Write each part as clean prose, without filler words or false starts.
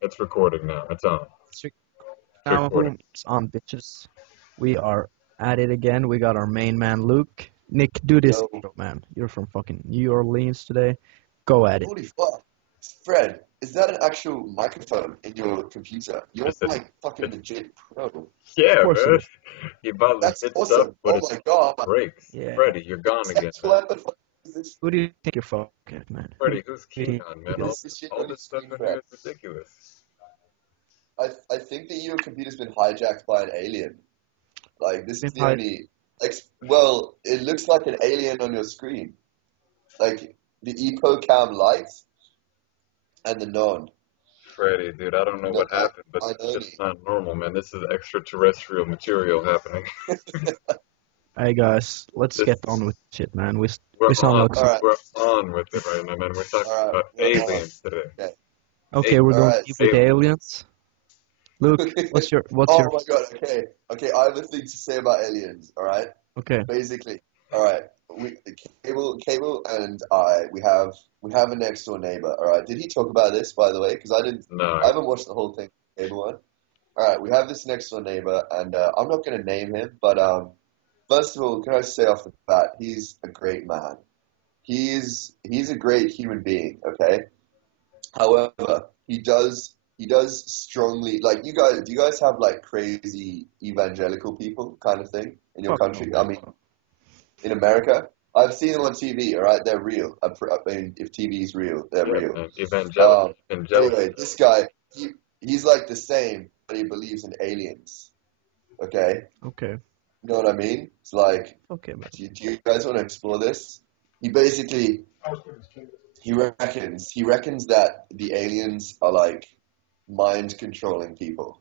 It's recording now. It's on. So It's now recording. who's on, bitches? We are at it again. We got our main man, Luke. Nick, do this Yo, intro, man. You're from fucking New Orleans today. Go at it. holy fuck. Fred, is that an actual microphone in your computer? You're It's a, like fucking it's, legit pro. yeah, Of course it man. is. He bought That's legit stuff, awesome. but Oh it my god. breaks. Yeah. Freddie, you're gone again, That's man. what the fuck is this? Who do you think you're fucking, man? Who do Freddie, who's you think Keon, man? it All, is? This shit all on your this stuff screen, in Fred. here is ridiculous. I think that your computer's been hijacked by an alien. Like, this is Been the hi- only. Like, well, it looks like an alien on your screen. Like, the EPOCAM light and the non. Freddie, dude, I don't know No, what happened, but I this know is just not normal, man. This is extraterrestrial material happening. Hey guys, let's This, get on with shit, man. We we're sound on. like some. Alright, We're on with it right now, man. We're talking alright, about we're on. aliens today. Okay. Okay, we're going Alright, deep so. with aliens. Luke, what's your Oh my god, okay, I have a thing to say about aliens, alright? okay? Basically, alright, Cable and we have a next door neighbor, alright? Did he talk about this, by the way? Because I No, haven't watched the whole thing, Cable one. Alright, we have this next door neighbor, and I'm not gonna name him, but first of all, can I say off the bat, he's a great man. He's a great human being, okay? However, he does strongly like you guys. Do you guys have like crazy evangelical people kind of thing in your Fuck no, country? man. I mean, in America, I've seen them on TV. All right, they're real. I mean, if TV is real, they're yeah, real. man. Evangelical. Anyway, this guy, he's like the same, but he believes in aliens. Okay, Okay, you know what I mean? It's like, okay, man. do you guys want to explore this? He basically he reckons that the aliens are like mind controlling people,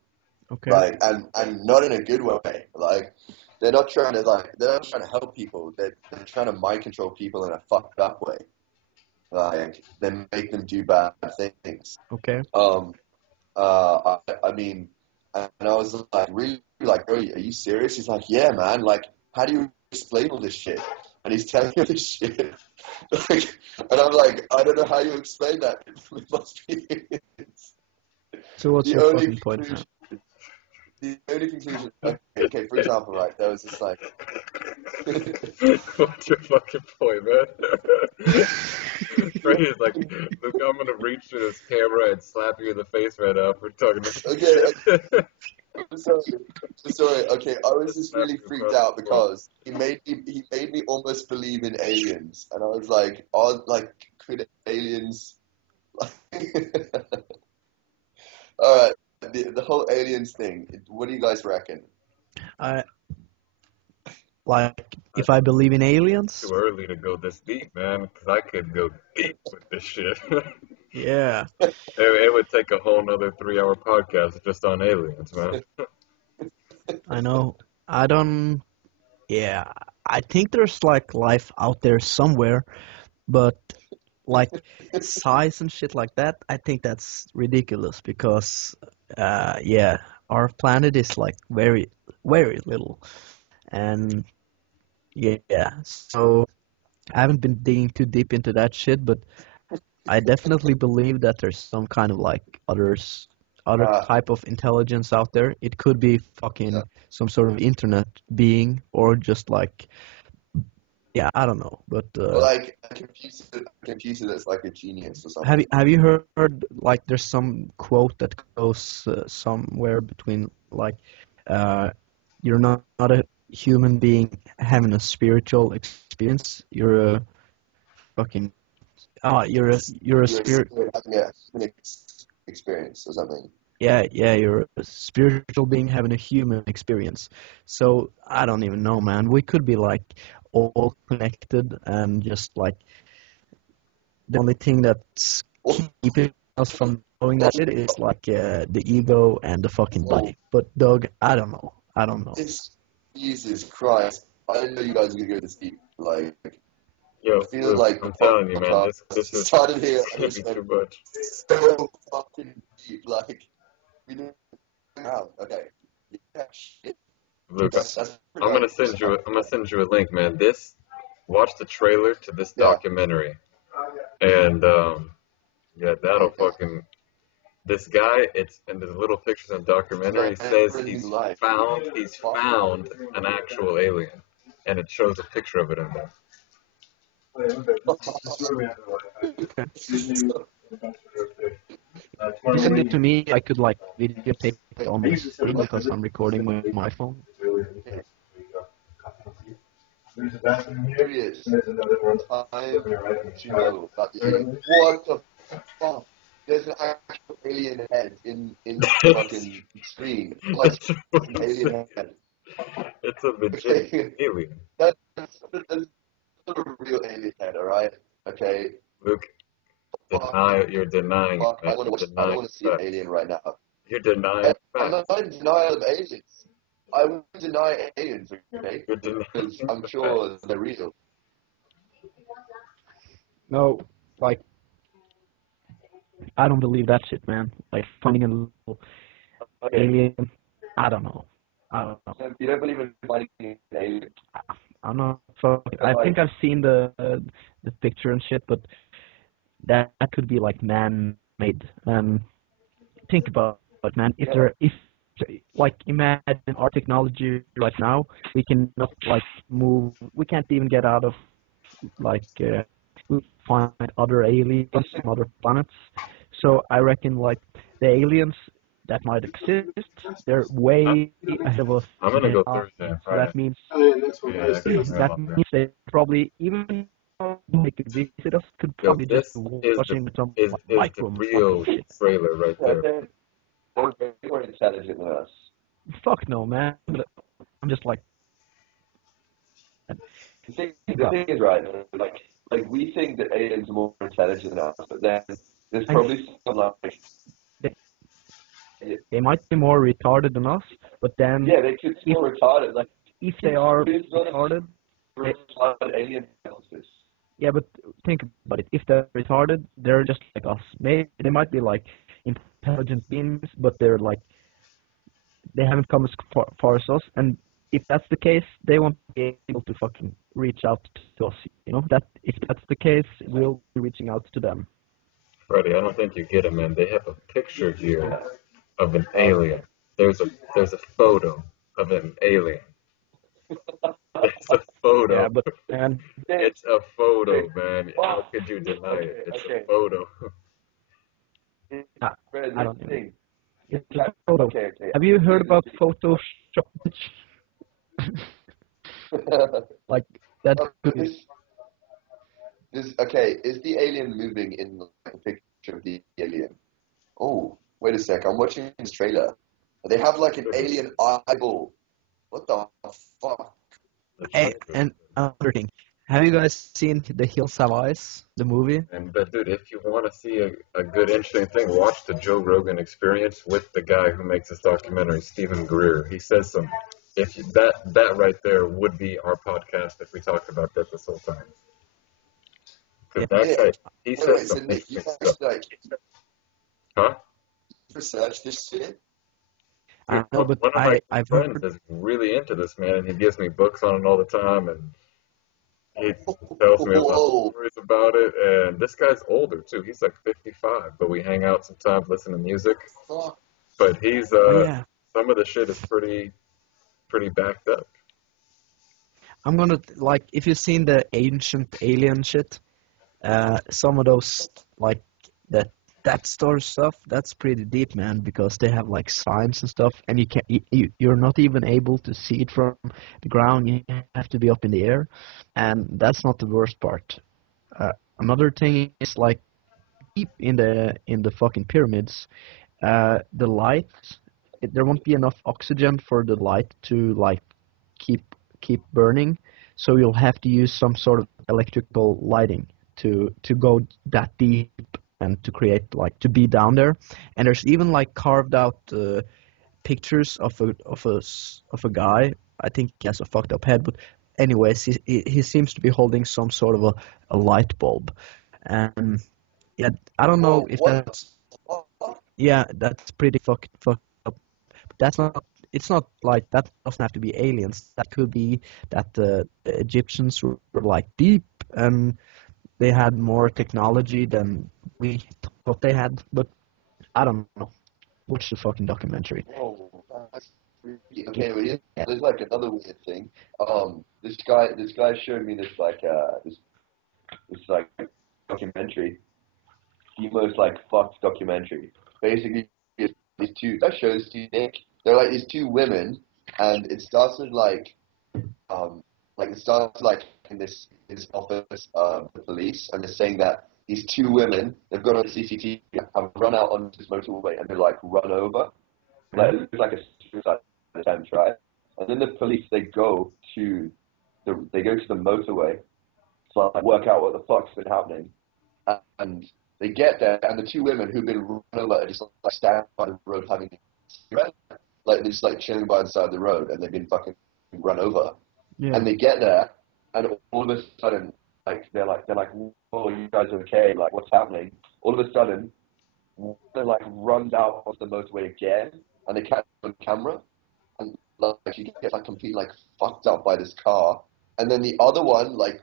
Okay, like and not in a good way. Like they're not trying to help people. They're trying to mind control people in a fucked up way. Like they make them do bad things. okay. I mean, and I was like, really, like, are you serious? He's like, yeah, man. Like, how do you explain all this shit? And he's telling me this shit. Like, and I'm like, I don't know how you explain that. It must be. So what's The your only fucking point, man? conclusion. The only conclusion. Okay. For example, right, there was this like. What's your fucking point, man? Freddie's like, look, I'm gonna reach to this camera and slap you in the face right now for talking about Okay, shit. I'm sorry. I'm sorry. Okay, I was just Slap really you freaked across out the floor. because he made me almost believe in aliens, and I was like, oh, like could aliens? All right, the whole aliens thing. What do you guys reckon? I like if I believe in aliens. Too early to go this deep, man, because I could go deep with this shit. Yeah, It would take a whole nother 3-hour podcast just on aliens, man. I know. I don't. Yeah, I think there's like life out there somewhere, but like size and shit like that, I think that's ridiculous because, yeah, our planet is like very, very little, and yeah, so I haven't been digging too deep into that shit, but I definitely believe that there's some kind of like other Uh, type of intelligence out there. It could be yeah. fucking some sort of internet being or just like yeah, I don't know. But Or like a computer that's like a genius or have you something. have you heard like there's some quote that goes somewhere between like uh you're not a human being having a spiritual experience. You're a fucking you're a You're spirit. having an experience or something. Yeah, you're a spiritual being having a human experience. So I don't even know, man. We could be like all connected and just like the only thing that's keeping us from knowing that shit is like the ego and the fucking Oh, body. But Doug, I don't know. I don't know. this Jesus Christ! I didn't know you guys were gonna go this deep. Like, Yo, I feel Luke, like the I'm telling you, man, podcast this is started here this and could it's be been too much. so fucking deep. Like, we didn't. Wow. Okay. Yeah, shit. Luke, It's That's pretty much. I'm gonna send you a link, man. Watch the trailer to this Yeah. documentary, and yeah, that'll Okay. fucking this guy, it's in the little pictures in the documentary, says Friendly life. he's found an actual alien, and it shows a picture of it in there. Okay. You send it to me, I could like videotape it on the screen because I'm recording with my phone. Curious. Time to know about the alien. What the fuck? There's an actual alien head in the fucking screen. Like That's what an I'm alien saying. head. It's a legit Okay. alien. That's not a real alien head, alright? Okay. Luke, you're denying it, Fuck, man. I want to You're watch. I denying want to see an facts. alien right now. You're denying I'm facts. not in denial of aliens. I won't deny aliens, okay? You're denying Because I'm facts. sure they're real. No, like I don't believe that shit, man. Like finding a little Okay. alien, I don't know. I don't know. So you don't believe in finding an alien? I'm not. I think I've seen the picture and shit, but that could be like man-made. Think about it, man. If like imagine our technology right now, we cannot like move. We can't even get out of like we find other aliens on other planets. So I reckon like the aliens that might exist, they're way ahead of us. I'm gonna go now. Thursday and So Friday. that means Yeah, that means they probably even though they could visit us, could yo, probably just this be is watching some like, the micro fucking real shit. trailer right Yeah, there. they're way more intelligent than us. Fuck no, man. I'm just like. The thing is, right, like we think that aliens are more intelligent than us, but then there's probably some like They might be more retarded than us, but then yeah, they could be more retarded. Like if they are it's not retarded, a retarded alien analysis. yeah, but think about it. If they're retarded, they're just like us. Maybe they might be like intelligent beings, but they're like they haven't come as far as us. And if that's the case, they won't be able to fucking reach out to us. You know that if that's the case, we'll be reaching out to them. Freddie, I don't think you get it, man. They have a picture here of an alien. There's a photo of an alien. It's a photo. Yeah, but man, It's a photo, man. How could you deny it? It's a photo. I don't know. Thing. It's a photo. Okay. Have you heard about Photoshop? Like that. Okay, is the alien moving in like, a picture of the alien? Oh, wait a sec. I'm watching this trailer. They have like an alien eyeball. What the fuck? Hey, and another thing. Have you guys seen The Hills Have Eyes, the movie? But dude, if you want to see a good, interesting thing, watch the Joe Rogan Experience with the guy who makes this documentary, Stephen Greer. He says some. If you, that right there would be our podcast if we talked about that this whole time. Because that guy, he says some interesting stuff. Huh? Research this shit. I know, but One of my I've friends heard. is really into this, man, and he gives me books on it all the time, and he tells me about stories about it. And this guy's older too; he's like 55, but we hang out sometimes, listen to music. But he's Yeah. some of the shit is pretty backed up. I'm gonna like if you've seen the ancient alien shit, some of those like that sort of stuff, that's pretty deep, man, because they have like signs and stuff, and you're not even able to see it from the ground. You have to be up in the air, and that's not the worst part. Another thing is like deep in the fucking pyramids, the light. There won't be enough oxygen for the light to like keep burning, so you'll have to use some sort of electrical lighting to go that deep and to create like to be down there. And there's even like carved out pictures of a guy. I think he has a fucked up head, but anyways, he seems to be holding some sort of a light bulb. And yeah, I don't know if that's that's pretty fucked up. But that's not. It's not like that doesn't have to be aliens. That could be that the Egyptians were like deep and they had more technology than we thought they had. But I don't know. Watch the fucking documentary. Whoa, that's creepy. Okay, well, yeah, there's like another weird thing. This guy showed me this like documentary, the most like fucked documentary. Basically, it's these two that shows to you, Nick. They're like these two women, and it starts with um it starts like in this office the police, and they're saying that these two women they've got on CCTV have run out on this motorway and they're like run over. Yeah. Like it looks like a suicide attempt, right? And then the police they go to the motorway to like work out what the fuck's been happening, and they get there, and the two women who've been run over are just like standing by the road having a cigarette, like they're just like chilling by the side of the road, and they've been fucking run over, Yeah. and they get there, and all of a sudden, like they're like, "Whoa, you guys are okay? Like, what's happening?" All of a sudden, one like runs out of the motorway again, and they catch it on camera, and like she gets like completely like fucked up by this car, and then the other one like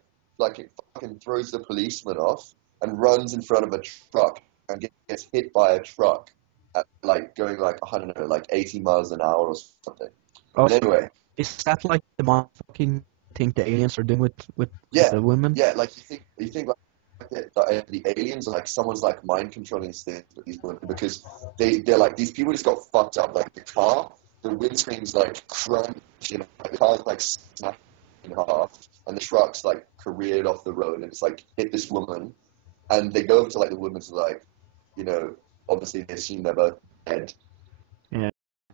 it fucking throws the policeman off and runs in front of a truck and gets hit by a truck at like going like I don't know like 80 miles an hour or something. Oh, But anyway, is that like the motherfucking thing the aliens are doing with yeah, the women? yeah, like you think like the aliens are like someone's like mind controlling these women because they're like these people just got fucked up like the car, the windscreen's like crunched, like, the car's like snapped in half, and the truck's like careered off the road and it's like hit this woman, and they go over to like the woman's like, you know, obviously they assume they're both dead, Yeah.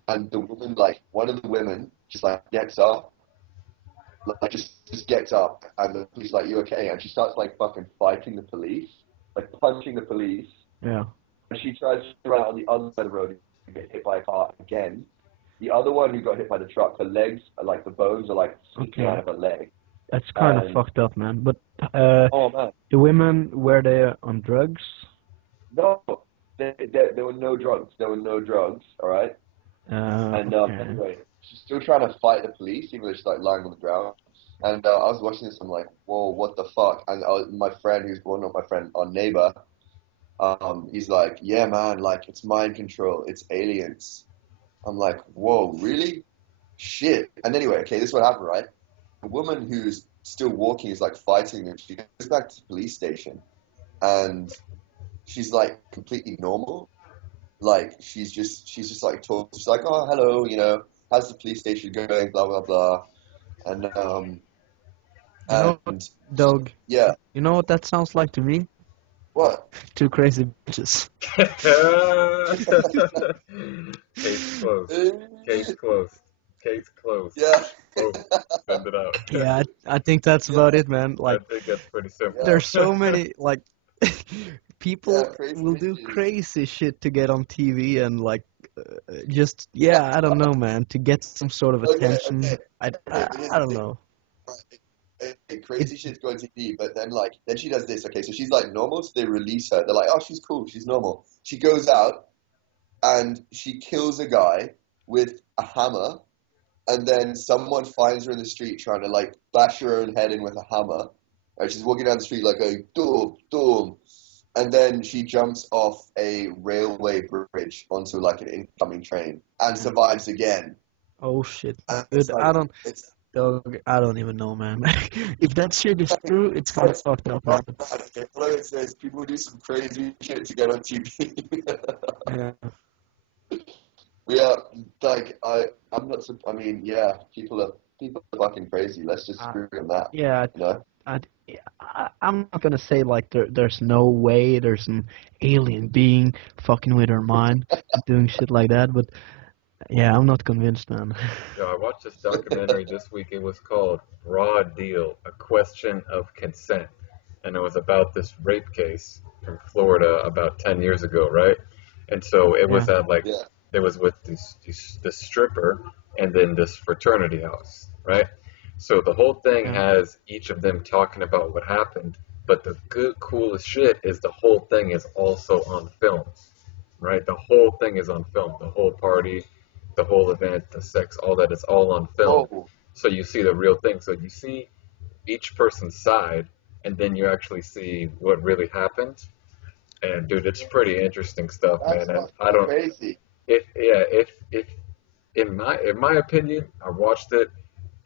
and the woman like one of the women just like gets up, like just gets up, and the police like, "You okay?" And she starts like fucking fighting the police, like punching the police, Yeah. and she tries to run out on the other side of the road and get hit by a car again. The other one who got hit by the truck, her legs are like the bones are like sticking Okay. out of her leg. That's kind of And fucked up, man. But oh man, the women, were they on drugs? no, there were no drugs. There were no drugs. All right. And Okay. anyway, she's still trying to fight the police, even though she's like lying on the ground. And I was watching this, I'm like, whoa, what the fuck? And my friend, well, not my friend, our neighbor, he's like, yeah, man, like it's mind control, it's aliens. I'm like, whoa, really? Shit. And anyway, okay, this is what happened, right? The woman who's still walking is like fighting them. She goes back to the police station, and she's like completely normal. Like she's just like talking. She's like, oh, hello, how's the police station going? Blah blah blah. And You know what, and Doug? yeah, You know what that sounds like to me? what? Two crazy bitches. Case closed. Case closed. Case closed. Yeah, Boom. Send it out. Yeah, I think that's yeah, about it, man. I Like, think that's pretty simple. yeah, there's so many, like, yeah. people Crazy will do bitches. crazy shit to get on TV and, like, just, Yeah. yeah, I don't know, man, to get some sort of Okay, attention. okay, I, okay. I, But here's I the don't thing. know. Crazy It, shit's going to TV, but then she does this. Okay, so she's like normal, so they release her. They're like, oh, she's cool, she's normal. She goes out and she kills a guy with a hammer, and then someone finds her in the street trying to like bash her own head in with a hammer. And she's walking down the street like going doom doom, and then she jumps off a railway bridge onto like an incoming train and survives again. oh, shit. And it's Dude, like it's Doug, I don't even know, man. If that shit is true, it's kind of fucked up, man. Like it says, people do some crazy shit to get on TV. Yeah. Yeah, like I'm not. I mean, yeah, people are fucking crazy. Let's just Uh, screw on that, yeah, you know? I, I'm not gonna say like there's no way there's an alien being fucking with our mind doing shit like that, but yeah, I'm not convinced, man. Yeah, I watched this documentary this week. It was called Raw Deal, A Question of Consent. And it was about this rape case from Florida about 10 years ago, right? And so it Yeah. was at like, Yeah. it was with this stripper and then this fraternity house, right? So the whole thing Yeah. has each of them talking about what happened. But the good, coolest shit is the whole thing is also on film, right? The whole thing is on film. The whole party, the whole event, the sex, all that is all on film. Whoa. So you see the real thing. So you see each person's side, and then you actually see what really happened. And dude, it's pretty interesting stuff, That's man. And I fucking don't, crazy. if in my opinion, I watched it,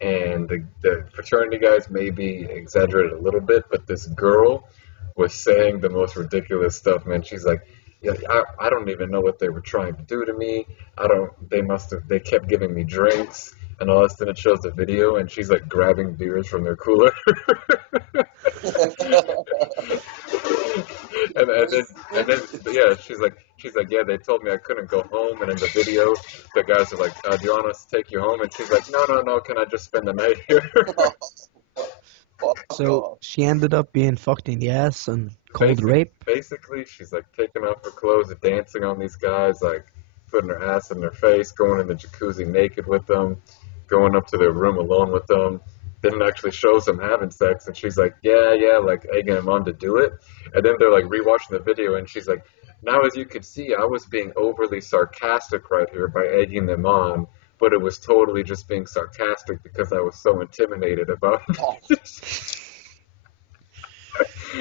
and the fraternity guys maybe exaggerated a little bit, but this girl was saying the most ridiculous stuff, man. She's like, yeah, I don't even know what they were trying to do to me. I don't. They kept giving me drinks and all this. Then it shows the video, and she's like grabbing beers from their cooler. and then yeah, she's like yeah, they told me I couldn't go home, and in the video the guys are like, do you want us to take you home? And she's like, no, can I just spend the night here? Fuck So off. she ended up being fucked in the ass and called Basic, rape. basically she's like taking off her clothes, dancing on these guys, like putting her ass in their face, going in the jacuzzi naked with them, going up to their room alone with them. Then it actually shows them having sex, and she's like, yeah, like egging them on to do it. And then they're like rewatching the video, and she's like, now as you can see, I was being overly sarcastic right here by egging them on, but it was totally just being sarcastic because I was so intimidated about Oh, it.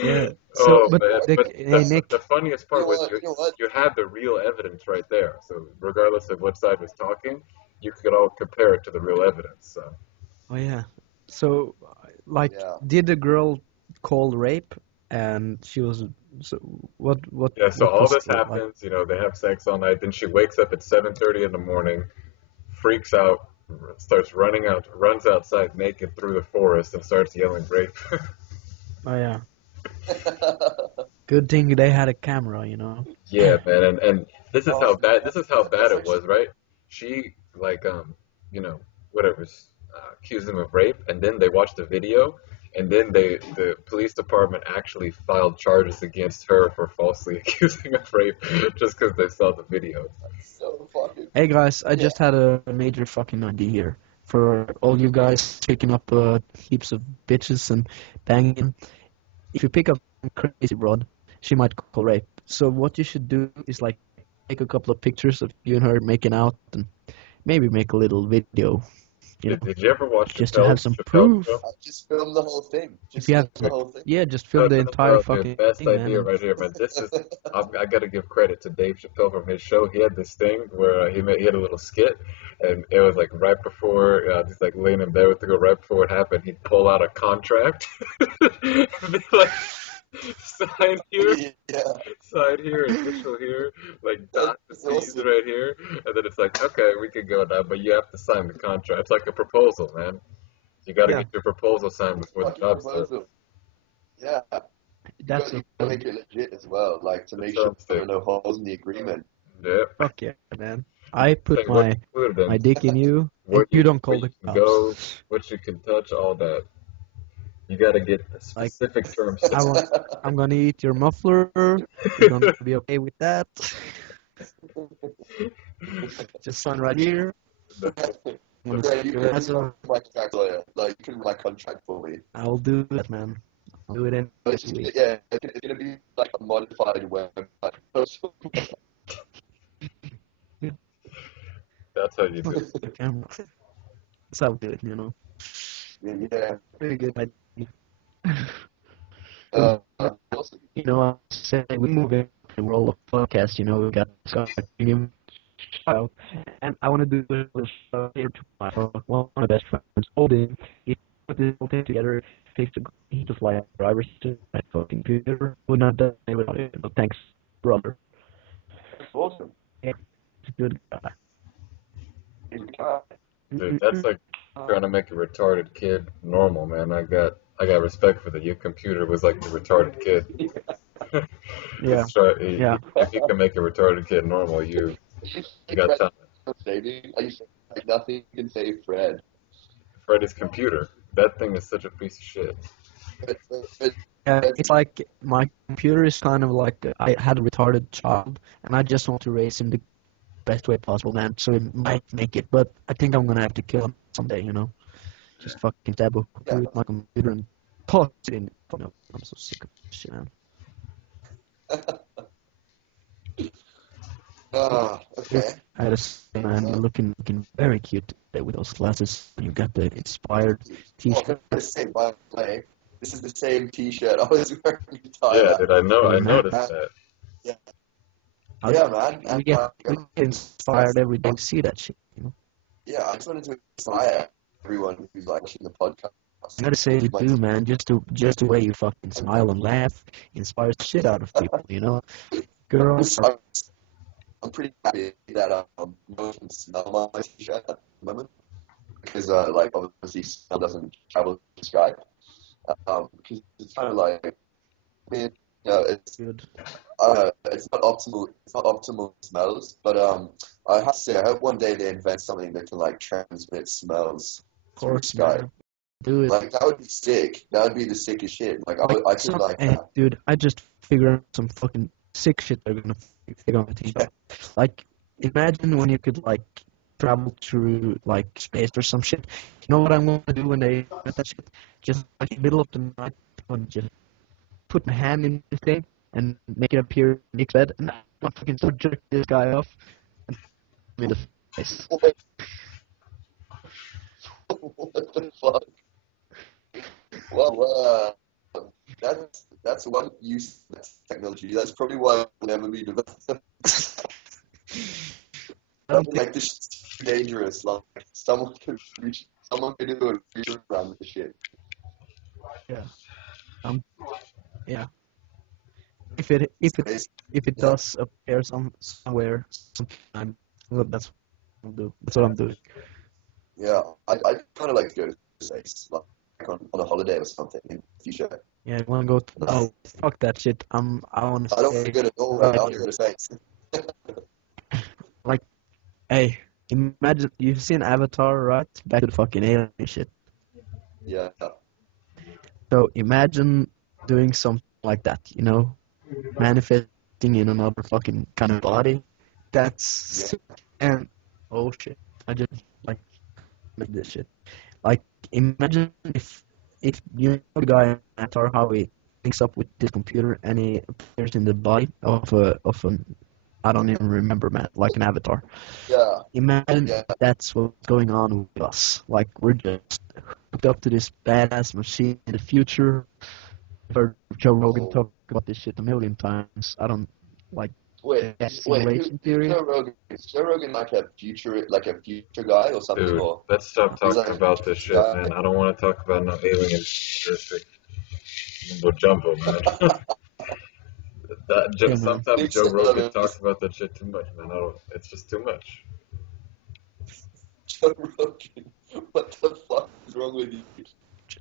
Yeah. So, Oh but man, Nick, but hey Nick, the funniest you part know was what? You know what? you had the real evidence right there. So regardless of what side was talking, you could all compare it to the real evidence. So oh yeah. So, like, Yeah. did the girl call rape? And she was. So yeah, so what all was this the like? happens. They have sex all night. Then she wakes up at 7:30 in the morning, freaks out, runs outside naked through the forest, and starts yelling rape. Oh yeah. Good thing they had a camera, you know. Yeah, man, and this is how Oh, bad that's it actually was, right? She like whatever, accused him of rape, and then they watched the video, and then the police department actually filed charges against her for falsely accusing of rape just because they saw the video. so fucking. Hey guys, I Yeah. just had a major fucking idea here for all you guys picking up heaps of bitches and banging. If you pick up some crazy broad, she might call rape. So what you should do is like take a couple of pictures of you and her making out and maybe make a little video, Did you ever watch just to have some Chappelle's proof. show? I just filmed the whole thing. If Just you film have, the whole thing. yeah, just film the entire No, dude, fucking best thing, man. idea right here, man. I got to give credit to Dave Chappelle from his show. He had this thing where he had a little skit, and it was like right before he's like laying in bed with the girl. Right before it happened, he'd pull out a contract, and be like, sign here, Yeah, initial here, like dot the that's T's awesome. right here, and then it's like, okay, we can go now, but you have to sign the contract. It's like a proposal, man. You got to Yeah, get your proposal signed before the Fucking job starts. proposal. Yeah, that's you a gotta make it legit as well, like to That's make what sure I'm there saying. are no holes in the agreement. Yeah. fuck yeah, man. I put Saying what's my included in dick in you, and where you you don't where call you the can go, cops. what you can touch, all that. You got to get the Like specific terms. I'm gonna eat your muffler. You're gonna be okay with that. Just sign right here. The, I'm gonna the, Yeah, suck you your can ass be off. my contract lawyer. Like you can be my contract for me. I will do that, man. I'll do it in But this week. it's gonna be like a modified website. that's how you do it. The camera. That's how we do it, you know. Yeah. Very good idea. Awesome. You know, I say we move in the world of podcast. You know, we got Scott Premium child, and I want to do this here to my one of my best friends, Odin. He put this whole thing together. Fixed it. He just like drivers to my fucking computer. Would not done it without it. But thanks, brother. That's awesome. Yeah, he's a good guy. He's a guy. Dude, that's like trying to make a retarded kid normal, man. I got respect for that. Your computer was like the retarded kid. Yeah, Let's try, yeah. if you can make a retarded kid normal, you got time. Saving? Are you saying like nothing can save Fred? Freddy's computer. That thing is such a piece of shit. But It's like my computer is kind of like I had a retarded child, and I just want to raise him the best way possible, man. So it might make it, but I think I'm gonna have to kill him someday, you know. Just fucking stab a Yeah. with my computer and toss it in. Oh, no, I'm so sick of this shit, man. Okay. I had a say, man, you're looking very cute today with those glasses. You got the inspired Oh, T-shirt. the same, by the way. This is the same T-shirt I was wearing in Thailand. Yeah, dude, I know. Hey, I man. noticed that. Yeah, I, yeah, man. we And get we get inspired every day to see that shit. You know, yeah, I just wanted to inspire everyone who's like watching the podcast. I gotta say you Like, do, man. Just the way you fucking smile and laugh inspires the shit out of people. You know, girls are I'm pretty happy that no one can smell my t-shirt at the moment because like obviously smell doesn't travel to Skype. Because it's kind of like, I mean, it's good. I don't know, it's not optimal. It's not optimal smells, but I have to say, I hope one day they invent something that can like transmit smells Of through course, Skype. man. Do it. Like that would be sick. That would be the sickest shit. Like Like I could some, like hey, dude, I just figured out some fucking sick shit they're gonna figure on the TikTok. Like, imagine when you could like travel through like space or some shit. You know what I'm gonna do when they invent that shit? Just like in the middle of the night, I'm gonna just put my hand in this thing and make it appear in Nick's bed, and I'm gonna fucking start jerk this guy off and me in the face. what, what the fuck? Well, that's one use of technology. That's probably why it will never be developed. I don't think, Like this shit's too dangerous. Like someone could do a feature around with the shit. yeah, yeah. If it Space. if it Yeah, does appear somewhere sometime, well, that's what I'll do. That's what I'm doing. yeah. I kind of like to go to space, like on a holiday or something in the future. Yeah, you wanna go? I No, fuck that shit. I wanna don't want to stay go to Norway. I right want to go here. to space. Like, hey, imagine you've seen Avatar, right? Back to the fucking alien shit. Yeah, So imagine doing something like that. You know, manifesting in another fucking kind of body. That's yeah. sick. And oh shit, I just like made this shit. Like, imagine if you know the guy in Avatar, how he links up with this computer and he appears in the body of an I don't even remember, man, like an avatar. Yeah, Imagine yeah. that's what's going on with us. Like, we're just hooked up to this badass machine in the future. I've heard Joe Rogan Oh, talk about this shit a million times. I don't like wait, that wait. simulation Who's theory. Joe Rogan? Is Joe Rogan like a future guy or something, Dude, or let's stop he's talking like a about this future shit, guy? man. I don't want to talk about no alien futuristic mumbo jumbo, man. Yeah, man. Sometimes Nick Joe said Rogan this. talks about that shit too much, man. It's just too much. Joe Rogan. What the fuck is wrong with you?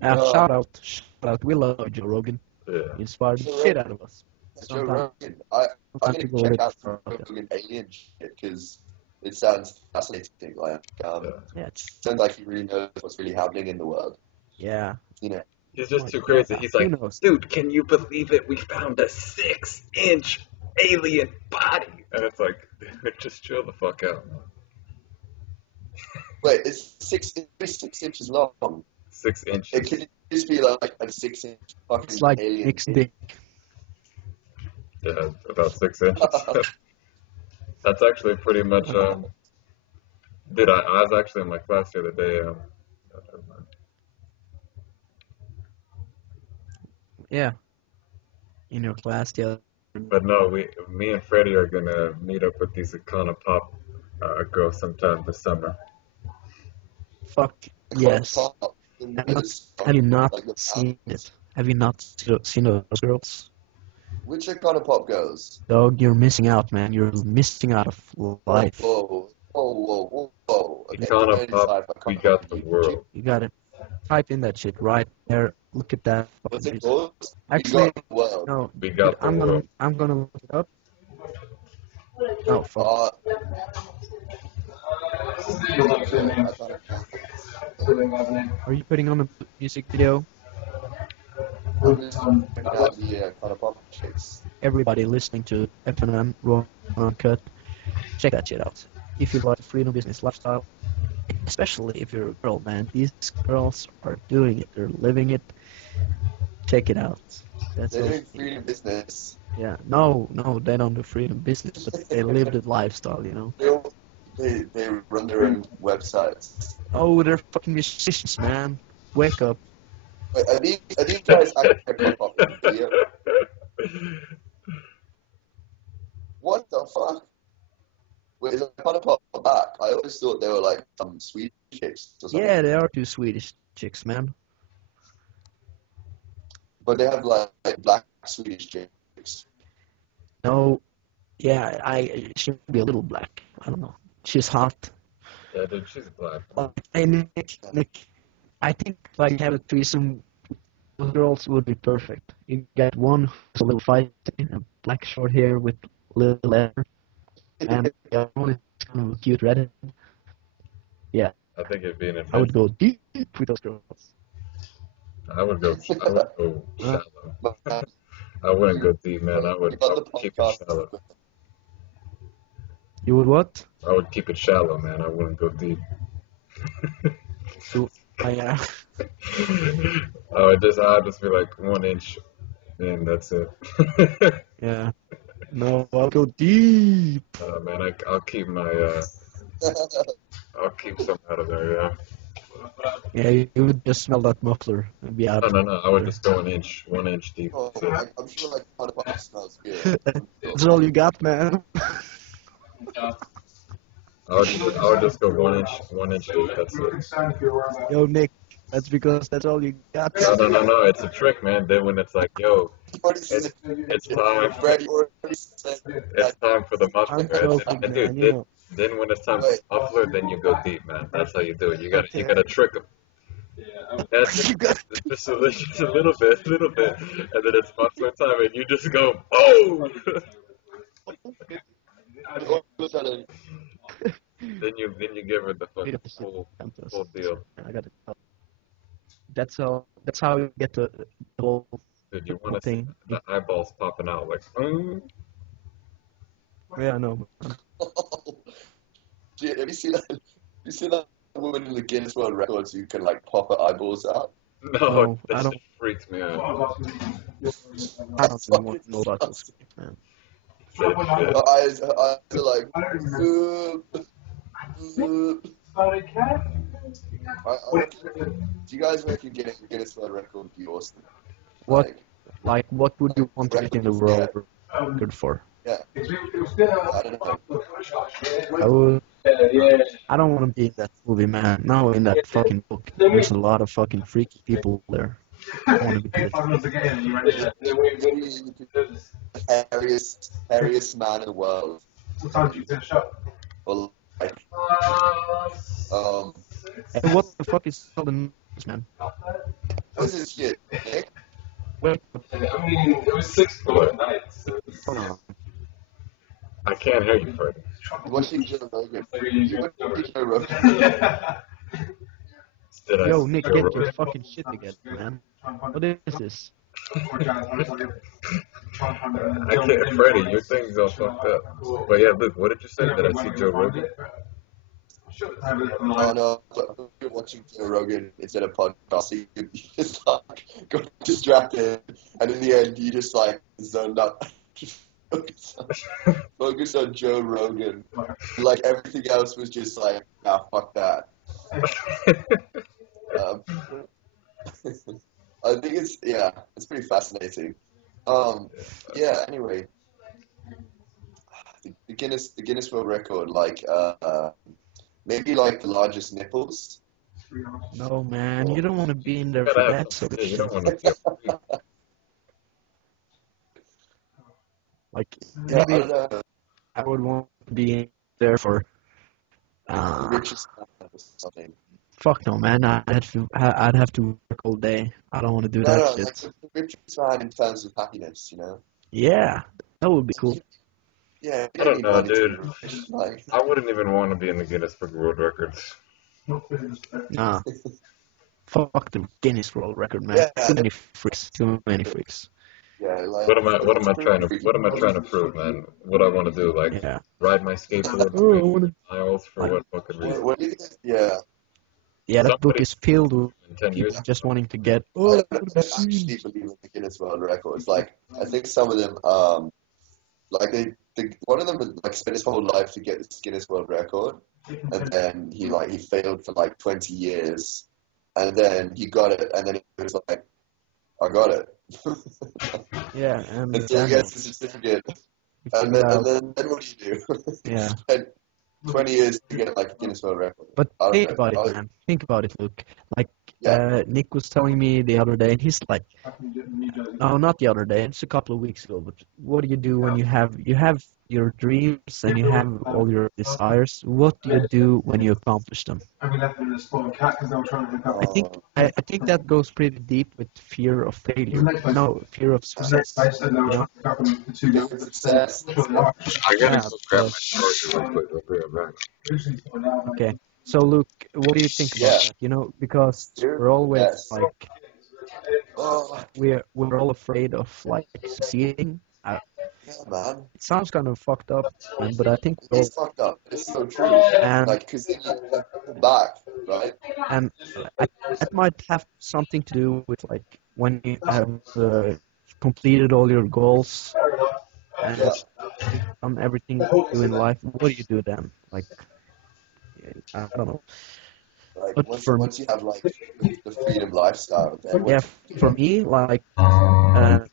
Uh, Shout out, shout out. We love Joe Rogan. Yeah. He inspired the Joe shit Rogan. out of us. Joe Sometimes, Rogan. I'm sometimes gonna people are a check bit out the fucked up. Rogan alien shit because it sounds fascinating. Like Yeah. Yeah, sounds like he really knows what's really happening in the world. yeah. You know. He's just Like, too crazy. yeah. He's Who like, knows? dude, can you believe it? We found a 6-inch alien body. And it's like, dude, just chill the fuck out, man. Wait, it's 6 inches long. 6 It inches. could just be like a 6 inch It's fucking like alien Nick's dick. dick. Yeah, about 6 inches. That's actually pretty much, dude, I was actually in my class the other day. Yeah, in your class, yeah. But no, me and Freddie are gonna meet up with these Icona Pop girls sometime this summer. Fuck I can't yes. pop in Have you not, the have you song, not like the seen it? Have you not seen those girls? which kind of pop goes? Dog, you're missing out, man. You're missing out of Whoa, life. whoa, whoa, whoa, whoa, whoa. Okay, Icona turn Pop, sci-fi we kind of got the on YouTube. world. You gotta type in that shit right there. Look at that What's fucking it music. called? We Actually, got the world. no, We dude, got the world. I'm gonna look it up. Oh fuck. Uh, Are you putting on a music video? I'm just checking out the kind of pop chicks. Everybody listening to F&N Raw Uncut, check that shit out. If you like the freedom business lifestyle, especially if you're a girl, man, these girls are doing it. They're living it. Check it out. That's They're all. doing freedom business. Yeah. No, they don't do freedom business, but they live the lifestyle, you know. They run their own websites. Oh, they're fucking musicians, man. Wake up. Wait, are these guys actually a pop in video? what the fuck? Wait, is that kind of pop back? I always thought they were like some Swedish chicks or something. Yeah, they are two Swedish chicks, man. But they have like black Swedish chicks. No, yeah, she might be a little black. I don't know. She's hot. Yeah, dude, she's black. Hey, Nick, I think like have a threesome with girls would be perfect. You get one who's a little fighting, a black short hair with little hair, and the other one is kind of a cute redhead. Yeah, I think it'd be an I would adventure. go deep with those girls. I would go shallow. I wouldn't go deep, man. I would keep it shallow. You would what? I would keep it shallow, man. I wouldn't go deep. So, yeah. I'd just be like 1 inch, and that's it. Yeah. No, I'll go deep. Man, I'll keep I'll keep some out of there, yeah. Yeah, you would just smell that muffler and be out. No, I would just go 1 inch deep. Oh, I'm sure like kind of smells good. That's all you got, man. I would just go 1 inch deep. That's it. Yo, Nick, that's because that's all you got. No. It's a trick, man. Then when it's like, yo, it's time. It's time for the muffler. I'm joking, And man, dude, then when it's time for the muffler, then you go deep, man. That's how you do it. You gotta trick them. That's just a little bit, and then it's muffler time, and you just go, oh. Then you give her the fucking full deal. I got it. That's how you get the whole Dude, you want to see thing. the eyeballs popping out like, Yeah, I know. Dude, have you seen that? You seen that woman in the Guinness World Records who can like pop her eyeballs out? No, I that don't. shit freaks me out. I don't even want to know about this, man. Her eyes are like. Do you guys reckon getting a Guinness World Record would be awesome? What would you want to get in the world record for? Yeah. I don't know. I don't want to be in that movie, man. No, in that fucking book. There's a lot of fucking freaky people there. I don't want to be there. Hairiest man in the world. What time did you finish up? Or like, Hey, what the fuck is all the news, man? what's this shit? Nick? Wait, I mean, it was 6 at night. So hold on. I can't hear you, Freddie. Watching Joe Rogan. Watching Joe Rogan. Yo, Nick, get your fucking shit together, man. What is this? I can't, Freddie, your thing's all fucked up. But yeah, Luke, what did you say? Did I see Joe Rogan? Oh no, you're watching Joe Rogan instead of podcast, so you just like got distracted, and in the end, you just like zoned out. Focus on Joe Rogan. Like everything else was just like, nah, fuck that. I think it's pretty fascinating. Yeah. Anyway, the Guinness World Record, like, maybe like the largest nipples. No, man, you don't want to be in there for that sort of You shit. don't want to. Like, Yeah, I maybe don't know. I would want to be in there for. The richest man or something. Fuck no, man. I'd have to work all day. I don't want to do that No, shit. like the richest man in terms of happiness, you know. Yeah, that would be cool. Yeah, I don't know, dude. Like, I wouldn't even want to be in the Guinness Book of World Records. Nah. Fuck the Guinness World Record, man. Yeah. Too many freaks. Too many freaks. yeah, like What am I trying to prove, man? What I want to do, like Yeah. ride my skateboard Oh, I wanna- miles for what fucking reason? What do you think? Yeah, Yeah, that book Somebody- is filled with In 10 people years, just wanting to get. I Oh, don't actually believe in the Guinness World Records. Like, I think some of them, like one of them like spent his whole life to get this Guinness World Record, and then he failed for like 20 years, and then he got it, and then he was like, I got it. yeah, and And so he gets the certificate, You And figure then, out, what do you do? yeah. Spend 20 years to get like a Guinness World Record. But I don't think know. about it, man. Think about it, Luke. Like, Yeah. Nick was telling me the other day, and he's like, no, not the other day. It's a couple of weeks ago. But what do you do when you have your dreams and you have all your desires? What do you do when you accomplish them? And we left them in the spawn cat because they were trying to hook up. I think that goes pretty deep with fear of failure. No, fear of success. Space and they were You know? trying to hook up and the two girls. Success. Sure they are. I gotta Yeah, go grab my but charger real quick. I'll be right back. Usually spawn out, mate. okay. So, Luke, what do you think about Yeah. that? You know, because Fear we're of always success. like Oh, we're all afraid of like succeeding. yeah, man. It sounds kind of fucked up, man, but I think we're all It's fucked up. It's so true. and Like, because then you go back, right? and that might have something to do with like when you have completed all your goals and Yeah. done everything you do in life. What do you do then? Like, I don't know. Like, But for once you have, like, the freedom lifestyle, then yeah, what for me, like my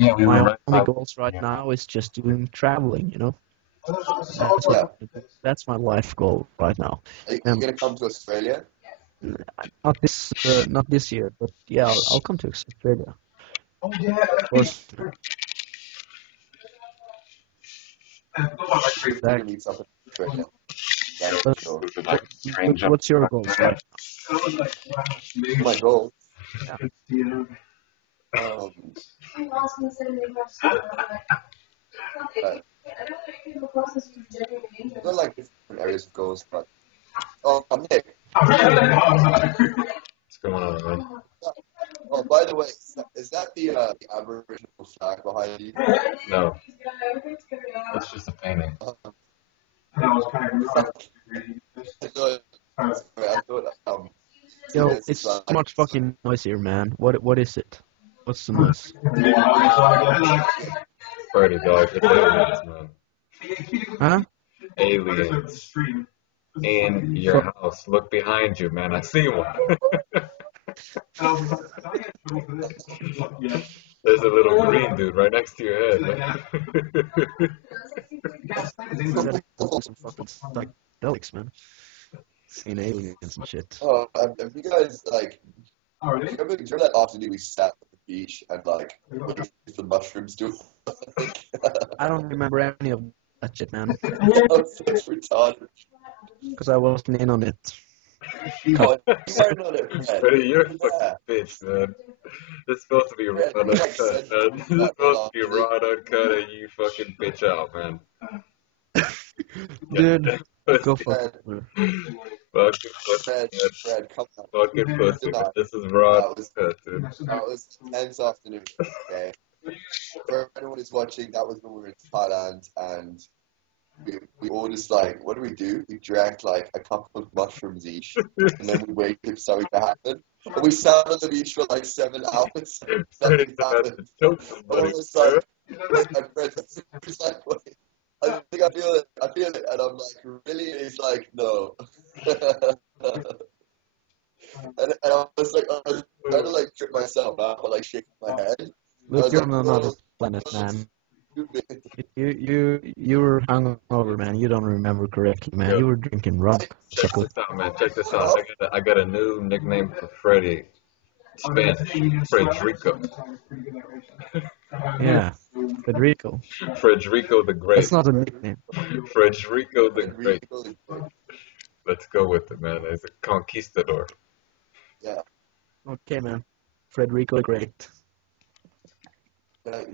Yeah, we were my right only by. goals right now is just doing traveling. You know, that's yeah. that's my life goal right now. Are you And going to come to Australia? not this year, but yeah, I'll come to Australia. Oh, yeah. Of course. I forgot about my We're going to meet up in Australia. That is for But sure. what's your goals right My goal, now? um, not like different areas of goals, but Nick. What's going on, man? Oh, by the way, is that the Aboriginal flag behind you? No, it's just a painting. I thought, Yo, yes, it's like, too much fucking noise here, man. What is it? What's the noise? Freddy, dog. It's aliens, man. Huh? Aliens in your house. Look behind you, man. I see one. There's a little green dude right next to your head, man. Some fucking psychedelics, man. Seeing aliens and shit. oh, have you guys like? Do you remember that afternoon we sat at the beach and like waited for the mushrooms to? I don't remember any of that shit, man, That was such retarded. because I wasn't in on it. Oh, you weren't on it, Fred. Freddy, you're a Yeah. fucking bitch, man. It's supposed to be raw Fred, and you like uncut, said man. It's that supposed to be last raw and uncut, and you fucking bitch out, man. Dude, go Pussy. fuck Fred, it. Fucking pussy, Fred, man. Fred, come on. Fucking pussy, man. Tonight. This is raw and That was uncut, dude. that was tense afternoon. Okay. For anyone who's watching, that was when we were in Thailand and we all just like, what do? We drank like a couple of mushrooms each, and then we waited for something to happen. And we sat on the beach for like 7 hours. Freddy's Nothing about to happened. choke And somebody, I was bro. like, my friend was like, wait, I think I feel it, and I'm like, really? And he's like, no. and I was like, I was trying to like trip myself out, but like shaking my head. I Look, was you're like, on another no, planet, man. stupid. You were hungover, man. You don't remember correctly, man. Yo, You were drinking rum. check this out, man. Check this out. I got a new nickname for Freddy. Spanish. Frederico. Yeah, Federico. Frederico the Great. That's not a nickname. Frederico the And Great. really, Let's go with it, man. He's a conquistador. yeah, Okay, man. Federico the Great.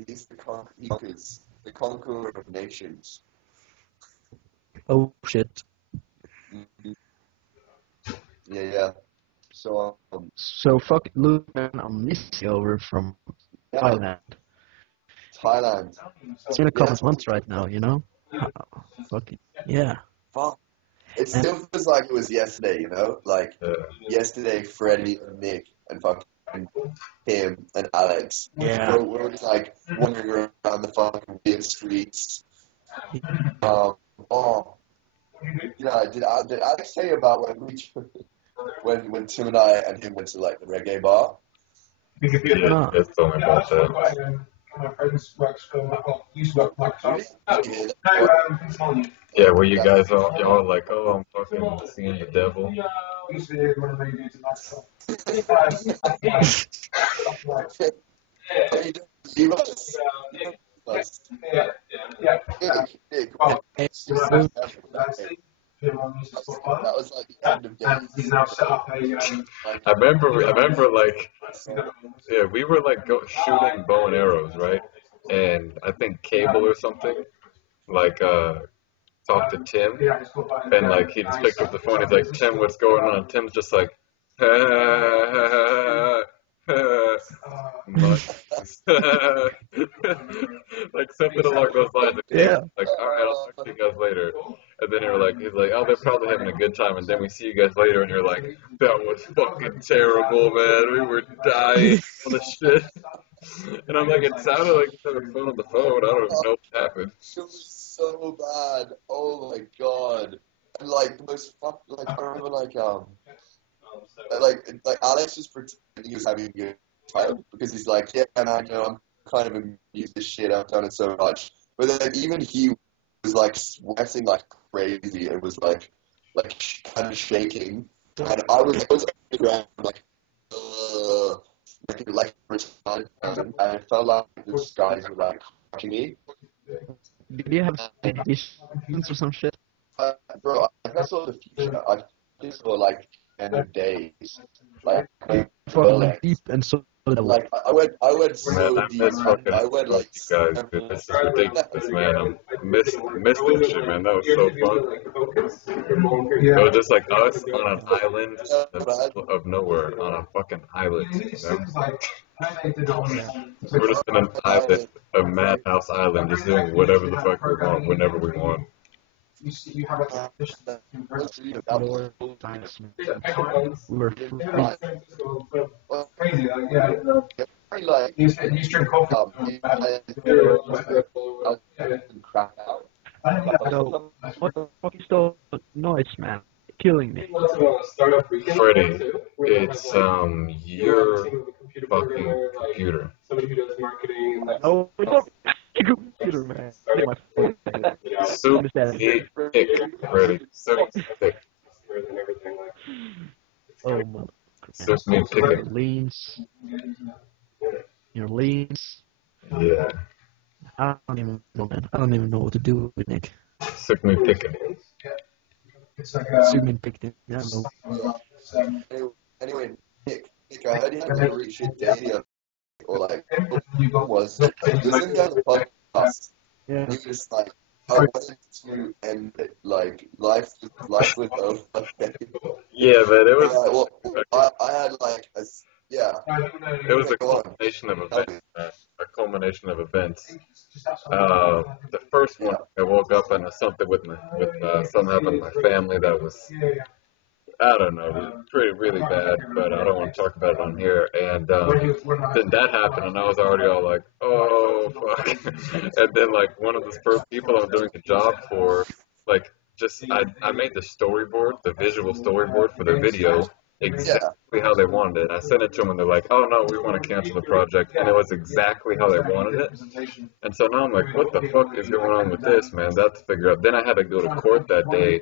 he's the conqueror of nations. Oh shit. Mhm. Yeah. So, So fuck it, Luke, man. I'm missing over from yeah, Thailand. Thailand. It's been a couple Yeah. months right now, you know. Fuck it. Yeah. Fuck. It And still feels like it was yesterday, you know? Like, yesterday, Freddie and Nick and fucking him and Alex. yeah. We're just like wandering around the fucking weird streets. Oh, did Alex tell you about when Tim and I and him went to like the reggae bar? Yeah, No. just told me about that. My friends works for used to work for Microsoft. He's telling you. Yeah, were you guys y'all like, oh, I'm fucking seeing the devil? Used to be one of the main dudes at Microsoft. Leave us. Yeah. Nick, Hey, that was like the end of And he's days. now set up a. Like, I remember like, yeah, we were like shooting bow and arrows, right? And I think Cable or something, like, talked to Tim, and like he just picked up the phone. He's like, Tim, what's going on? Tim's just like, like something along those lines. yeah. Like, all right, I'll talk to you guys later. And then he's like, oh, they're probably having a good time. And then we see you guys later, and you're like, that was fucking terrible, man. We were dying on the shit. And I'm like, it sounded like you had a phone on the phone. I don't even know what happened. it was so bad. Oh my god. And like the most like I remember like Alex was pretending he was having a good time because he's like, yeah, man, I'm kind of amused this shit. I've done it so much. But then even he was like sweating like crazy and was like kind of shaking. And I was on the ground like, like retarded, and I felt like the skies were like crushing me. Did you have visions or some shit? Bro, I saw the future. I just saw like end of days. Like Fucking deep and so like I went so Man, I deep. miss fucking I went like you guys, dude. This is ridiculous, man. Missed that shit, man. That was so fun. It was just like us on an island in the middle of nowhere, on a fucking island, you know? We're just in an island, a madhouse island, just doing whatever the fuck we want, whenever we want. You have a More times, man. We were free. crazy, like, yeah. like You drink coffee. crap out. No, what the fuck is the noise, man? Killing me. Freddie, it's your fucking computer. Oh, it's not your computer, man. My phone. Soup me pick, Freddie. Soup pick. Oh my. Soup me Your pick. leans. Your leans. Yeah. I don't even know, man. I don't even know what to do with Nick. Soup me picking. It's like Zoom picked it. I don't know. Anyway, Nick, I heard you had to reach it daily or like was listening to the podcast. Yeah. You just like I wanted to end it like life with over. Yeah, man, it was. Well, I had like yeah. It was a culmination of events, man. A culmination of events. The first one, I woke up and something with something happened with my family that was, I don't know, it was really bad, but I don't want to talk about it on here. And then that happened, and I was already all like, oh fuck. And then like one of the first people I'm doing a job for, like I made the storyboard, the visual storyboard for the video exactly how they wanted it. I sent it to them, and they're like, "Oh no, we want to cancel the project," and it was exactly how they wanted it. And so now I'm like, "What the fuck is going on with this, man?" That's to figure out. Then I had to go to court that day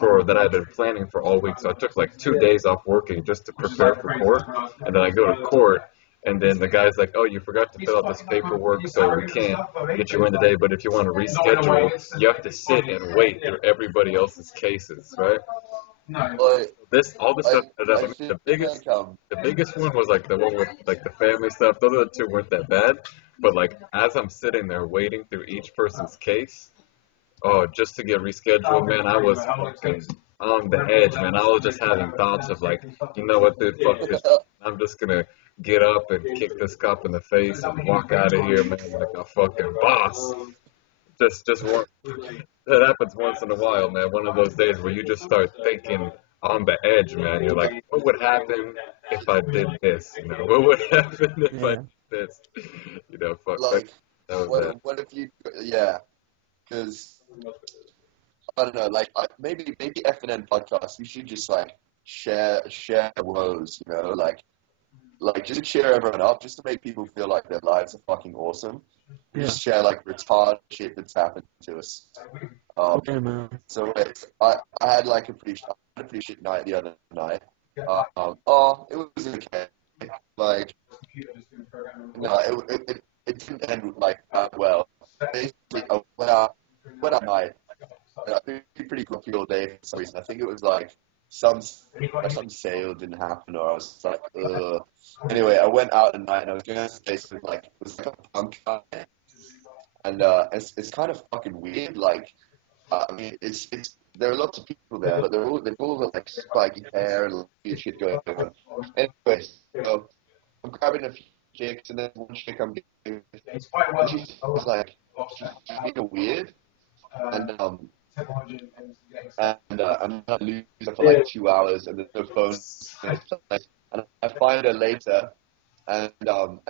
for that I'd been planning for all week. So I took like 2 days off working just to prepare for court, and then I go to court. And then the guy's like, "Oh, you forgot to fill out this paperwork, so we can't get you in today. But if you want to reschedule, you have to sit and wait through everybody else's cases, right?" All this stuff. The biggest one was like the one with like the family stuff. Those other two weren't that bad, but like as I'm sitting there waiting through each person's case, oh, just to get rescheduled, man, I was fucking on the edge, man. I was just having thoughts of like, you know what, dude, fuck this. I'm just gonna get up and kick this cop in the face and walk out of here, man, like a fucking boss. Just one. That happens once in a while, man. One of those days where you just start thinking on the edge, man. You're like, what would happen if I did this? You know, what would happen if I did this? You know, fuck. Like, that was that. what if you? Yeah, because I don't know. Like, maybe F&N podcast. We should just like share woes. You know, like like just to cheer everyone up, just to make people feel like their lives are fucking awesome. We Yeah. just share like retarded shit that's happened to us. Okay, man. So I had like a pretty shit night the other night. It was okay. Like, no, it didn't end like that well. Basically, I went out night. And I've been pretty grumpy all day for some reason. I think it was like some sale didn't happen, or I was just like, ugh. Anyway, I went out at night and I was going to this place with like, it was like a punk guy. And it's kind of fucking weird. Like, I mean, it's there are lots of people there, but they've all got like spiky hair and weird shit going on. Anyways, so I'm grabbing a few chicks, and then one chick I'm getting, and she's like, she's being weird, and I'm not losing her for like 2 hours, and there's no phone. And I find her later, and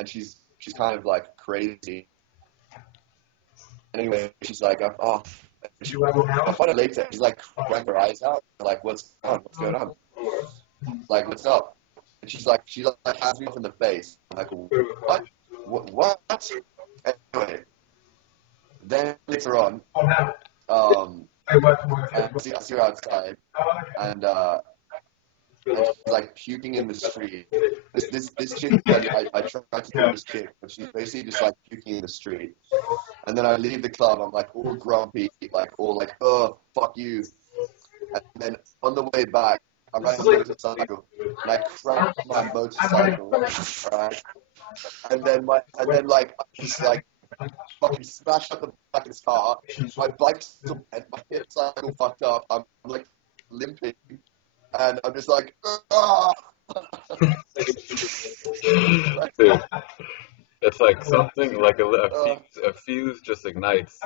she's kind of like crazy. Anyway, she's like, I find her later. She's like crying her eyes out. I'm like, what's going on? Like, what's up? And she's like hands me off in the face. I'm like, what? Anyway, then later on, I see her outside, and she's like puking in the street. This chick, I tried to do this chick, but she's basically just like puking in the street. And then I leave the club, I'm like all grumpy, like all like, oh, fuck you. And then on the way back, I'm riding a motorcycle, and I crash my motorcycle, right? And then like I just like fucking smash up the back of his car. My bike's still bent, my hips are all fucked up. I'm like limping, and I'm just like, ah. Dude, it's like something like a fuse just ignites,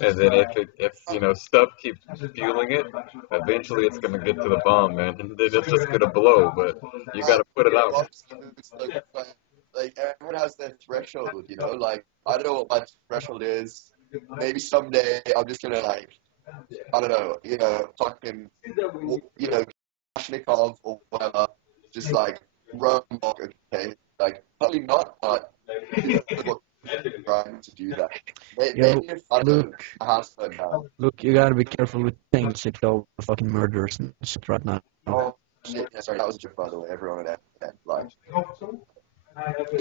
and then if you know stuff keeps fueling it, eventually it's gonna get to the bomb, man, and then it's just gonna blow. But you gotta put it out. Like everyone has their threshold, you know. Like I don't know what my threshold is. Maybe someday I'm just gonna like, I don't know, you know, fucking, you know, Kalashnikov or whatever, just like run walk. Okay, like probably not, but trying to do that. Maybe if I don't have to now. Look, you gotta be careful with things if they're fucking murderers and shit right now. Oh shit! Yeah, sorry, that was a joke by the way. Everyone at that like.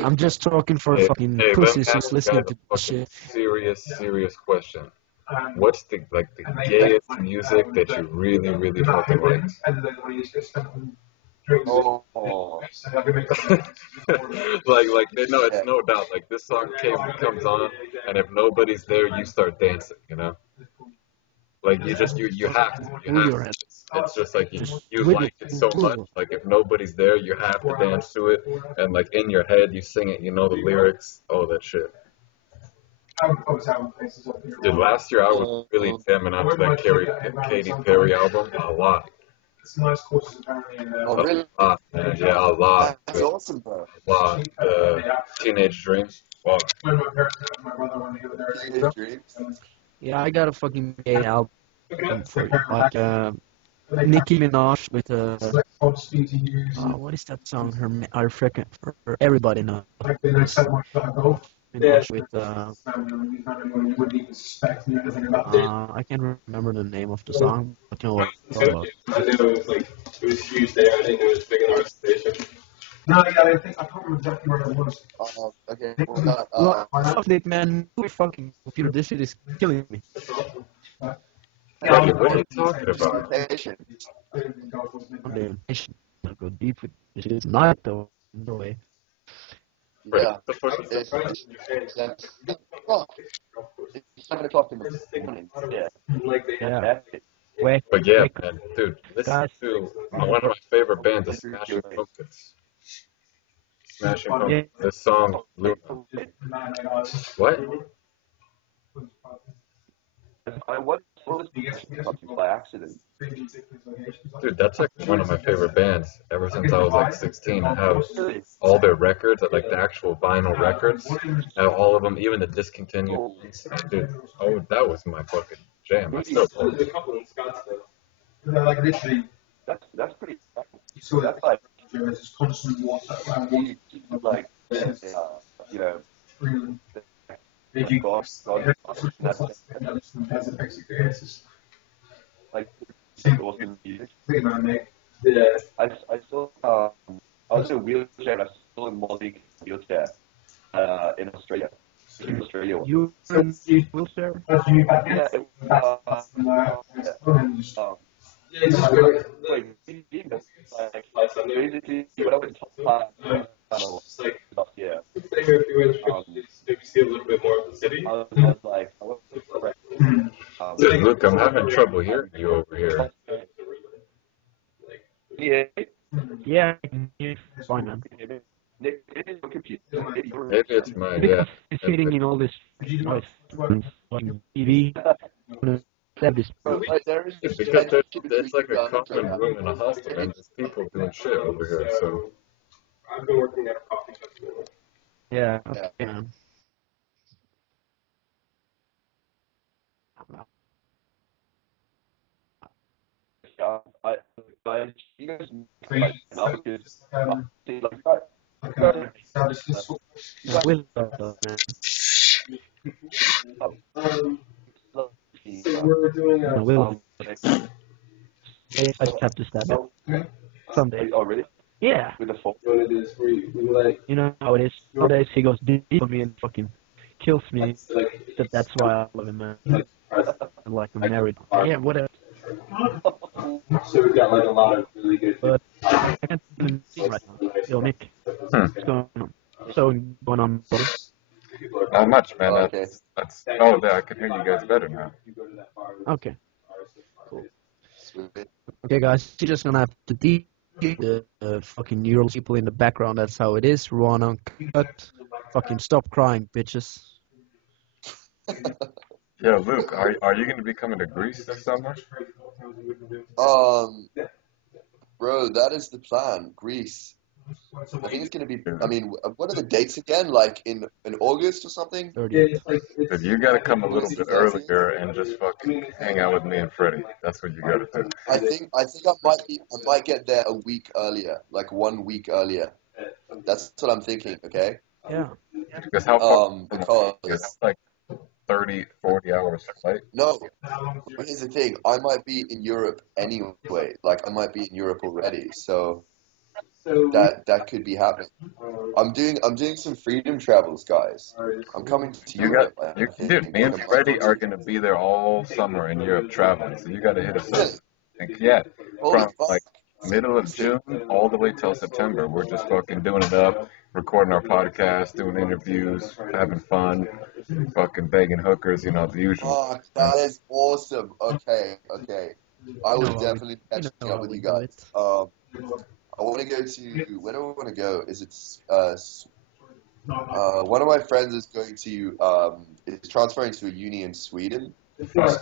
I'm just talking for fucking Hey, pussies let me who's ask listening you to guys this a shit. serious question. What's the gayest music that you really fucking liked? Oh. like no, it's no doubt. Like this song comes on, and if nobody's there, you start dancing. You know, like you have to. Move your head. It's just like you With like it. it so much. Like if nobody's there, you have to dance to it, and like in your head, you sing it. You know the lyrics. Oh, that shit. Dude, last year I was really jamming out to that Katy Perry album a lot. Oh, really? A lot, man. Yeah, a lot. That's awesome, bro. A lot. Teenage Dream. Wow. Teenage Dreams. Yeah, I got a fucking gay album for you. Like Nicki Minaj with what is that song? Her freaking everybody knows. Minaj with I can't remember the name of the song, but you know what it's about. I knew it was like it was huge there. I think it was big in our station. No, yeah, I can't remember exactly where it was. Okay, well, Fuck it, man. Move your fucking computer. This shit is killing me. What are you talking about? I'll go deep with this shit tonight, though. No way. Yeah. The fuck is It's that? 7 o'clock in the morning. Yeah. Yeah. Wait. But yeah, man, dude, listen to one of my favorite bands is Smashing Pumpkins. Smashing Pumpkins. This song, Luna. What? I was by accident. Dude, that's like one of my favorite bands ever since I was like 16. I have all their records, like the actual vinyl records. I have all of them, even the discontinued ones. Dude, oh, that was my fucking jam. I still play it. Like literally, That's pretty. That's like There is just constant water. Like, you know, If you God, that's basically it's just like simple. awesome music. Man, mate. Yeah. I saw I was in a wheelchair and I saw him while in a wheelchair in Australia. In Australia. You were in a wheelchair? Yeah, it was, Yeah, just really, like basically he went up in top five channel like last year. stay here a few minutes, maybe see a little bit more of the city. I was like, I was Dude, look, I'm having trouble hearing you over here. yeah, Yeah, I can hear you fine, man. Nick, it is your computer. Maybe it's mine, yeah. Because it's fitting in all this noise on TV. Have this. Like, there is Because it's like a common room in a hostel, and there's people doing shit over here, so. I've been working at a coffee festival. Yeah, okay, man. You guys So you like now so because just like Yeah, with man. so we're doing No, with I just have to stab it. Okay. Someday. Oh really? Yeah. With the phone. What it is, we like You know how it is. Nowadays he goes deep on me and fucking kills me. That's why I love him, man. Like I'm married. Yeah, whatever. so we've got like a lot of really good. But I can't even see right now. Yo, Nick, what's going on? So going on, brother? Not much, man. Okay. That's. Oh, there, I can hear you guys better now. Okay. Cool. Sweet. Okay, guys, you're just gonna have to deal with the fucking neural people in the background. That's how it is. Raw Uncut. Fucking stop crying, bitches. Yeah, Luke, are you going to be coming to Greece this summer? Bro, that is the plan. Greece. I think it's gonna be. I mean, what are the dates again? Like in August or something? 30. Dude, you got to come a little bit earlier and just fucking hang out with me and Freddie. That's what you got to do. I think I might get there a week earlier, like 1 week earlier. That's what I'm thinking. Okay. Yeah. Because how far? Because It's like 30, 40 hours flight. no, but here's the thing. I might be in Europe anyway. Like I might be in Europe already, so that could be happening. I'm doing some freedom travels, guys. I'm coming to You Europe. got, I you, think, dude, me like and a month Freddie or are two. going to be there all summer in Europe traveling. So you got to hit us up. And yeah, Holy from fuck! like middle of June all the way till September, we're just fucking doing it up, recording our podcast, doing interviews, having fun, fucking begging hookers, you know, the usual. Fuck, that is awesome. Okay. I You will know how we, definitely be you catching know up how with we you do guys. it. I want to go to. Where do I want to go? Is it one of my friends is going to is transferring to a uni in Sweden,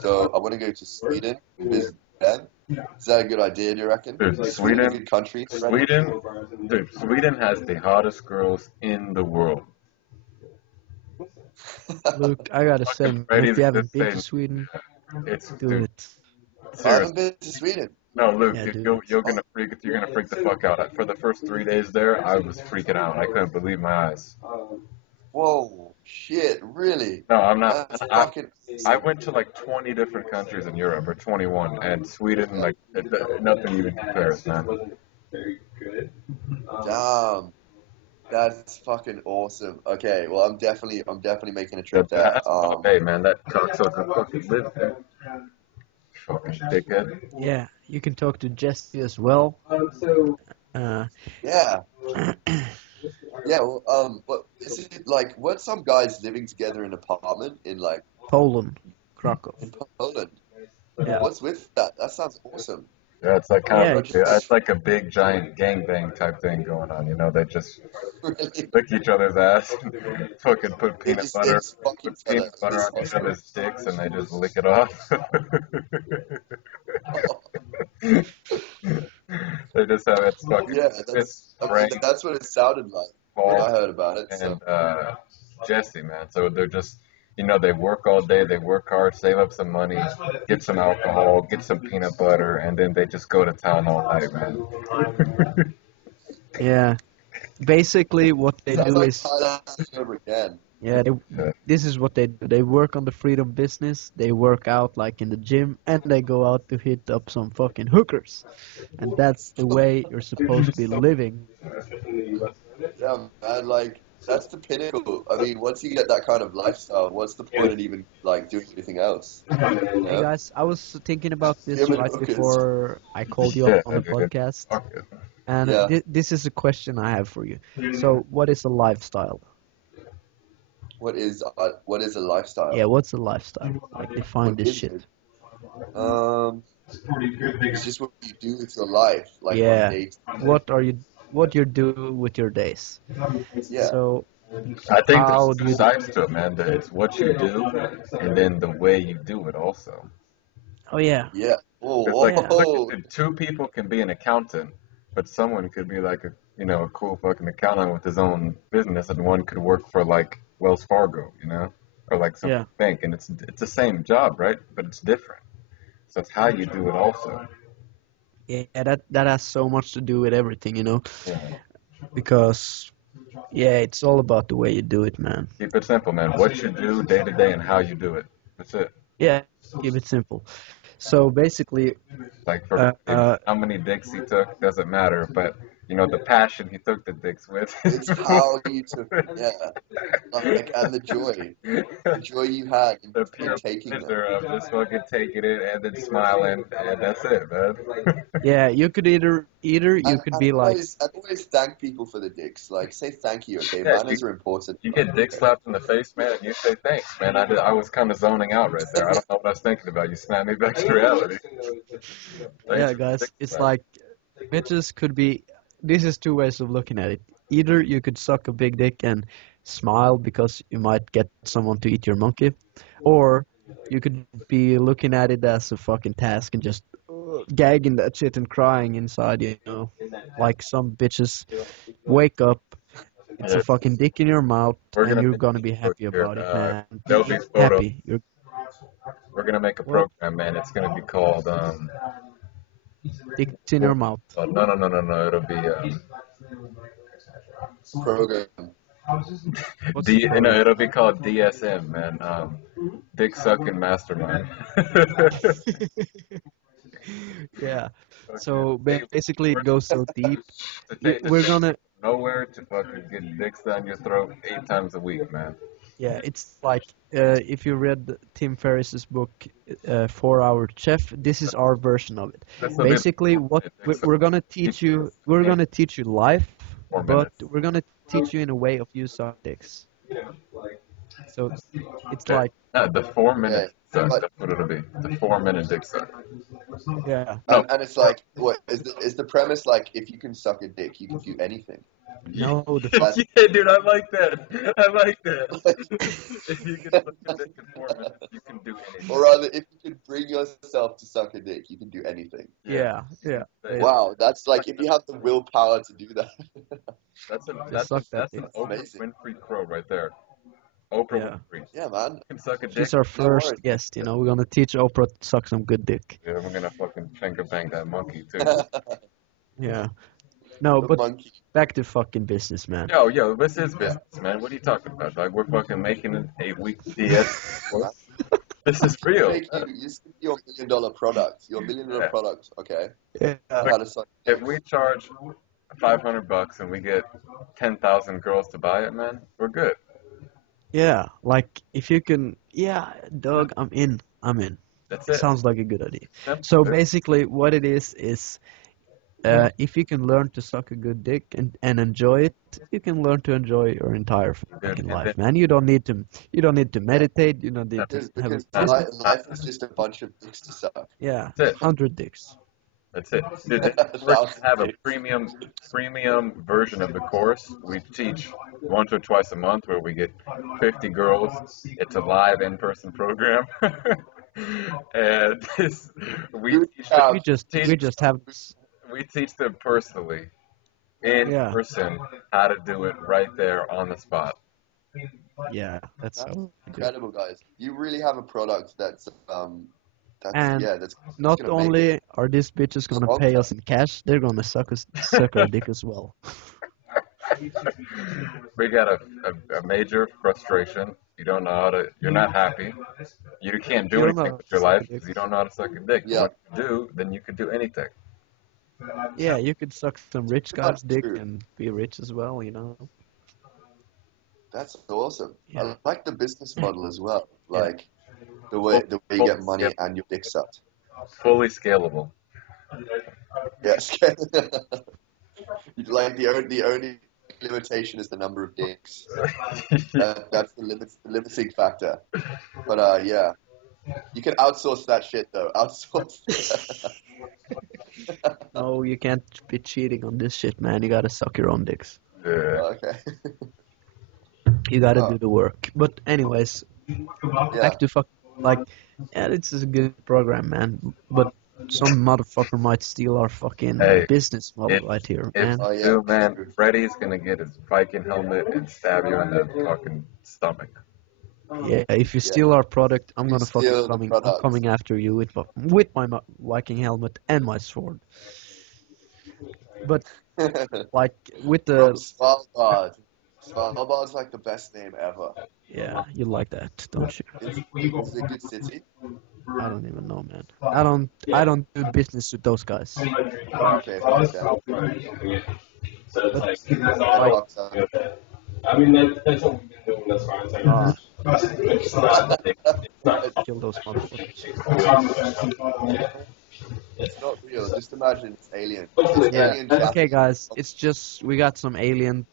so I want to go to Sweden and visit them. Is that a good idea? Do you reckon? Dude, Is Sweden a good country? Sweden has the hottest girls in the world. Look, I gotta say, man, Freddie's if you haven't just been to saying, Sweden, it's do dude, it. I serious. haven't been to Sweden. No, Luke, Yeah, dude, dude. you're gonna freak the fuck out. For the first 3 days there, I was freaking out. I couldn't believe my eyes. Whoa, shit, really? No, I'm not. That's I fucking. I went to like 20 different countries in Europe, or 21, and Sweden, like nothing even compares, man. Damn, that's fucking awesome. Okay, well, I'm definitely making a trip there. Hey, man, that cocksucker fucking lived there. Fucking dickhead. Yeah, you can talk to Jesse as well. Yeah. Yeah, well, but is it like what some guys living together in an apartment in like Poland, Krakow. in Poland? Yeah. What's with that? That sounds awesome. Yeah, it's like Yeah, it's like a big giant gangbang type thing going on. You know, they just Really? lick each other's ass, fucking put They peanut just they butter, just fuck put each other peanut in butter this on each hospital. other's dicks, and they just lick it off. They just have it's fucking Yeah, it's I mean, Frank, that's what it sounded like when I Paul, heard about it. So and Jesse, man. So they're just, you know, they work all day, they work hard, save up some money, get some alcohol, get some peanut butter, and then they just go to town all night, man. Yeah. Basically, what they Sounds do like is, Thailand over again. yeah, this is what they do. They work on the freedom business. They work out like in the gym, and they go out to hit up some fucking hookers. And that's the way you're supposed to be living. Yeah, man, like that's the pinnacle. I mean, once you get that kind of lifestyle, what's the point in even like doing anything else? You Hey know, guys, I was thinking about this gym and right hookers. before I called you Yeah, on the dude. podcast. Fuck it. And Yeah. this is a question I have for you. So, what is a lifestyle? What is a lifestyle? Yeah, what's a lifestyle? Like, define What this is shit. it? It's just what you do with your life, like on a Yeah, date. what you do with your days. Yeah, So, I think there's how do two you? sides to it, man. That it's what you do, and then the way you do it also. Oh yeah, yeah. It's Oh, like yeah, look, oh, two people can be an accountant, but someone could be like a cool fucking accountant with his own business, and one could work for like Wells Fargo, or like some yeah, bank, and it's the same job, right? But it's different. So it's how you do it also. yeah. That has so much to do with everything, Yeah. because yeah, it's all about the way you do it, man. Keep it simple, man. What you do day to day and how you do it. That's it. Yeah, keep it simple. So basically, Like for uh, Gabe, uh, how many dicks he took doesn't matter, but the passion he took the dicks with. it's how you took. Yeah, like and the joy you had The in pure taking them. pleasure of just fucking taking it and then smiling, and that's it, man. yeah, you could either you could be like, And always thank people for the dicks. Like, say thank you, okay? Yeah, you, Manners are important. you get dick slapped in the face, man, and you say thanks, man. I was kind of zoning out right there. I don't know what I was thinking about. You snapped me back to reality. Thanks yeah, for the dick guys. It's slap. like bitches could be. This is two ways of looking at it. Either you could suck a big dick and smile because you might get someone to eat your monkey, or you could be looking at it as a fucking task and just gagging that shit and crying inside, like some bitches wake up, it's a Yeah, fucking dick in your mouth, we're and gonna you're make gonna a be photo happy here. about it, man. There'll Be be photos. happy. You're We're gonna make a what? program, man. It's gonna be called Dicks in your mouth. no, no, no, no, no. It'll be Program. What's the program? it'll be called DSM, man. Dick sucking mastermind. Yeah. Fucking So Dave, basically, it we're goes so deep. to take We're gonna, nowhere to fucking get dicks down your throat 8 times a week, man. yeah. It's like if you read Tim Ferriss's book, 4 Hour Chef. This is our version of it. That's a little Basically, what dick we're sucking gonna teach you, we're in gonna teach you life, 4 minutes. but we're gonna teach you in a way of you suck dicks. So it's Okay. like, The 4 minute Okay. suck. But That's what it'll be. The 4 minute dick suck. yeah, No. and it's like, what is the premise? Like, if you can suck a dick, you can do anything. no, the That, Yeah, dude, I like that. I like that. If you can suck a dick in 4 minutes, you can do anything. or rather, if you can bring yourself to suck a dick, you can do anything. yeah, yeah. Wow, that's like if you have the willpower to do that. Suck that That's an dick. Oprah Amazing. Winfrey quote right there. Oprah Yeah. Winfrey. Yeah, man. You can suck a dick. She's our No first worries. guest. We're gonna teach Oprah to suck some good dick. Yeah, we're gonna fucking finger bang that monkey too. Yeah. No, The but monkey. back to fucking business, man. Yo, this is business, man. What are you talking about? Like we're fucking making an 8 week DS. This is real. You see your $1 million product. Your $1 million Yeah. product. Okay. Yeah. How to suck If dicks. we charge $500 and we get 10,000 girls to buy it, man, we're good. Yeah, like if you can, yeah, Doug, I'm in. I'm in. That's it. Sounds like a good idea. Simple, So dude. basically, what it is if you can learn to suck a good dick and enjoy it, you can learn to enjoy your entire fucking and life, then- man. You don't need to meditate. You don't need to have a Because business. life is just a bunch of dicks to suck. Yeah, That's it. 100 dicks. That's it. Dude, we're gonna have a premium version of the course. We teach once or twice a month where we get 50 girls. It's a live in-person program. And we teach them, We just have. we teach them personally in Yeah. person how to do it right there on the spot. Yeah, that's so good. Incredible, guys. You really have a product And that's not gonna make it only are these bitches gonna long pay term. us in cash, they're gonna suck our dick as well. We got a major frustration. You don't know how to. You're not happy. You can't do You don't anything know with how your to suck a life dick. because you don't know how to suck a dick. But Yeah, when you do, then you can do anything. Yeah, you could suck some rich pretty much guy's dick true. and be rich as well, you know. That's awesome. Yeah. I like the business model as well. Yeah. Like Full, the way you fully, get money and your dick sucked. fully scalable. Yes. Like the only limitation is the number of dicks. That's the limiting factor. But yeah, you can outsource that shit though. Outsource. No, you can't be cheating on this shit, man. You gotta suck your own dicks. Yeah. Okay. You gotta Oh, do the work. But anyways, yeah. back to like, yeah, this is a good program, man. But some motherfucker might steal our fucking Hey, business model if right here, if man. Oh you yeah. do, man, True. Freddy's gonna get his Viking helmet and stab you in the fucking stomach. Yeah, if you Yeah. steal our product, I'm You gonna fucking steal the I'm product. coming after you with my Viking helmet and my sword. But like with From the Svalbard. Svalbard's like the best name ever. yeah, you like that, don't you? It's a good city. I don't even know, man. I don't do business with those guys. Okay, fuck them. But Yeah, like, fuck them. I mean, that's what we've been doing this far entire uh, It's not. kill those motherfuckers. It's not real. Just imagine it's alien. Just Yeah. alien Okay, chatting. guys. It's just we got some alien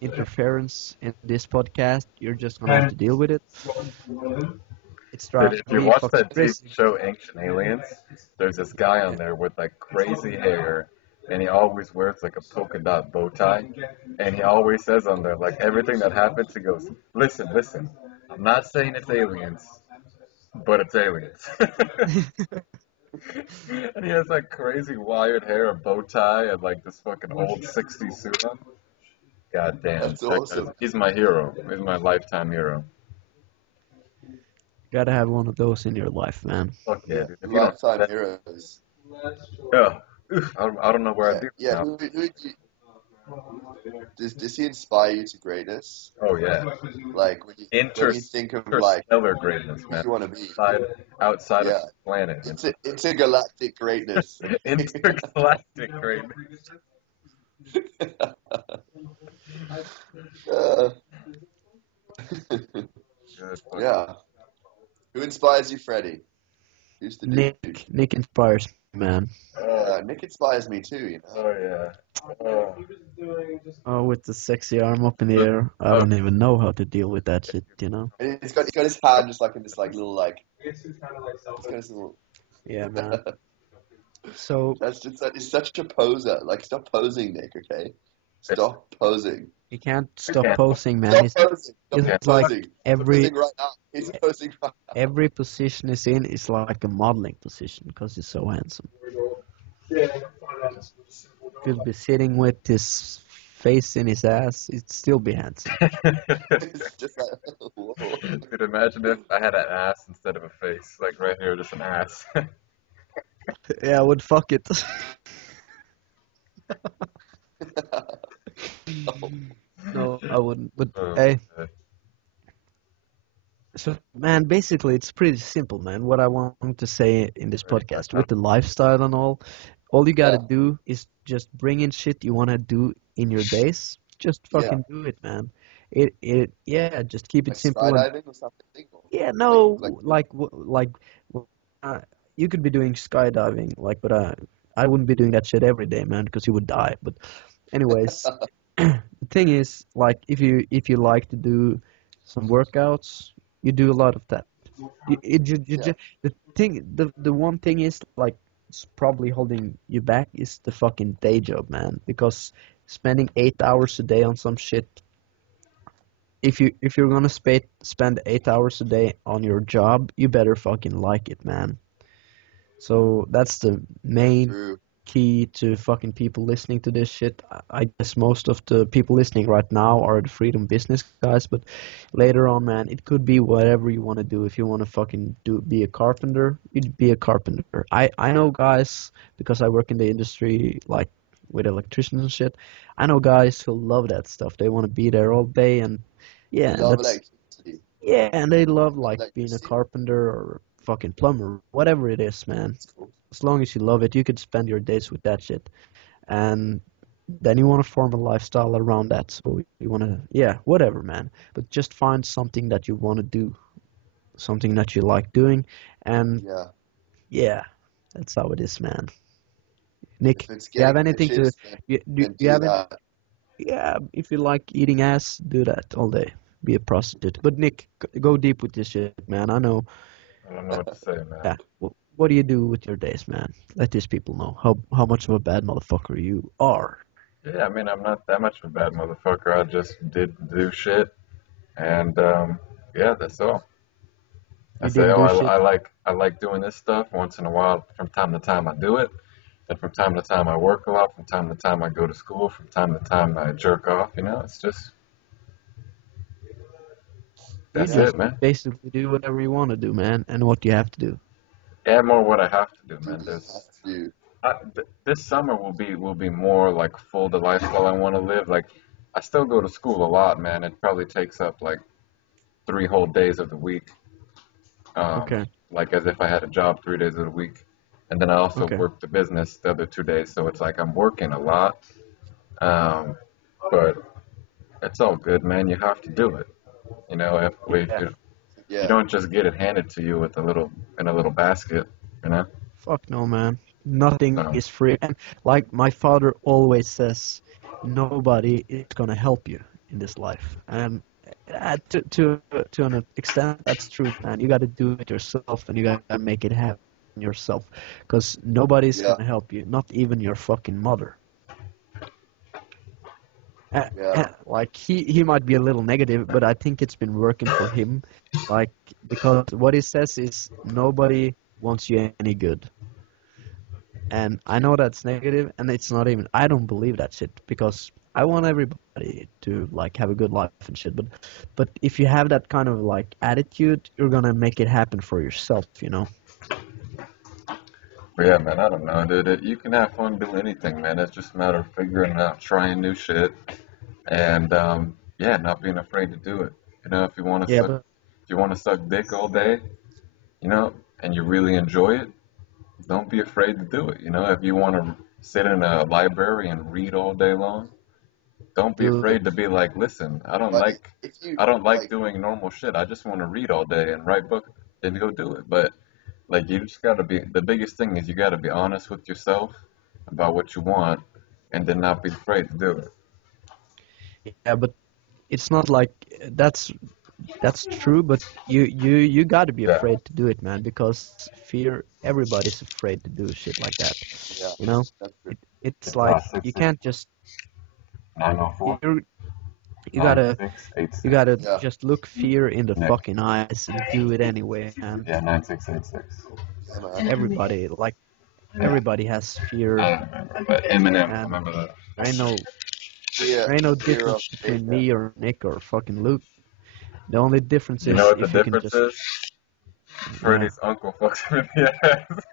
interference in this podcast. You're just gonna have to deal with it. It's Dude, driving if you me watch fucking that TV crazy. show Ancient Aliens, there's this guy on Yeah. there with like crazy hair, and he always wears like a polka dot bow tie, and he always says on there like everything that happens, he goes, "Listen, listen, I'm not saying it's aliens, but it's aliens." And he has like crazy wired hair, a bow tie, and like this fucking old '60s suit on. God damn, That's awesome. he's my hero. He's my lifetime hero. Gotta have one of those in your life, man. Fuck yeah, Yeah. dude. If you don't have Lifetime that, heroes. yeah, I don't know where I'd Yeah. be Yeah. now. Does he inspire you to greatness? Oh yeah. Like when you think of like Interstellar greatness, who man. you want to be. Outside of Yeah. this planet, you Intergalactic greatness. know. Intergalactic greatness. Uh, Good fucking. yeah. Who inspires you, Freddie? Who's the dude? Nick inspires me, man. Nick inspires me too. You know. Oh yeah. Oh. Oh, with the sexy arm up in the air, I Oh, don't even know how to deal with that shit, you know? And he's got his hand just like in this like little like. It's got this little. Yeah, man. So That's just that. He's such a poser. Like stop posing, Nick. Okay. Stop posing. he can't stop can't. posing, man. Stop He's posing. he's Stop like posing. He's every posing right now. He's posing right now. every position he's in is like a modeling position because he's so handsome. Could be sitting with his face in his ass, he'd still be handsome. It's just like, whoa. Dude, imagine if I had an ass instead of a face. Like right here, just an ass. Yeah, I would fuck it. No, I wouldn't. But Oh, hey, yeah. so man, basically it's pretty simple, man. What I want to say in this podcast with the lifestyle and all you gotta Yeah. do is just bring in shit you wanna do in your days. Just Yeah. fucking do it, man. Yeah, just keep it Like simple and skydiving or something. yeah, no, Like uh, you could be doing skydiving, like, but I wouldn't be doing that shit every day, man, because you would die. But anyways, the thing is, like, if you like to do some workouts, you do a lot of that. Yeah. The one thing is like it's probably holding you back is the fucking day job, man, because spending 8 hours a day on some shit. If you're gonna spend 8 hours a day on your job, you better fucking like it, man. So that's the main True. key to fucking people listening to this shit. I guess most of the people listening right now are the freedom business guys, but later on, man, it could be whatever you want to do. If you want to fucking be a carpenter, you'd be a carpenter. I know guys because I work in the industry, like with electricians and shit. I know guys who love that stuff. They want to be there all day, and You yeah, love that's electricity. yeah, and they love like being a Electricity. carpenter or fucking plumber, whatever it is, man. It's cool. As long as you love it, you could spend your days with that shit. And then you want to form a lifestyle around that. So you want to, yeah, whatever, man. But just find something that you want to do, something that you like doing. And Yeah. yeah, that's how it is, man. Nick, If it's you have getting anything to, bitches, then you do haven't, that. yeah, if you like eating ass, do that all day. Be a prostitute. But Nick, go deep with this shit, man. I know. I don't know what to say, man. Yeah. What do you do with your days, man? Let these people know how much of a bad motherfucker you are. Yeah, I mean, I'm not that much of a bad motherfucker. I just did do shit, and yeah, that's all. I You say, didn't oh, do shit. I like doing this stuff. Once in a while, from time to time, I do it. And from time to time, I work a lot. From time to time, I go to school. From time to time, I jerk off. You know, it's just You that's Yeah. it, just man. basically do whatever you want to do, man, and what you have to do. Yeah, more what I have to do, Do man. what you have to do. This summer will be more like full the lifestyle I want to live. Like, I still go to school a lot, man. It probably takes up like 3 whole days of the week, Okay, like as if I had a job 3 days of the week. And then I also okay. work the business the other 2 days, so it's like I'm working a lot. Um, but it's all good, man. You have to do it. You know, if Yeah. you Yeah. don't just get it handed to you with a little in a little basket, you know. Fuck no, man. Nothing So is free. And like my father always says, nobody is gonna help you in this life. And to an extent, that's true, man. You got to do it yourself, and you got to make it happen yourself, because nobody's Yeah. gonna help you, not even your fucking mother. Yeah. Like he might be a little negative, but I think it's been working for him. Like because what he says is nobody wants you any good. And I know that's negative, and it's not even. I don't believe that shit because I want everybody to like have a good life and shit. But if you have that kind of like attitude, you're gonna make it happen for yourself, you know. but yeah, man, I don't know, dude. You can have fun doing anything, man. It's just a matter of figuring it out, trying new shit, and yeah, not being afraid to do it. You know, Yeah, but if you want to suck dick all day, you know, and you really enjoy it, don't be afraid to do it. You know, if you want to sit in a library and read all day long, don't be do it. afraid to be like, listen, But if you I don't like like, doing normal shit. I just want to read all day and write books. Then go do it. But like, you just gotta be. The biggest thing is you gotta be honest with yourself about what you want, and then not be afraid to do it. Yeah, but it's not like that's true. But you got to be Yeah, afraid to do it, man, because fear. Everybody's afraid to do shit like that. yeah, You know, that's true. it's it's like you 6 can't just 904 you you gotta 9686. you gotta Yeah. just look fear in the Nick. fucking eyes and do it anyway, man. Yeah, 9686. Yeah, man. Everybody like Yeah, everybody has fear, I remember. But Eminem, I and remember that. there ain't no Fear, there ain't no fear of difference between failure. me or Nick or fucking Luke. The only difference You know is what the if you can difference just is? yeah. Freddie's uncle fucks with the ass.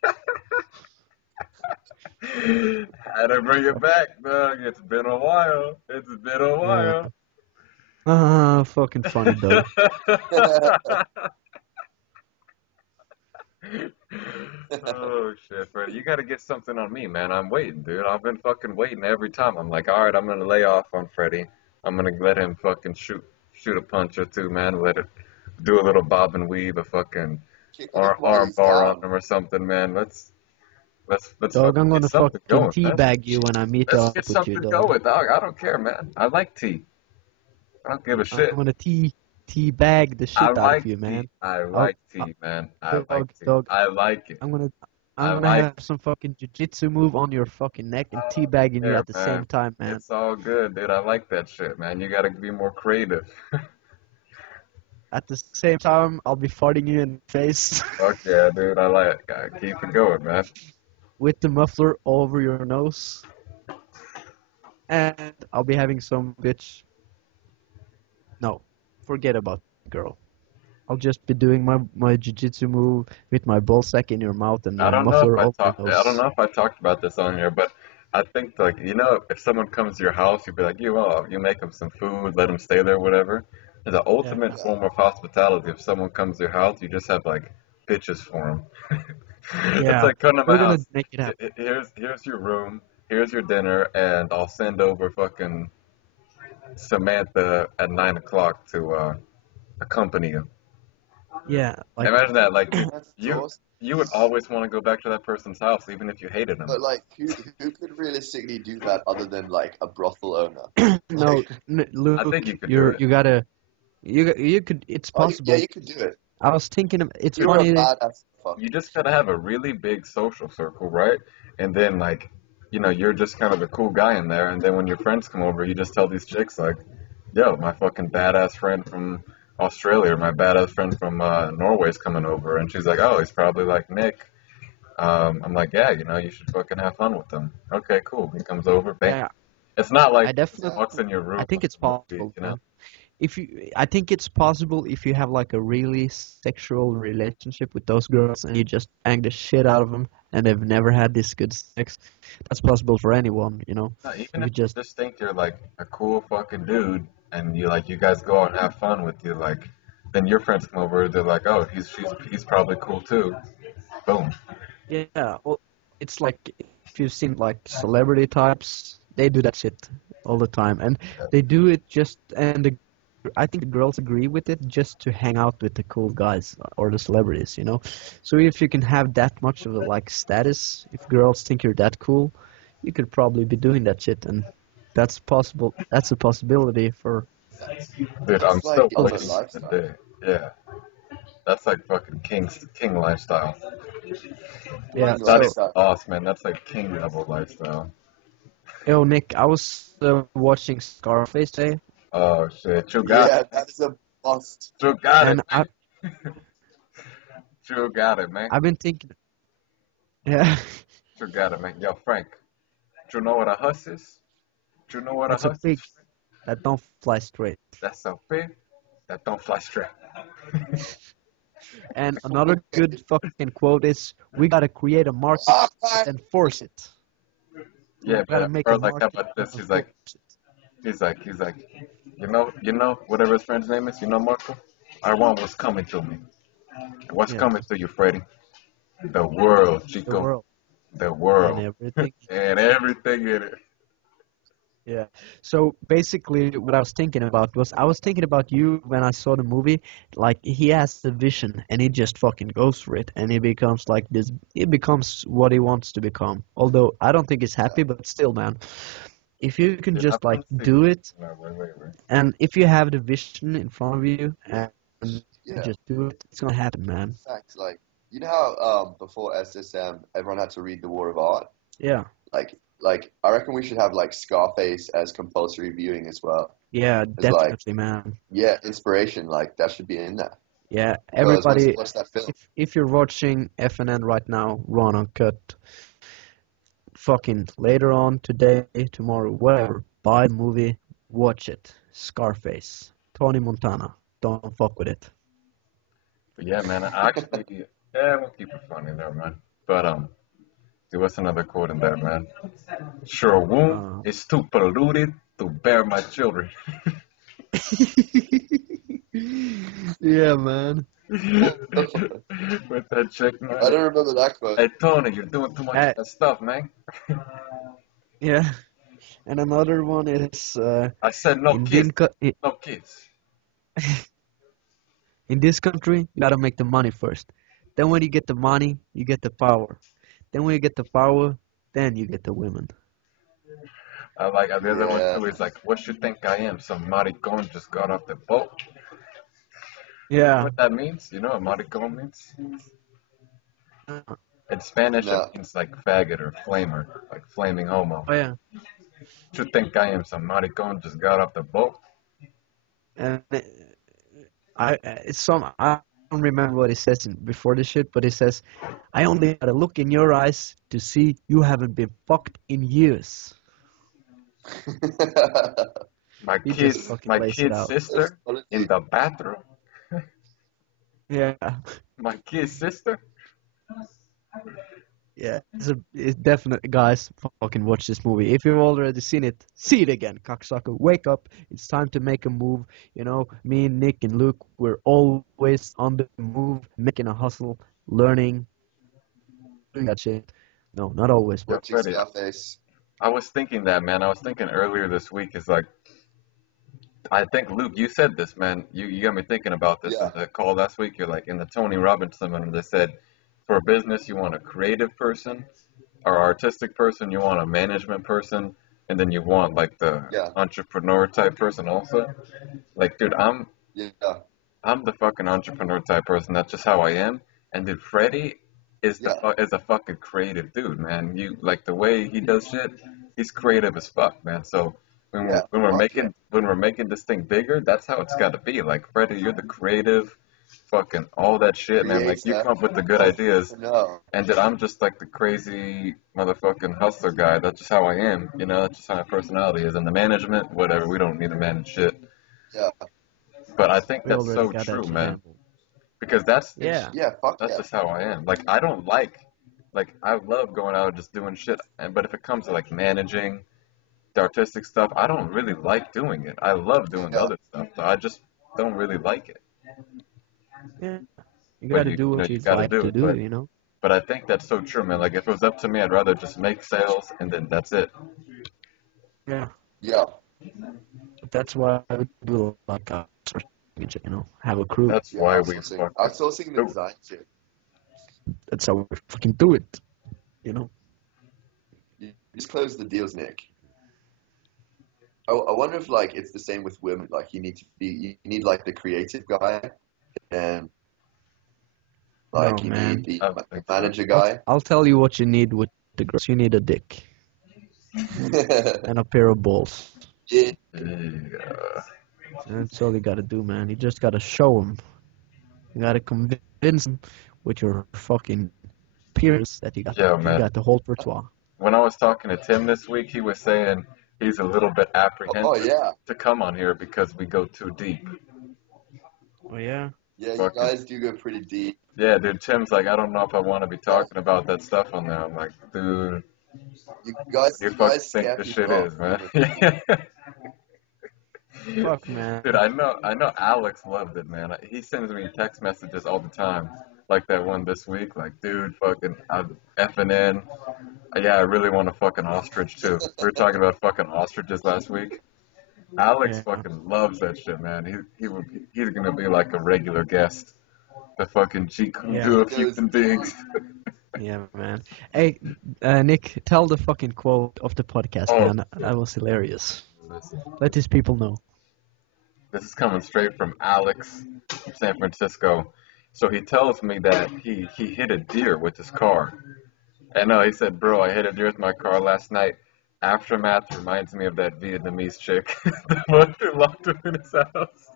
Had to bring it back, dog. It's been a while. It's been a Uh, while. fucking funny though. Oh shit, Freddie, you gotta get something on me, man. I'm waiting, dude. I've been fucking waiting every time. I'm like, all right, I'm gonna lay off on Freddie. I'm gonna let him fucking shoot a punch or two, man. Let it do a little bob and weave, a fucking Kicking it while arm he's bar on down. him or something, man. Let's Dog, fucking I'm get gonna something fucking going, man. teabag you when I meet Let's up get with you, something dog. going, dog. I don't care, man. I like tea. I don't give a I'm shit. gonna teabag the I shit out of like you, man. tea. I I'll, like tea, man. I like dog, tea. dog. I like it. I'm gonna I I'm gonna like have some fucking jujitsu move on your fucking neck and I don't teabagging you care, at the man. same time, man. It's all good, dude. I like that shit, man. You gotta be more creative. At the same time, I'll be farting you in the face. Fuck yeah, dude. I like it. Keep it going, man. with the muffler over your nose, and I'll be having some bitch. No, forget about girl. I'll just be doing my jiu-jitsu move with my ball sack in your mouth and I the don't know if muffler I over your talked. I don't nose. know if I talked about this on here, but I think like if someone comes to your house, you'd be like, you make them some food, let them stay there, whatever. And the Yeah, ultimate form of hospitality, if someone comes to your house, you just have like bitches for them. It's yeah. like come to my We're gonna house. make it happen. Here's your room. Here's your dinner, and I'll send over fucking Samantha at 9 o'clock to accompany you. Yeah, like Imagine that, like That's you awesome. you would always want to go back to that person's house, even if you hated them. But like, who could realistically do that other than like a brothel owner? no, Like, I think Luke, you could do it. you gotta you could. It's oh, yeah, possible. you could do it. I was thinking, it's You're a funny. badass fuck. You just gotta have a really big social circle, right? And then like, you're just kind of a cool guy in there. And then when your friends come over, you just tell these chicks like, "Yo, my fucking badass friend from Australia, or my badass friend from Norway's coming over," and she's like, "Oh, he's probably like Nick." I'm like, "Yeah, you should fucking have fun with him." Okay, cool. He comes over, bam. Yeah, It's not like I Yeah. walks definitely. in your I room think like it's a movie, possible, man. I think it's possible if you have like a really sexual relationship with those girls and you just bang the shit out of them and they've never had this good sex. That's possible for anyone, you know. No, even If if you you just, just think you're like a cool fucking dude and you guys go out and have fun with you, like then your friends come over, they're like, oh, he's probably cool too. Boom. yeah, well, it's like if you've seen like celebrity types, they do that shit all the time, and they do it just, and I think the girls agree with it just to hang out with the cool guys or the celebrities, you know. So if you can have that much of a like status, if girls think you're that cool, you could probably be doing that shit, and that's possible. That's a possibility for Dude, I'm It's still like ultimate waiting us. for the lifestyle. day. Yeah, that's like fucking king lifestyle. Yeah. King Not even So, lifestyle. boss, man. That's like king level lifestyle. yo, Nick, I was watching Scarface today, Oh shit, you got Yeah, it. that is a must. You got it, and I man. You got it, man. I've been thinking, yeah, You got it, man. Yo, Frank, do you know what a huss is? Do you know what a that's a huss is? pig that don't fly straight. That's a pig that don't fly straight. And another good fucking quote is, "We gotta create a market Fuck, man. and force it. We Yeah, gotta but make a or like how market about and this? force it." He's like, whatever his friend's name is, Marco? I want what's coming to me. What's Yeah, coming to you, Freddy? The world, the Chico. world The and world. everything. And everything in it. Yeah. So basically, what I was thinking about was I was thinking about you when I saw the movie. Like he has the vision, and he just fucking goes for it, and he becomes like this. He becomes what he wants to become. Although I don't think he's happy, but still, man, if you can Dude, I just like want to see. do it, No, wait. and if you have the vision in front of you, and you Yeah, just do it, it's gonna happen, man. facts. Like, you know how before SSM, everyone had to read the War of Art? Yeah. Like, I reckon we should have like Scarface as compulsory viewing as well. Yeah, As like, definitely, man. yeah, inspiration. Like, that should be in there. Yeah, Because once you everybody, watch that film, if you're watching F&N right now, Raw Uncut, fucking later on today, tomorrow, whatever, buy the movie, watch it. Scarface, Tony Montana. Don't fuck with it. But yeah, man, I actually, yeah, we'll keep it funny there, man. But, see, what's another quote in there, man? Sure womb Uh, is too polluted to bear my children. yeah, man. With that chick, I man. don't remember that quote. Hey, Tony, you're doing too much of Uh, that stuff, man. yeah, and another one is I said no in, kids, in no kids. in this country, you gotta make the money first. Then when you get the money, you get the power. Then when you get the power, then you get the women. I like the other one Yeah. too. Is like, what you think I am? Some maricon just got off the boat. You know Yeah. what that means? You know what maricon means? Uh, In Spanish, it No. means like faggot or flamer, like flaming homo. Oh yeah. What you think I am? Some maricon just got off the boat. And it's some. don't remember what he says before this shit, but he says, "I only gotta look in your eyes to see you haven't been fucked in years." He just fucking lays it out. sister in the bathroom. Yeah, My kid's sister. yeah. It's definitely, guys, fucking watch this movie. If you've already seen it, see it again, cocksucker. Wake up. It's time to make a move. You know, me and Nick and Luke, we're always on the move, making a hustle, learning, doing that shit. No, not always, but Watching Freddie, Scarface. I was thinking that, man. I was thinking earlier this week is like, I think Luke, you said this, man. You got me thinking about this in Yeah, the call last week. You're like in the Tony Robbins seminar. They said, for a business, you want a creative person or artistic person. You want a management person, and then you want like the yeah, entrepreneur type person also. Like, dude, yeah, I'm the fucking entrepreneur type person. That's just how I am. And dude, Freddie yeah, is a fucking creative dude, man. You like the way he does shit. He's creative as fuck, man. So yeah. Fuck yeah. when we're making this thing bigger, that's how it's got to be. Like Freddie, you're the creative, fucking all that shit, man. Like you Creator, come up with the good ideas, entrepreneur. and then I'm just like the crazy motherfucking hustler guy. That's just how I am. You know, that's just how my personality is. And the management, whatever. We don't need to manage shit. Yeah, But I think we that's already so got that true, shit man. handled. Because Yeah. yeah. Fuck that's yeah. just how I am. Like I don't like I love going out and just doing shit. And but if it comes to like managing the artistic stuff, I don't really like doing it. I love doing the Yeah, other stuff, so I just don't really like it. Yeah. You But gotta do what you you'd got to like do to it. do, you know? But I think that's so true, man. Like if it was up to me, I'd rather just make sales and then that's it. Yeah. yeah. But that's why I would do like you know, have a crew. That's Yeah, why we outsourcing. fucking Outsourcing the do it. design shit. That's how we fucking do it, you know? You just close the deals, Nick. I wonder if like it's the same with women. Like you need like the creative guy, and No, like you man. need the I don't think so. manager guy. I'll tell you what you need with the girls. You need a dick and a pair of balls. Yeah, Yeah. That's all you gotta do, man. You just gotta show them. You gotta convince them with your fucking appearance that Yeah, you man. got the whole repertoire. When I was talking to Tim this week, he was saying he's a little bit oh apprehensive yeah, to come on here because we go too deep. Oh yeah. yeah. You Fucking guys do go pretty deep. yeah, dude. Tim's like, I don't know if I want to be Yeah. talking about that stuff on there. I'm like, dude, You what do guys, you you fucking guys think scare this people shit off. is, man? Fuck, man. Dude, I know Alex loved it, man. He sends me text messages all the time, like that one this week. Like, dude, fucking F&N. Yeah, I really want a fucking ostrich too. We were talking about fucking ostriches last week. Alex Yeah. fucking loves that shit, man. He's gonna be like a regular guest. The fucking Yeah. Chikungu of human beings. Yeah, man. Hey, Nick, tell the fucking quote of the podcast, Oh, man. That was hilarious. listen, Let these people know. this is coming straight from Alex from San Francisco. So he tells me that he hit a deer with his car. And no, he said, bro, I hit a deer with my car last night. Aftermath reminds me of that Vietnamese chick, the one who locked him in his house.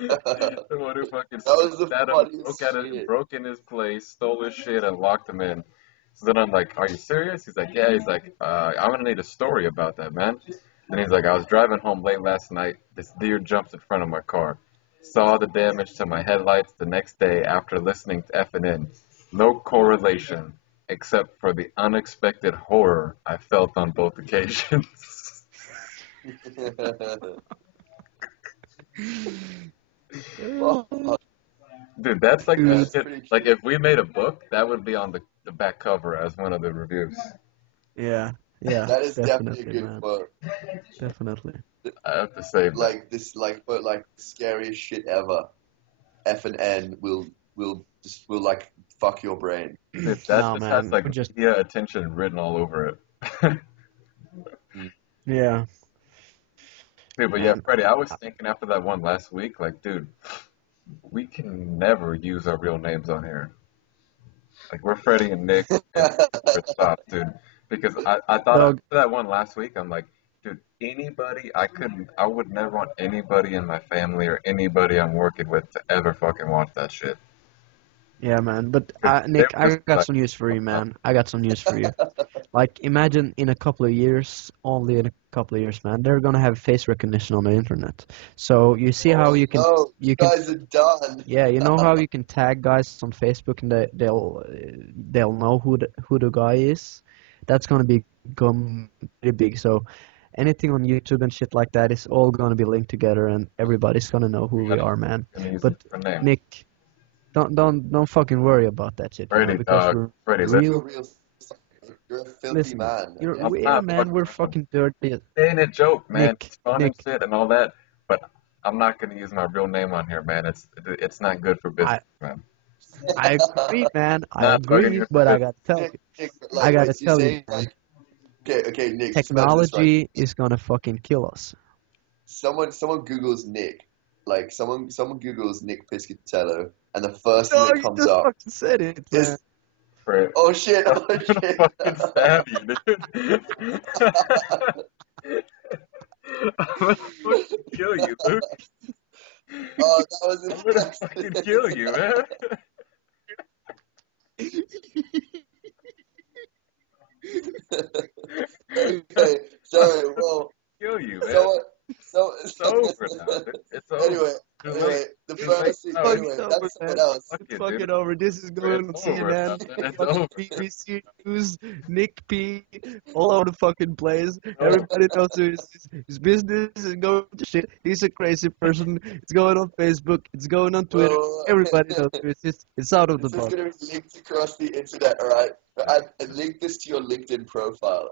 that The one who fucking was the slipped at him, funniest shit. broke in his place, stole his shit, and locked him in. So then I'm like, are you serious? He's like, yeah. He's like, I'm gonna need a story about that, man. Then he's like, I was driving home late last night. This deer jumps in front of my car. Saw the damage to my headlights the next day after listening to F&N. No correlation, except for the unexpected horror I felt on both occasions. Fuck, Dude, that's like the that's Dude, shit. pretty Like true. if we made a book, that would be on the back cover as one of the reviews. yeah, yeah, That is definitely a definitely, good man. quote. Definitely. I have to save that. Like this, like scariest shit ever. F and N will like fuck your brain. Dude, that No, just has man. like We're just, media attention written all over it. yeah, Dude, but yeah, man. Freddie, I was thinking after that one last week, like, dude, we can never use our real names on here. Like, we're Freddie and Nick, and it stops, dude. Because I thought Dog, after that one last week, I'm like, dude, anybody, I would never want anybody in my family or anybody I'm working with to ever fucking watch that shit. Yeah, man. But Because they're Nick, I just got like, some news for you, fucked up. man. I got some news for you. Like, imagine in a couple of years, only in a couple of years, man, they're gonna have face recognition on the internet. So you see how Oh no, you you can, guys are done. yeah, you know how you can tag guys on Facebook and they'll know who the guy is. That's gonna become pretty big. So anything on YouTube and shit like that is all gonna be linked together, and everybody's gonna know who we are, man. Gonna use a But different name. Nick, don't fucking worry about that shit, you know, Freddie, because we're Freddie, You're a real. real, you're a filthy Listen, man. I'm yeah, not man, we're fucking fucking dirty. saying a joke, man. Nick, It's fun and Nick, shit and all that, but I'm not gonna use my real name on here, man. It's not good for business, I man. I agree, man. I Not fucking agree, good for but I business. gotta tell Nick, you, Nick, but I like, gotta wait, so you're tell you, saying man. like, okay, Nick, just imagine this, right? Technology is gonna fucking kill us. Someone Googles Nick, like someone Googles Nick Piscatello, and the first thing No, that you comes just up fucking said it, man. is, Fred, oh shit, I'm oh gonna shit. fucking stab you, dude. I'm gonna fucking kill you, Luke. Oh, that was I'm gonna disgusting. fucking kill you, man. Okay, so well, Kill you, man. someone, so, It's over now, dude. It's over. anyway, Too late. anyway, the Too late. first thing, No, Fucking anyway, over, that's man. someone else. fuck It's it, dude. fucking over. This is going on It's over now, CNN, man. It's fucking over. BBC News, Nick P, all over the fucking place. It's over. Everybody knows his business is going to shit. He's a crazy person. It's going on Facebook. It's going on Twitter. Well, Everybody knows who it is. It's out of the this is box. going to be linked across the internet, all right? I link this to your LinkedIn profile.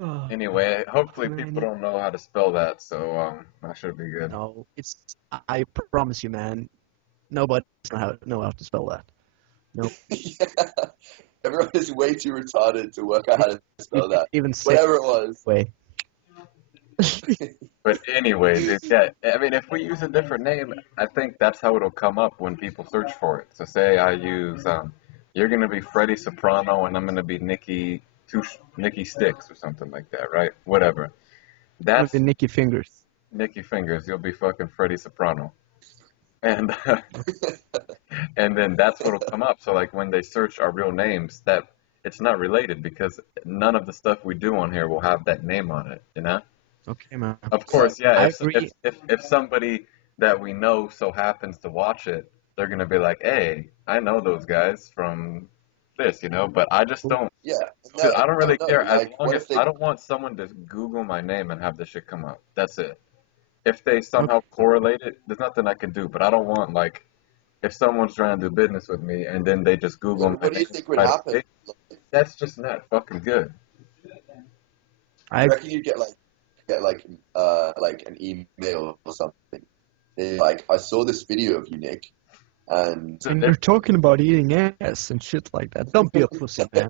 Oh, Anyway, hopefully people man. don't know how to spell that, so that should be good. No, it's. I promise you, man. Nobody's know how to spell that. No, Yeah. Everyone is way too retarded to work out how to you spell can that. even say Whatever it was. way. But anyway, dude, yeah, I mean, if we use a different name, I think that's how it'll come up when people search for it. So say I use, you're gonna be Freddie Soprano, and I'm gonna be Nikki Sticks or something like that, right? Whatever. Gonna be That's Nicky Fingers. Nikki Fingers. You'll be fucking Freddie Soprano, and and then that's what'll come up. So like when they search our real names, that it's not related because none of the stuff we do on here will have that name on it, you know? Okay, man. Of course, yeah. I If agree. if somebody that we know so happens to watch it, they're gonna be like, "Hey, I know those guys from this," you know. But I just don't. Yeah. Dude, No, I don't no, really no. care as Like, long what as if they? I don't want someone to Google my name and have this shit come up. That's it. If they Okay. somehow correlate it, there's nothing I can do. But I don't want like if someone's trying to do business with me and then they just Yeah, Google but my what do you name think would right happen? away, that's just not fucking good. I You reckon you get like an email or something? They're like, I saw this video of you, Nick, and So and if you're talking about eating ass and shit like that. Don't be a pussy, man.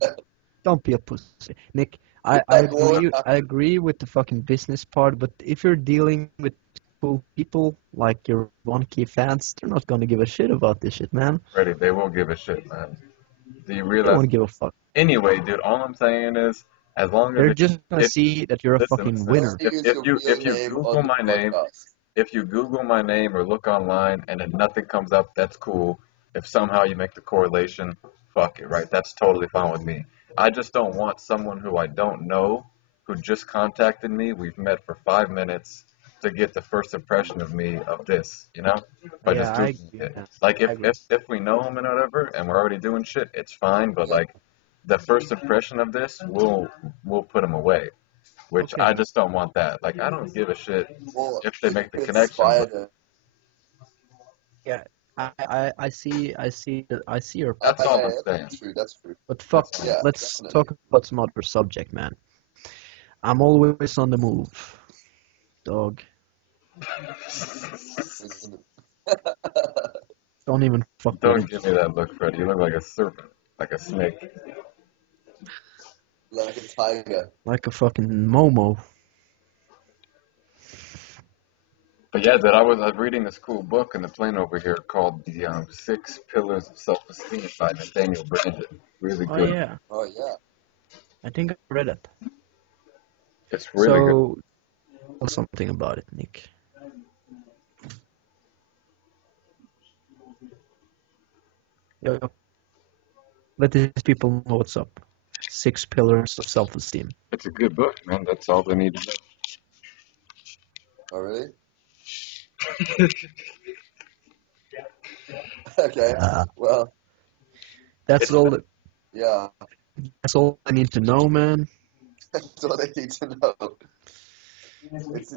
Don't be a pussy, Nick. I like what would agree. I happen? agree with the fucking business part, but if you're dealing with cool people like your one key fans, they're not gonna give a shit about this shit, man. Freddie, they will give a shit, man. Do you They realize? won't give a fuck. Anyway, dude, all I'm saying is, as long as They're just gonna if see that you're a listen, fucking listen, Don't winner. use your real if you name Google on the my name, podcast. if you Google my name or look online and then nothing comes up, that's cool. If somehow you make the correlation, fuck it, right? That's totally fine with me. I just don't want someone who I don't know, who just contacted me, we've met for 5 minutes, to get the first impression of me of this, you know? By Yeah, just I Googling agree, it. man. Like I agree. if we know him and whatever, and we're already doing shit, it's fine. But like the first impression of this, we'll put him away. Which Okay. I just don't want that. Like I don't give a shit Or if they it make the could connection, inspire but them. Yeah, I see your that's point. all Yeah, I'm yeah, saying. that's true. That's true. But fuck, That's all I'm Yeah, let's definitely. talk about some other subject, man. I'm always on the move, dog. Don't even fuck with Don't it. give me that look, Fred. You look like a serpent, like a snake. Like a tiger. Like a fucking Momo. But yeah, that I was reading this cool book in the plane over here called the Six Pillars of Self-Esteem by Nathaniel Brandon. Really Oh good. yeah, Oh yeah. I think I read it. It's really good. So, tell something about it, Nick. Yeah. Let these people know what's up. 6 pillars of self-esteem. It's a good book, man. That's all they need to Oh, really? know. Okay. Uh, Well, that's It's all. yeah, That's all I need to know, man. that's all they need to know.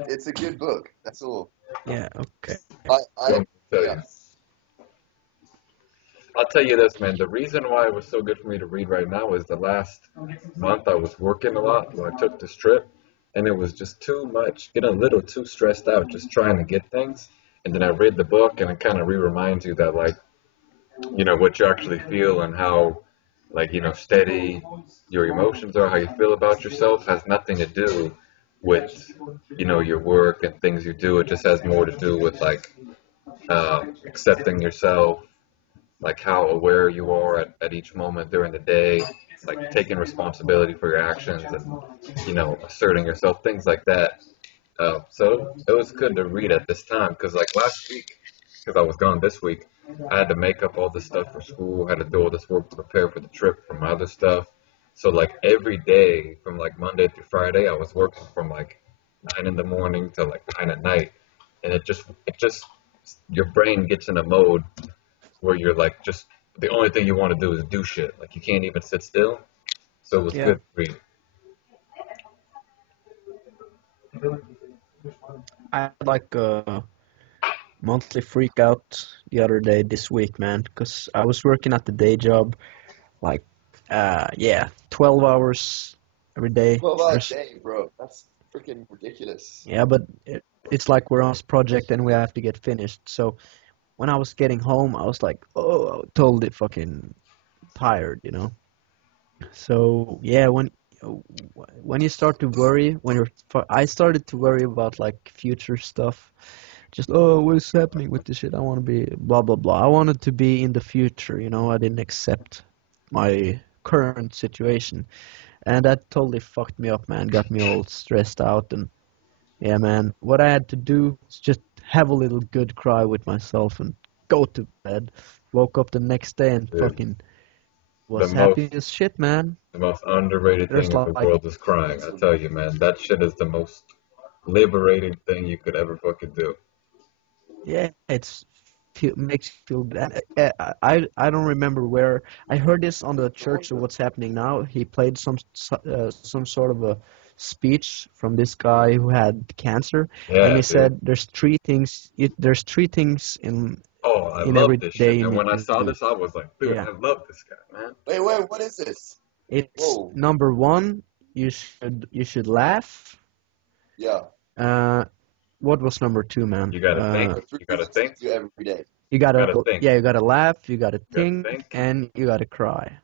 It's a good book. That's all. Yeah. Okay. I Don't tell yeah. you. I'll tell you this, man. The reason why it was so good for me to read right now is the last month I was working a lot when I took this trip, and it was just too much, getting a little too stressed out just trying to get things. And then I read the book, and it kind of re-reminds you that, like, what you actually feel and how, like, steady your emotions are, how you feel about yourself has nothing to do with, your work and things you do. It just has more to do with, like, accepting yourself, like how aware you are at each moment during the day, like taking responsibility for your actions and, asserting yourself, things like that. So it was good to read at this time because, like, last week, because I was gone this week, I had to make up all this stuff for school, had to do all this work to prepare for the trip for my other stuff. So, like, every day from like Monday through Friday, I was working from like 9 in the morning to like 9 at night, and it just your brain gets in a mode where you're like just the only thing you want to do is do shit. Like you can't even sit still. So it was Yeah. good to read. I had like a monthly freak out the other day this week, man, because I was working at the day job, like, yeah, 12 hours every day. 12-hour There's, day, bro. That's freaking ridiculous. yeah, but it's like we're on this project and we have to get finished. So when I was getting home, I was like, oh, totally fucking tired, you know. So yeah, when you start to worry, I started to worry about like future stuff. Just, oh, what's happening with this shit? I want to be blah blah blah. I wanted to be in the future, you know. I didn't accept my current situation, and that totally fucked me up, man. Got me all stressed out, and yeah, man. What I had to do was just have a little good cry with myself and go to bed. Woke up the next day and Dude, fucking the was most happy as shit, man. the most underrated thing There's in the like, world is crying. I tell you, man, that shit is the most liberating thing you could ever fucking do. yeah, makes you feel good. I don't remember where I heard this on the Church of What's Happening Now. He played some sort of a speech from this guy who had cancer, and Yeah, he dude. said there's three things Oh, I in love every this day shit. you And need when I to saw do. this, I was like, dude, Yeah, I love this guy, man. Wait, what is this? it's Whoa. number one. You should laugh. Yeah. Uh, what was number two, man? You gotta think. So three You gotta things you think. should do every day. You You gotta gotta think. yeah, you gotta laugh, you gotta You gotta think, think. and you gotta cry.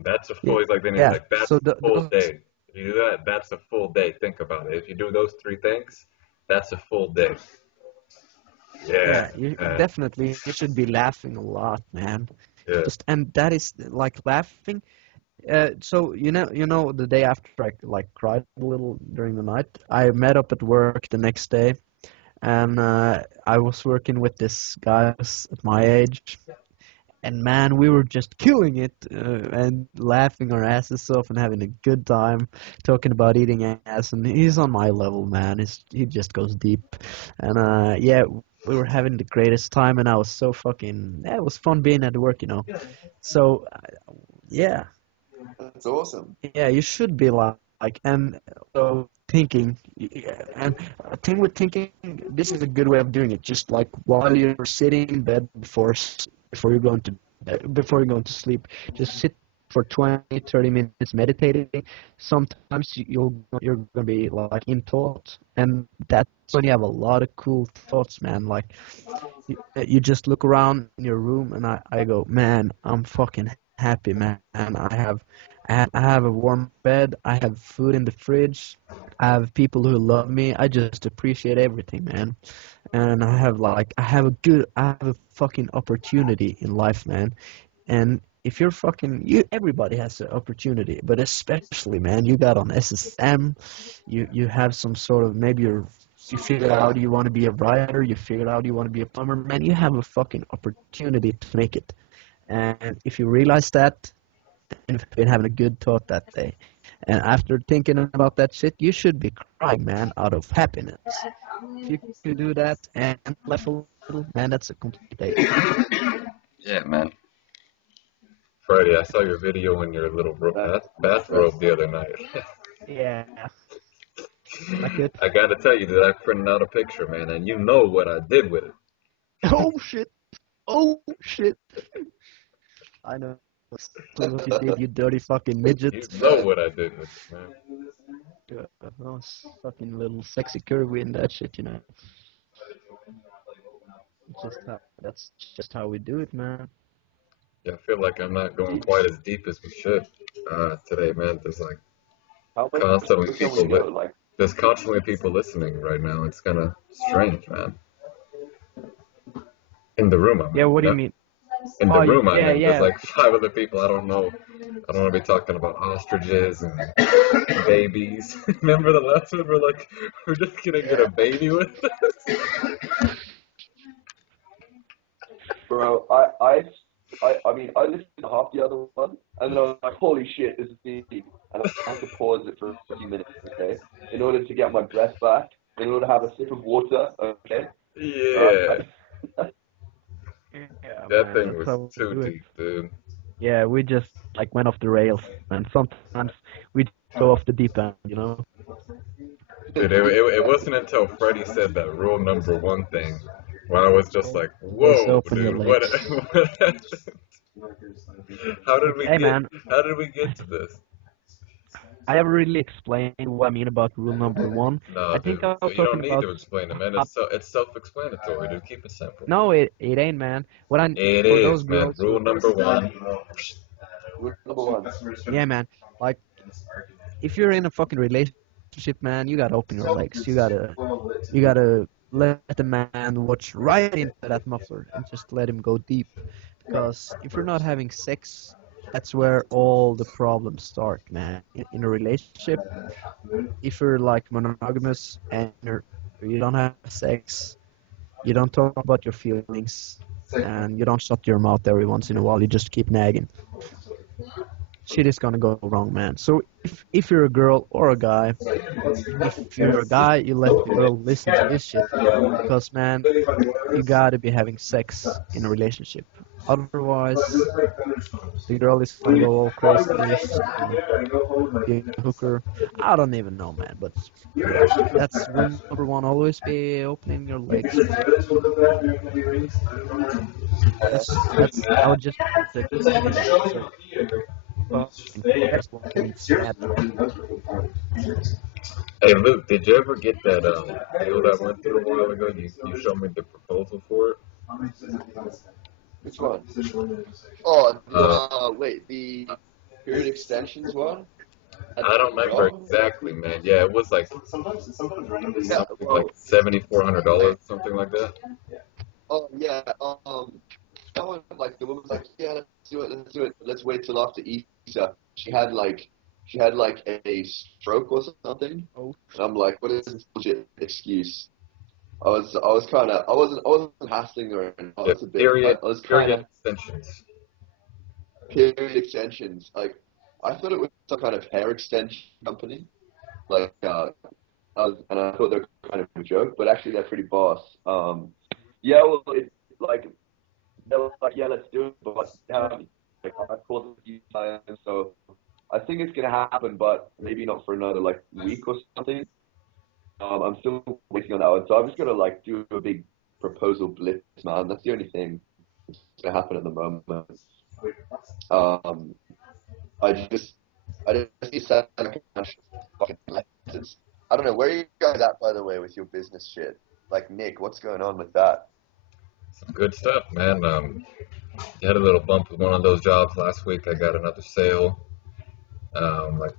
That's a Yeah, full. He's like, then he's yeah. like, that's So a full those, day. If you do that, that's a full day. Think about it. If you do those three things, that's a full day. Yeah, yeah, you man. definitely you should be laughing a lot, man. Yeah, Just and that is like laughing. So the day after I like cried a little during the night, I met up at work the next day, and I was working with this guy at my age. And man, we were just killing it and laughing our asses off and having a good time talking about eating ass. And he's on my level, man. He just goes deep. And yeah, we were having the greatest time, and I was so fucking. Yeah, it was fun being at work, you know. So yeah, That's awesome. yeah, you should be like, and so thinking, yeah, and I think with thinking, this is a good way of doing it. Just like while you're sitting in bed before you're going to before you're going to sleep, just sit for 20, 30 minutes meditating. Sometimes you're gonna be like in thought, and that's when you have a lot of cool thoughts, man. Like you just look around in your room, and I go, man, I'm fucking happy, man. I have a warm bed. I have food in the fridge. I have people who love me. I just appreciate everything, man. And I have a fucking opportunity in life, man. And if you're fucking you, everybody has an opportunity, but especially man, you got on SSM, you have some sort of maybe you figured out you want to be a writer, you figured out you want to be a plumber, man. You have a fucking opportunity to make it, and if you realize that, then you've been having a good thought that day. And after thinking about that shit, you should be crying, man, out of happiness. If you can do that and laugh a little, man, that's a complete day. Yeah, man. Friday, I saw your video in your little bathrobe the other night. Yeah. Like it. I gotta tell you that I printed out a picture, man, and you know what I did with it. Oh shit. Oh shit. I know what you did, you dirty fucking midget. You know what I did with it, man. Those fucking little sexy curvy and that shit, you know. That's just how we do it, man. Yeah, I feel like I'm not going quite as deep as we should today, man. There's like How much constantly can we people go? Like, there's constantly people listening right now. It's kind of strange, man. In the room, I mean. Yeah, what do you mean? In the room, I yeah, mean. yeah. There's like 5 other people. I don't know. I don't want to be talking about ostriches and babies. Remember the last one? We're just gonna get a baby with us. bro, I mean, I listened to half the other one, and then I was like, holy shit, this is deep. And I had to pause it for a few minutes, okay, in order to get my breath back, in order to have a sip of water, okay? Yeah, Yeah, that man, thing that's was how we too do it. deep, dude. Yeah, we just like went off the rails, and sometimes we go off the deep end, you know. Dude, it wasn't until Freddie said that rule number 1 thing where I was just like, Always whoa, open your dude, what, legs. what happened? Hey, man, How did we get to this? I haven't really explained what I mean about rule number one. No, I think dude, I was you talking don't need about. to explain it, man. It's self-explanatory, dude. Keep it simple. No, it ain't, man. What I It for those is, man. girls Rule who, number 1. Rule number one. yeah, man. Like if you're in a fucking relationship, man, you gotta open your legs. You gotta let the man watch right into that muffler and just let him go deep. Because if you're not having sex, that's where all the problems start, man. In a relationship, if you're like monogamous and you don't have sex, you don't talk about your feelings, and you don't shut your mouth every once in a while, you just keep nagging, shit is gonna go wrong, man. So if you're a girl or a guy, even if you're a guy, you let the girl listen to this shit, because man, you gotta be having sex in a relationship. Otherwise, the girl is gonna go all crazy. She's gonna be a hooker. I don't even know, man. But yeah, that's rule number one. Always be opening your legs, man. That's. I would just like to explain that. So fucking textbook and sad. Hey, Luke, did you ever get that deal that I went through a while ago? You showed me the proposal for it. Which one? Oh, Uh, wait, the period extensions one? I don't remember exactly, man. Yeah, it was like Yeah, something well, like $7,400, something like that. oh yeah, that one, like the woman was like, yeah, let's do it. Let's wait till after Easter. She had like a stroke or something, Oh, and I'm like, what is this bullshit excuse? I wasn't hassling her, and I Yeah, was a bit, I was kind period of extensions. period extensions. Like, I thought it was some kind of hair extension company. Like, and I thought they were kind of a joke, but actually they're pretty boss. Yeah, well, it's like they're like, yeah, let's do it, but like I've called it a few times, so I think it's gonna happen, but maybe not for another like week or something. I'm still waiting on that one, so I'm just gonna like do a big proposal blitz, man. That's the only thing that's gonna happen at the moment. Um, I just need to fucking license. I don't know where you guys at, by the way, with your business shit. Like Nick, what's going on with that? Some good stuff, man. You had a little bump with one of those jobs last week. I got another sale, like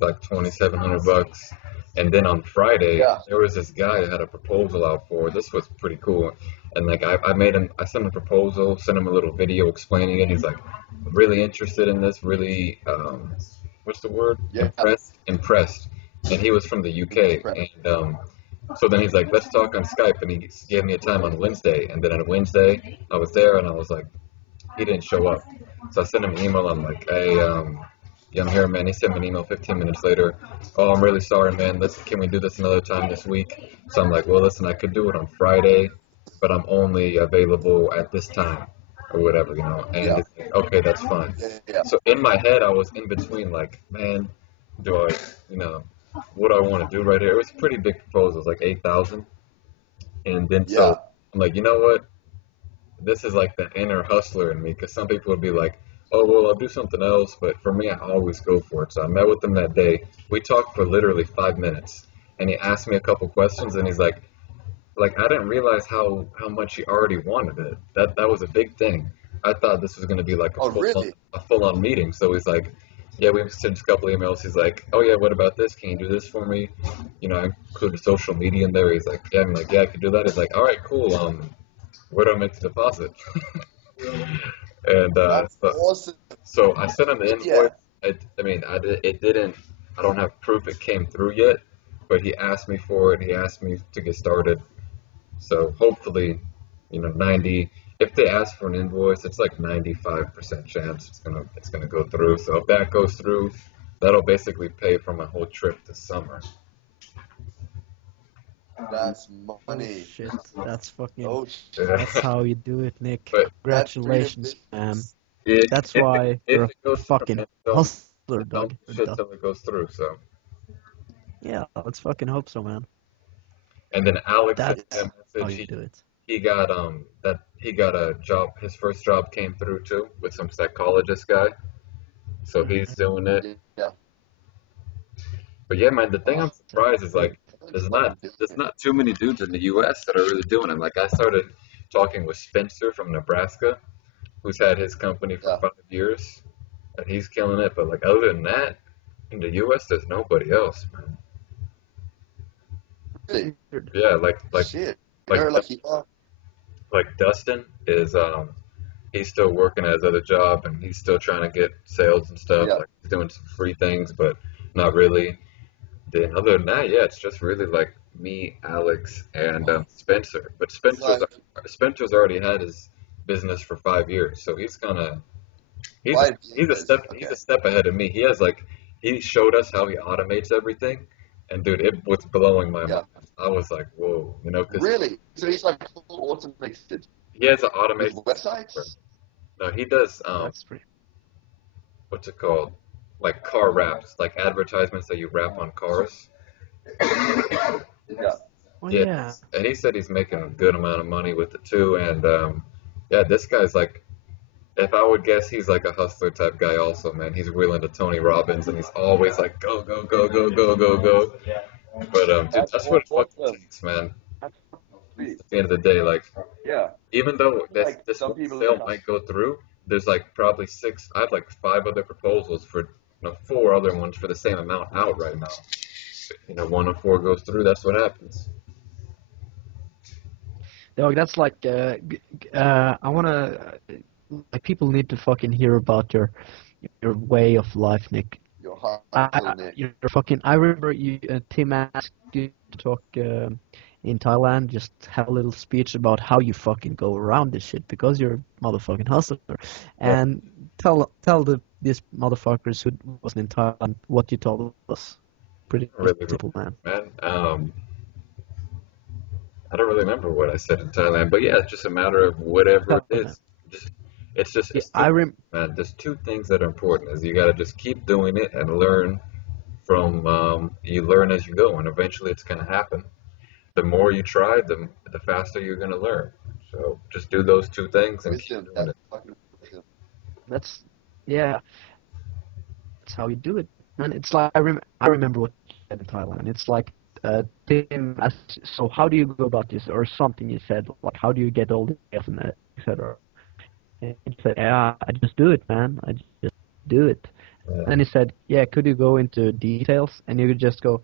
like $2,700. And then on Friday, Yeah. there was this guy who had a proposal out for. This was pretty cool. And like I sent him a proposal, sent him a little video explaining it. He's like really interested in this, really, what's the word? Yeah. Impressed. And he was from the UK. And so then he's like, let's talk on Skype. And he gave me a time on Wednesday. And then on Wednesday, I was there and I was like, he didn't show up. So I sent him an email. I'm like, hey, yeah, I'm here, man. He sent me an email 15 minutes later. Oh, I'm really sorry, man. Can we do this another time this week? So I'm like, well, listen, I could do it on Friday, but I'm only available at this time or whatever, you know. And Yeah. it's like, okay, that's fine. Yeah. So in my head, I was in between, like, man, do I, you know, what do I want to do right here? It was a pretty big proposal. It was like 8,000. And then so Yeah. I'm like, you know what? This is like the inner hustler in me, because some people would be like, oh, well, I'll do something else. But for me, I always go for it. So I met with him that day. We talked for literally 5 minutes. And he asked me a couple questions. And he's like I didn't realize how much he already wanted it. That was a big thing. I thought this was going to be like Oh, really? a full on meeting. So he's like, yeah, we exchanged a couple emails. He's like, oh, yeah, what about this? Can you do this for me? You know, I included social media in there. He's like, yeah, I'm like, yeah, I can do that. He's like, all right, cool. Where do I make the deposit? And That's awesome. so I sent him the Yeah. invoice. It didn't. I don't have proof it came through yet, but he asked me for it. He asked me to get started. So hopefully, you know, 90. If they ask for an invoice, it's like 95% chance it's gonna go through. So if that goes through, that'll basically pay for my whole trip this summer. That's Oh money. shit, that's fucking. Oh, That's how you do it, Nick. But Congratulations, man. it, That's if why it, you're if a it goes through, fucking man, hustler, don't dog. shit till it goes through. So. Yeah, let's fucking hope so, man. And then Alex sent me That's a how message. you do it. He got a job. His first job came through too with some psychologist guy. So he's doing it. yeah. But yeah, man, the thing I'm surprised is like That's there's not too many dudes in the U.S. that are really doing it. Like I started talking with Spencer from Nebraska, who's had his company for Yeah. 5 years, and he's killing it. But like other than that, in the U.S. there's nobody else, man. Really? Yeah, like Shit. like You're like, yeah. like Dustin is he's still working at his other job and he's still trying to get sales and stuff. Yeah. Like he's doing some free things, but not really. Then other than that, yeah, it's just really like me, Alex, and Spencer. But Spencer's already had his business for 5 years, so he's a, 5 years. he's Okay. a step ahead of me. He showed us how he automates everything, and dude, it was blowing my Yeah. mind. I was like, whoa, you know, because Really? So he's like full automated he has an with automation. websites? No, he does That's pretty. what's it called? Like car wraps, like advertisements that you wrap on cars. Yeah. Oh Yeah, yeah. and he said he's making a good amount of money with it too. And yeah, this guy's like, if I would guess, he's like a hustler type guy also, man. He's real into Tony Robbins, and he's always like, go, go, go, go, go, go, go. But dude, That's that's what it fucking awesome. takes, man. That's sweet. At the end of the day, like, Yeah. even though Like this some one people sale are might go through, there's like probably six. I have like five other proposals for, four other ones for the same amount out right now. You know, one of four goes through. That's what happens. Dog, that's like I wanna like people need to fucking hear about your way of life, Nick. Your hustle, Nick. You're fucking. I remember you Tim asked you to talk in Thailand. Just have a little speech about how you fucking go around this shit because you're a motherfucking hustler, and tell these motherfuckers who wasn't in Thailand what you told us. Pretty Really, simple, man. man. I don't really remember what I said in Thailand, but yeah, it's just a matter of whatever it is. It's I rem. man. There's two things that are important: is you got to just keep doing it and learn from. You learn as you go, and eventually it's gonna happen. The more you try, the faster you're gonna learn. So just do those two things and keep Wisdom. doing That's it. fucking wisdom. That's yeah. That's how you do it, man. It's like I remember what you said in Thailand. It's like Tim asked, so how do you go about this, or something you said like how do you get all this and etc. And he said, yeah, I just do it, man. I just do it. Yeah. And he said, "Yeah, could you go into details?" And you could just go,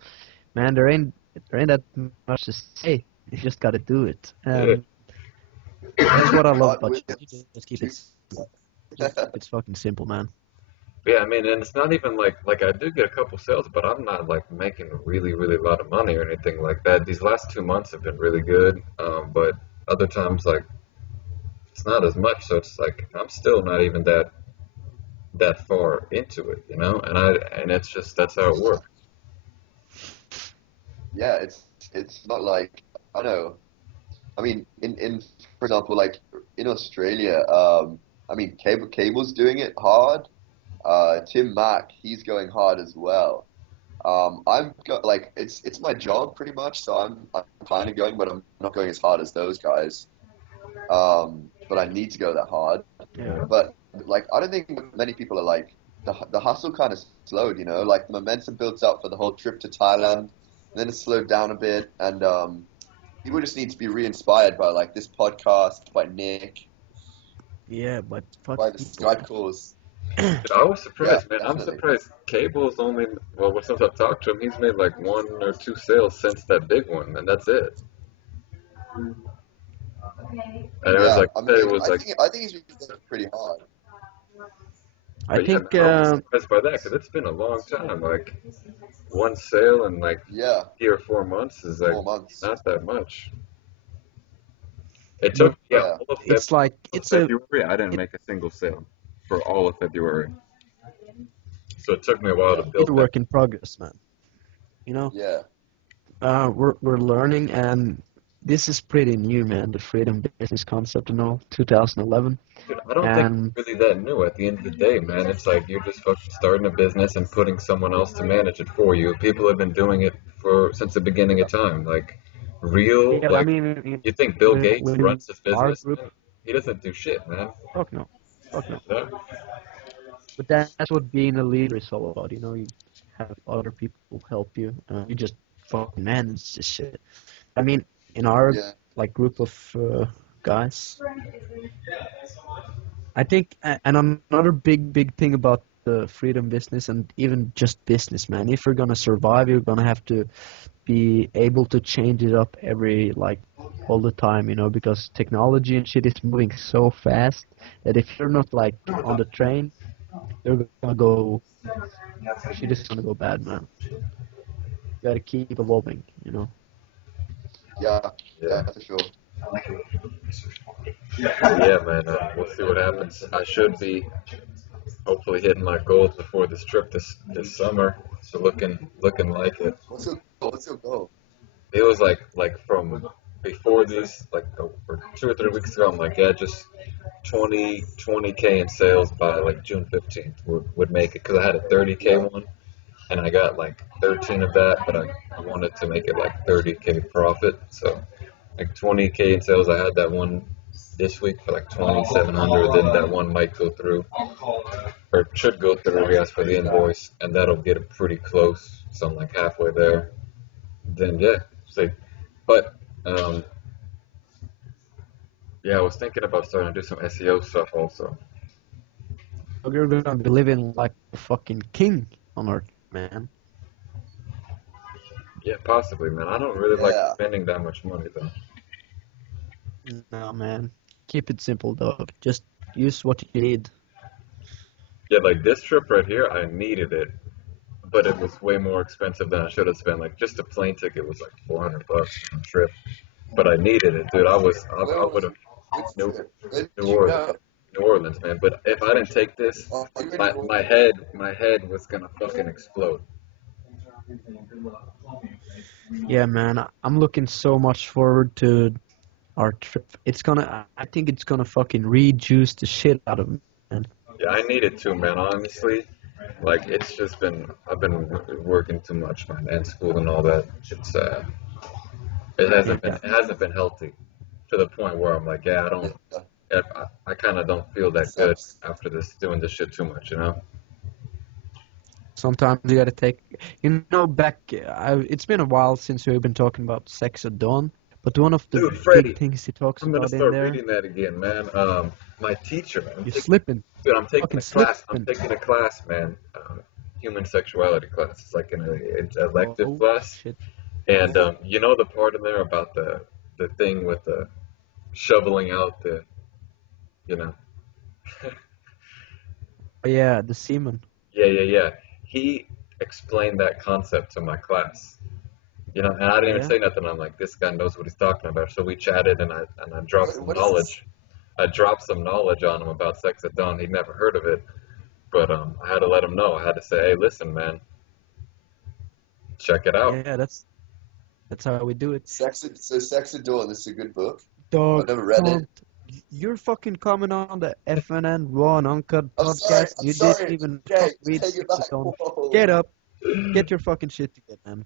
"Man, there ain't that much to say. You just gotta do it." Yeah. And that's what I love Hot about you. Wheels. You just keep it simple. Just keep it fucking simple, man. Yeah, I mean, and it's not even like I do get a couple sales, but I'm not like making really, really a lot of money or anything like that. These last 2 months have been really good, but other times like it's not as much. So it's like I'm still not even that far into it, you know. And it's just that's how it works. Yeah, it's not like I know. I mean, in for example, like in Australia, I mean, Cable's doing it hard. Tim Mack, he's going hard as well. I'm go like it's my job pretty much, so I'm kind of going, but I'm not going as hard as those guys. But I need to go that hard. Yeah. But like, I don't think many people are like the hustle kind of slowed. You know, like the momentum built up for the whole trip to Thailand, then it slowed down a bit, and people just need to be re-inspired by like this podcast, by Nick, Yeah, but fuck by the people. Skype calls. Dude, I was Yeah, surprised, man. I'm definitely. surprised Cable's only well, since I've talked to him, he's made like 1 or 2 sales since that big one, and that's it. And it was Yeah, like I said it mean, was like, I think he's been working pretty hard. I but yeah, man, think I was surprised by that because it's been a long time. Like one sale in like Yeah, 3 or 4 months is like 4 months. not that much. It but took yeah Yeah, it's like all of it's a February. I didn't it, make a single sale for all of February, so it took me a while to yeah, it's build a that. work in progress, man. You know, yeah, we're learning, and this is pretty new, man. The freedom business concept, 2011, Dude, I don't think and it's really that new at the end of the day, man. It's like you're just fucking starting a business and putting someone else to manage it for you. People have been doing it for since the beginning of time. Like real, yeah, I like mean, you think Bill Gates when runs his our business, group, man? He doesn't do shit, man. fuck no, fuck no. You know? But that's what being a leader is all about. You have other people help you. You just fucking manage this shit. I mean, in our yeah, like group of guys, I think, and another big thing about the freedom business and even just business, man. If you're gonna survive, you're gonna have to be able to change it up every like all the time, because technology and shit is moving so fast that if you're not like on the train, you're gonna go shit is gonna go bad, man. You gotta keep evolving. yeah, Yeah, yeah, for sure. yeah, man. We'll see what happens. I should be hopefully hitting my goals before this trip this summer. So looking like it. What's your goal? What's your goal? It was like from before this, like or 2 or 3 weeks ago. I'm like, yeah, just 20K in sales by like June 15th would make it because I had a 30K Yeah, one and I got like 13 of that, but I wanted to make it like 30K profit. So like 20K in sales. I had that one this week for like 2,700. Then that one might go through or should go through. We ask for the invoice, and that'll get it pretty close. So I'm like halfway there. Then yeah, see. But um, yeah, I was thinking about starting to do some SEO stuff also. You're gonna be living like a fucking king on Earth, man. Yeah, possibly, man. I don't really like yeah, spending that much money though. No, man. Keep it simple, dog. Just use what you need. Yeah, like this trip right here, I needed it, but it was way more expensive than I should have spent. Like just a plane ticket was like $400 on a trip, but I needed it, dude. I where would was have which New trip? Where New did you Orleans, go? New Orleans, man. But if I didn't take this, Oh, you were in my New my Orleans. head my head was gonna fucking explode. Yeah, man. I'm looking so much forward to our trip. I think it's gonna fucking rejuice the shit out of me, man. Yeah, I need it too, man. Honestly, like it's just been I've been working too much, man, and school and all that. Yeah. It hasn't been healthy to the point where I'm like, yeah, I don't. Yeah, If I kind of don't feel it that good sucks. after this doing this shit too much, you know? Sometimes you gotta take. Back. It's been a while since we've been talking about sex at dawn, But one of the Dude, big Freddie, things he talks I'm gonna about in start there, reading that again, man. My teacher, man. you're slipping, Dude, I'm taking fucking a class. I'm slipping. taking a class, man. Human sexuality class. It's like it's an elective Oh class, shit. and you know the part in there about the thing with the shoveling out the, you know. Oh, yeah, the semen. Yeah. He explained that concept to my class. You know, and I didn't even Yeah. say nothing. I'm like, this guy knows what he's talking about. So we chatted, and I dropped some What is this? knowledge. I dropped some knowledge on him about sex at dawn. He'd never heard of it, but I had to let him know. I had to say, hey, listen, man, check it out. Yeah, that's how we do it. Sex at Dawn. This is a good book. I've Dog, never read it. don't. You're fucking coming on the F&N Raw Uncut I'm sorry. podcast. I'm You didn't sorry. even Okay, read take it Sex back. at Dawn. Whoa. Get up. Get your fucking shit together, man.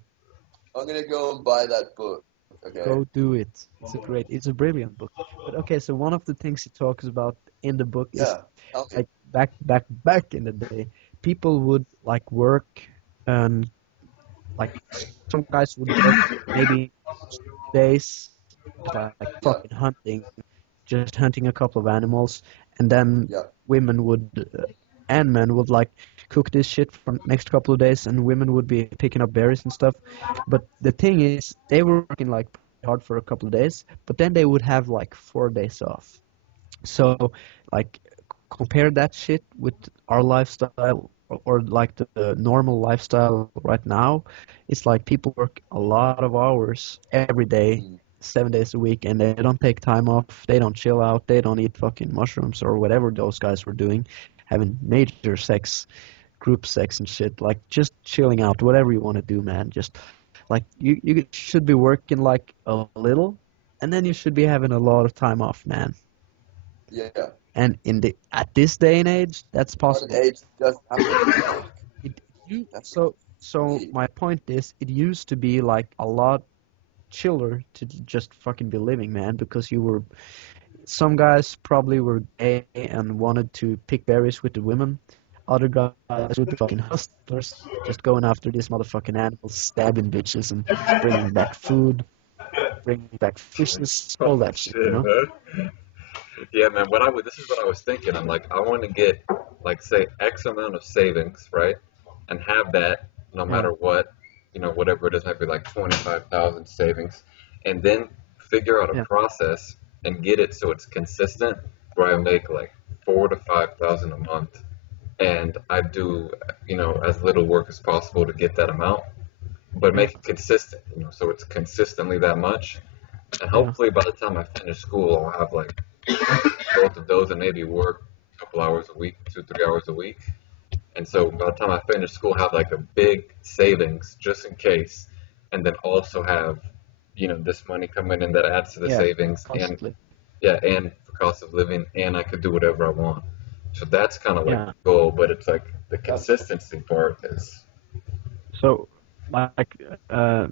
I'm gonna go and buy that book. Okay. Go do it. It's a brilliant book. But okay, so one of the things he talks about in the book is Yeah. Tell me. like back in the day, people would like work and like some guys would work maybe 2 days, like Yeah. fucking hunting, just hunting a couple of animals, and then Yeah. women would and men would like cook this shit for next couple of days, and women would be picking up berries and stuff. But the thing is, they were working like pretty hard for a couple of days, but then they would have like 4 days off. So, like, compare that shit with our lifestyle or like the normal lifestyle right now. It's like people work a lot of hours every day, Mm. 7 days a week, and they don't take time off. They don't chill out. They don't eat fucking mushrooms or whatever those guys were doing, having major sex, group sex and shit. Like, just chilling out, whatever you want to do, man. Just like you should be working like a little, and then you should be having a lot of time off, man. Yeah. And at this day and age, that's Modern possible. age doesn't have to work. It you That's so great. my point is, it used to be like a lot chiller to just fucking be living, man, because some guys probably were gay and wanted to pick berries with the women. Other guys would be fucking hustlers, just going after these motherfucking animals, stabbing bitches and bringing back food, bringing back fishes, all that shit, you Shit, know? man. Yeah, man. This is what I was thinking. I'm like, I want to get like say X amount of savings, right, and have that no Yeah, matter what, whatever it is, maybe like 25,000 savings, and then figure out a yeah, process and get it so it's consistent, where I make like 4 to 5 thousand a month, and I do, as little work as possible to get that amount, but yeah, make it consistent, so it's consistently that much, and yeah, hopefully by the time I finish school, I'll have like both of those and maybe work a couple hours a week, 2, 3 hours a week. And so by the time I finish school, have like a big savings just in case, and then also have, this money coming in that adds to the yeah, savings, and constantly. yeah, and for cost of living, and I could do whatever I want. So that's kind of like Yeah. the goal, but it's like the Yeah. consistency part is, So, like, uh,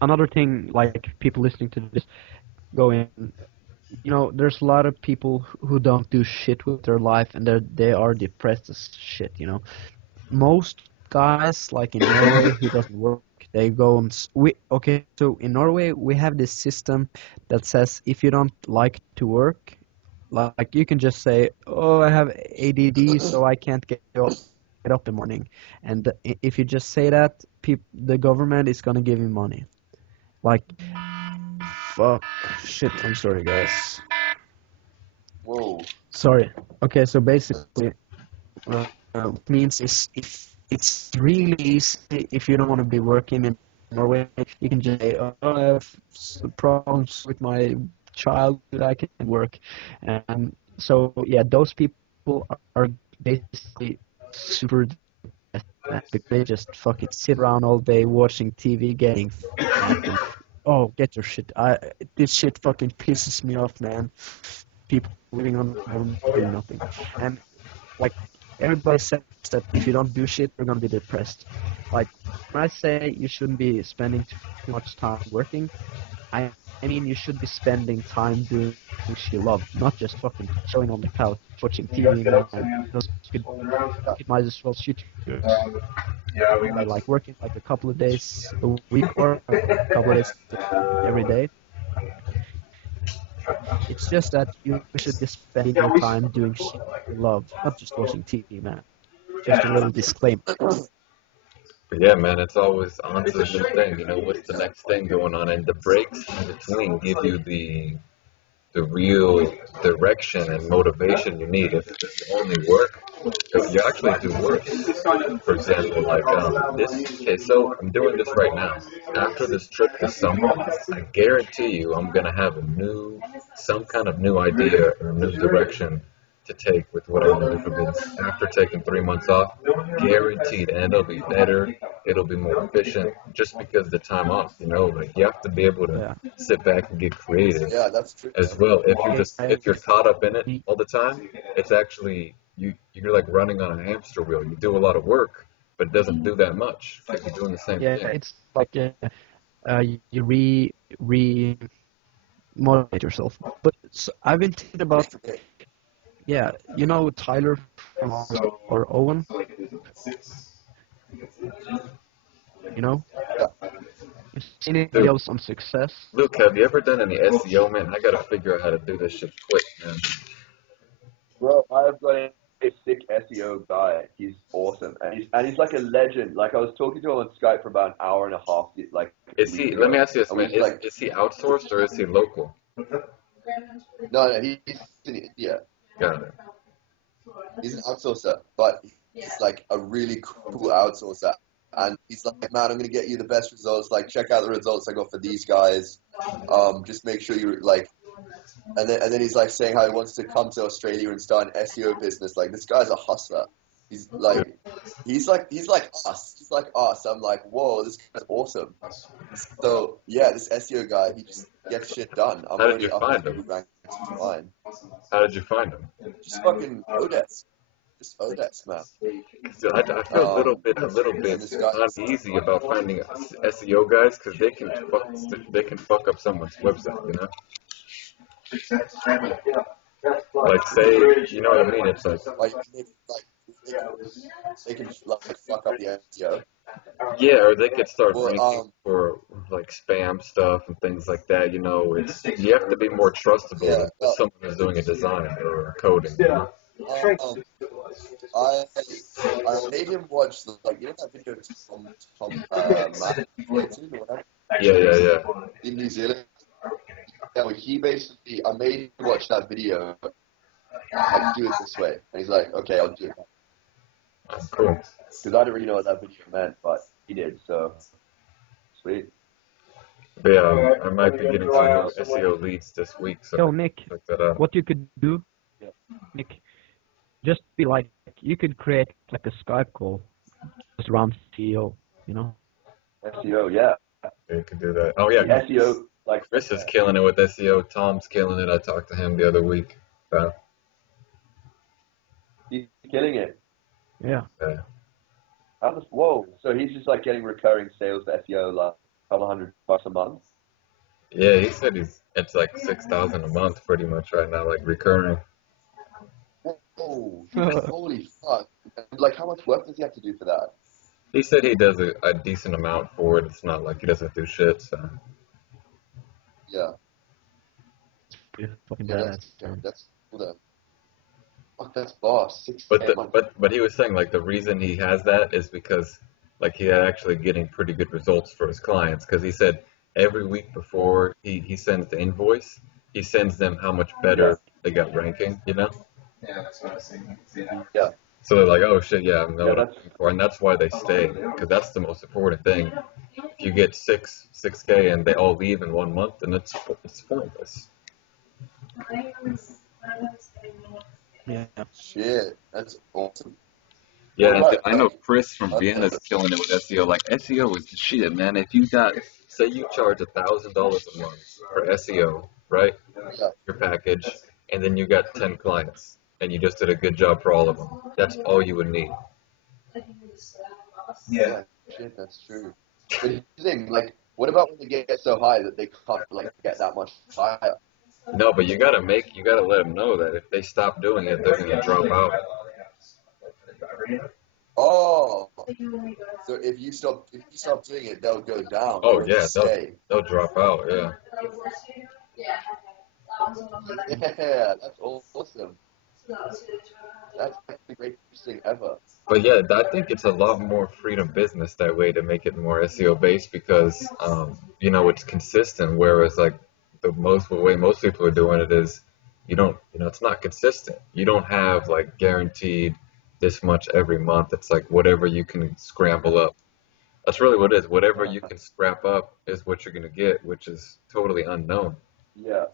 another thing, like, people listening to this going, there's a lot of people who don't do shit with their life and they are depressed as shit, Most guys, like in Norway, who doesn't work, they go and okay, so in Norway we have this system that says if you don't like to work, like you can just say, oh, I have ADD, so I can't get up in the morning, and if you just say that, the government is gonna give you money. Like, fuck, shit, I'm sorry, guys. Whoa. Sorry. Okay, so basically, what means is if it's really easy, if you don't want to be working in Norway, you can just say, oh, I have problems with my child, I can work. And so, yeah, those people are basically super depressed, man, because they just fucking sit around all day watching TV, getting fat, and oh, get your shit. This shit fucking pisses me off, man. People living on the government doing nothing. And like everybody says that if you don't do shit, you're gonna be depressed. Like when I say you shouldn't be spending too much time working, I mean you should be spending time doing things you love, not just fucking chilling on the couch watching When you guys TV, get up man. to him Because on the ground, you might as well shoot yeah, we be got. like working like a couple of days a week or a couple of days every day. It's just that you should be spending your time doing shit you love, not just watching TV, man. Just a little disclaimer. But yeah, man, it's always on to the new thing. You know, what's the next thing going on? And the breaks in between give you the real direction and motivation you need. If it's only work, because you actually do work. For example, like this. Okay, so I'm doing this right now. After this trip this summer, I guarantee you, I'm gonna have some kind of new idea or new direction to take with what I want to do for business. After taking 3 months off, guaranteed, and it'll be better. It'll be more efficient, just because of the time off. You know, like you have to be able to Yeah. sit back and get creative Yeah, that's true. as well. Okay, If you're caught up in it all the time, it's actually you're like running on a hamster wheel. You do a lot of work, but it doesn't do that much because you're doing the same yeah, thing. it's like you re motivate yourself. But I've been thinking about, yeah, you know Tyler from or Owen, you know? Yeah. You've seen videos on success. Luke, have you ever done any SEO, man? I gotta figure out how to do this shit quick, man. Bro, I've got a sick SEO guy. He's awesome, and he's like a legend. Like I was talking to him on Skype for about an hour and a half. Like Is he? Let me ask you this, and man. we like, Is he outsourced or is he local? no, he's in India. Got it. He's an outsourcer, but he's like a really cool outsourcer. And he's like, man, I'm gonna get you the best results. Like, check out the results I got for these guys. Just make sure you like. And then he's like saying how he wants to come to Australia and start an SEO business. Like, this guy's a hustler. He's like us. He's like us. I'm like, whoa, this guy's awesome. So yeah, this SEO guy, he just gets shit done. I'm How did you already up find to him? rank 9. How did you find him? Just fucking Odesk. Just Odesk, man. So I feel a little bit and this guy, uneasy about finding SEO guys because they can fuck up someone's website, you know. Like say, you know what I mean? It's like they can like fuck up the SEO. yeah, or they could start Well, ranking for like spam stuff and things like that. You know, it's you have to be more trustable Yeah, than someone who's doing a design or coding. You know? I made him watch like, you know that video Tom Matt or whatever Yeah. in New Zealand. Yeah, well, I made him watch that video. Like, do it this way, and he's like, okay, I'll do it. Cool. Because I didn't really know what that video meant, but he did. So sweet. But yeah, I might be getting some new SEO leads this week, so Yo, Nick, check that out. what you could do, Yeah. Nick, just be like, you could create like a Skype call just around CEO, you know? SEO, yeah. You can do that. Oh yeah, SEO, like Chris is killing it with SEO. Tom's killing it. I talked to him the other week. he's killing it. Yeah. Whoa! So he's just like getting recurring sales for SEO, like a couple $100 a month. Yeah, he said it's like 6,000 a month pretty much right now, like recurring. Oh, holy fuck! Like, how much work does he have to do for that? He said he does a decent amount for it. It's not like he doesn't do shit. So Yeah, Pretty fucking yeah, badass. that's cool though. Fuck, that's boss. 6K But a month. but he was saying like the reason he has that is because like he had actually getting pretty good results for his clients because he said every week before he sends the invoice, he sends them how much better they got ranking, you know? Yeah. So they're like, oh shit, yeah, I know Yeah, what I'm looking for, and that's why they stay because that's the most important thing. If you get 6K and they all leave in 1 month, then it's pointless. Yeah. Shit, that's awesome. Yeah, Right, I know right. Chris from Vienna's killing it with SEO. Like SEO is the shit, man. If you got, say, you charge $1,000 a month for SEO, right? Yeah. Your package, and then you got 10 clients, and you just did a good job for all of them. That's all you would need. Yeah, shit, that's true. But here's the thing, like, what about when they get so high that they can't like get that much higher? No, but you gotta let them know that if they stop doing it, they're gonna drop out. Oh, so if you stop doing it, they'll go down. Oh Or yeah, stay. they'll drop out. Yeah. Yeah, that's awesome. That's like the greatest thing ever. But yeah, I think it's a lot more freedom business that way to make it more SEO based because it's consistent. Whereas like the way most people are doing it is you don't it's not consistent. You don't have like guaranteed this much every month. It's like whatever you can scramble up. That's really what it is. Whatever you can scrap up is what you're gonna get, which is totally unknown. Yeah,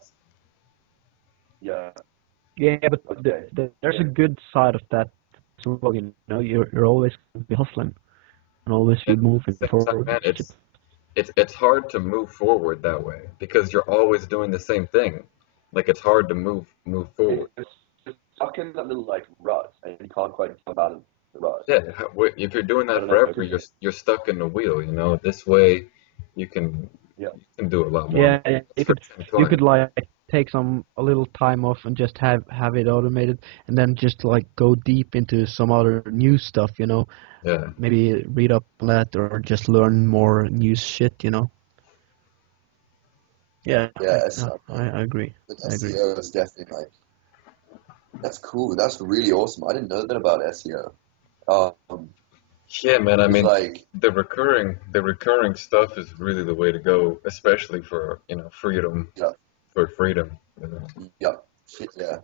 yeah. Yeah, but Okay. there's a good side of that as well. You're always gonna be hustling and always be And moving at the same time, forward. man, it's hard to move forward that way because you're always doing the same thing. Like it's hard to move forward. It's stuck in that little like rut, and you can't quite come out of the rut. Yeah, if you're doing I that don't know. forever, you're stuck in the wheel. This way, you can Yeah, you can do a lot more Yeah, money you just for could the same you client. could like take a little time off and just have it automated, and then just like go deep into some other new stuff. Yeah, Maybe read up on that or just learn more new shit. Yeah, yeah. It's not, I agree. but I agree. SEO is definitely like that's cool. That's really awesome. I didn't know that about SEO. yeah, man. I It's mean, like the recurring stuff is really the way to go, especially for freedom yeah, for freedom. You know? yeah, shit, yeah.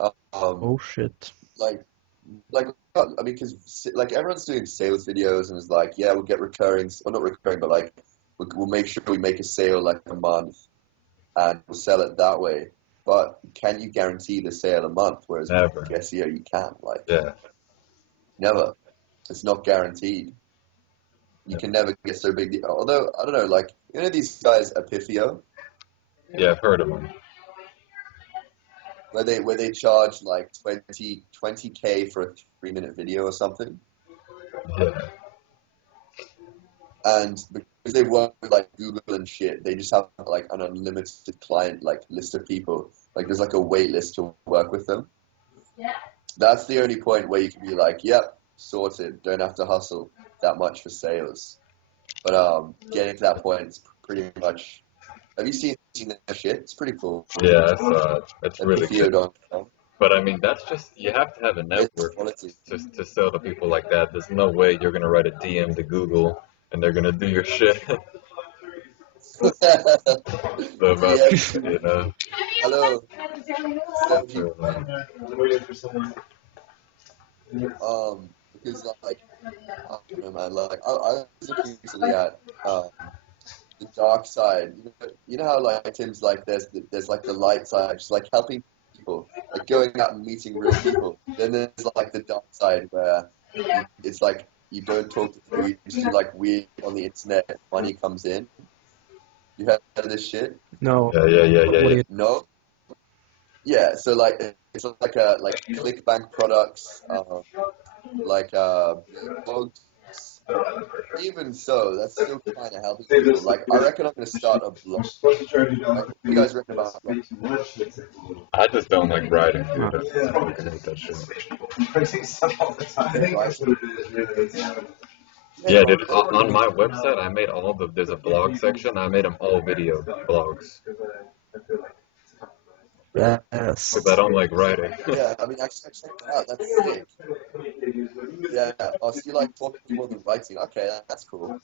Um, Oh shit. like like I mean, because like everyone's doing sales videos and is like, yeah, we'll get recurring, or not recurring, but like we'll make sure we make a sale like a month and we'll sell it that way. But can you guarantee the sale a month? Whereas with Never. SEO, you can't. Like Yeah. never. It's not guaranteed. You can never get so big. Although I don't know, like these guys Epifio, Yeah, I've heard of them. where they charge like 20K for a 3 minute video or something. Yeah. And because they work with like Google and shit, they just have like an unlimited client like list of people. Like there's like a wait list to work with them. That's the only point where you can be like, yep, sorted. Don't have to hustle that much for sales. But getting to that point is pretty much. Have you seen that shit? It's pretty cool. Yeah, that's At really good. Pifio.com. But I mean, that's just you have to have a It's network quality. to sell to people like that. There's no way you're gonna write a DM to Google and they're gonna do your shit. So about DM. you know. Hello. So So, I'm waiting for someone. because like I don't know, man. Like I was looking recently at the dark side. You know how like Tim's like there's like the light side, just like helping people, like going out and meeting real people. Then there's like the dark side where it's like you don't talk to people, you just do like weird on the internet. Money comes in. You heard of this shit? No. yeah. What do you? No. Yeah. So like it's like ClickBank products, like blogs. Even so, that's still kind of helping Hey, people. this Like, I reckon I'm gonna start a you're blog. supposed to try to do Like, that what for do you you. guys reckon That's about blog? way too much. I just don't like writing, dude. No. I fucking hate that shit. I think stuff all the time. I think that's what it is, really. Yeah, dude. On my website, I made there's a blog section. I made them all video blogs Yes. because I don't like writing. Yeah, I mean, actually, check that out. That's sick. Yeah. Oh, so you like talking more than writing? Okay, that's cool.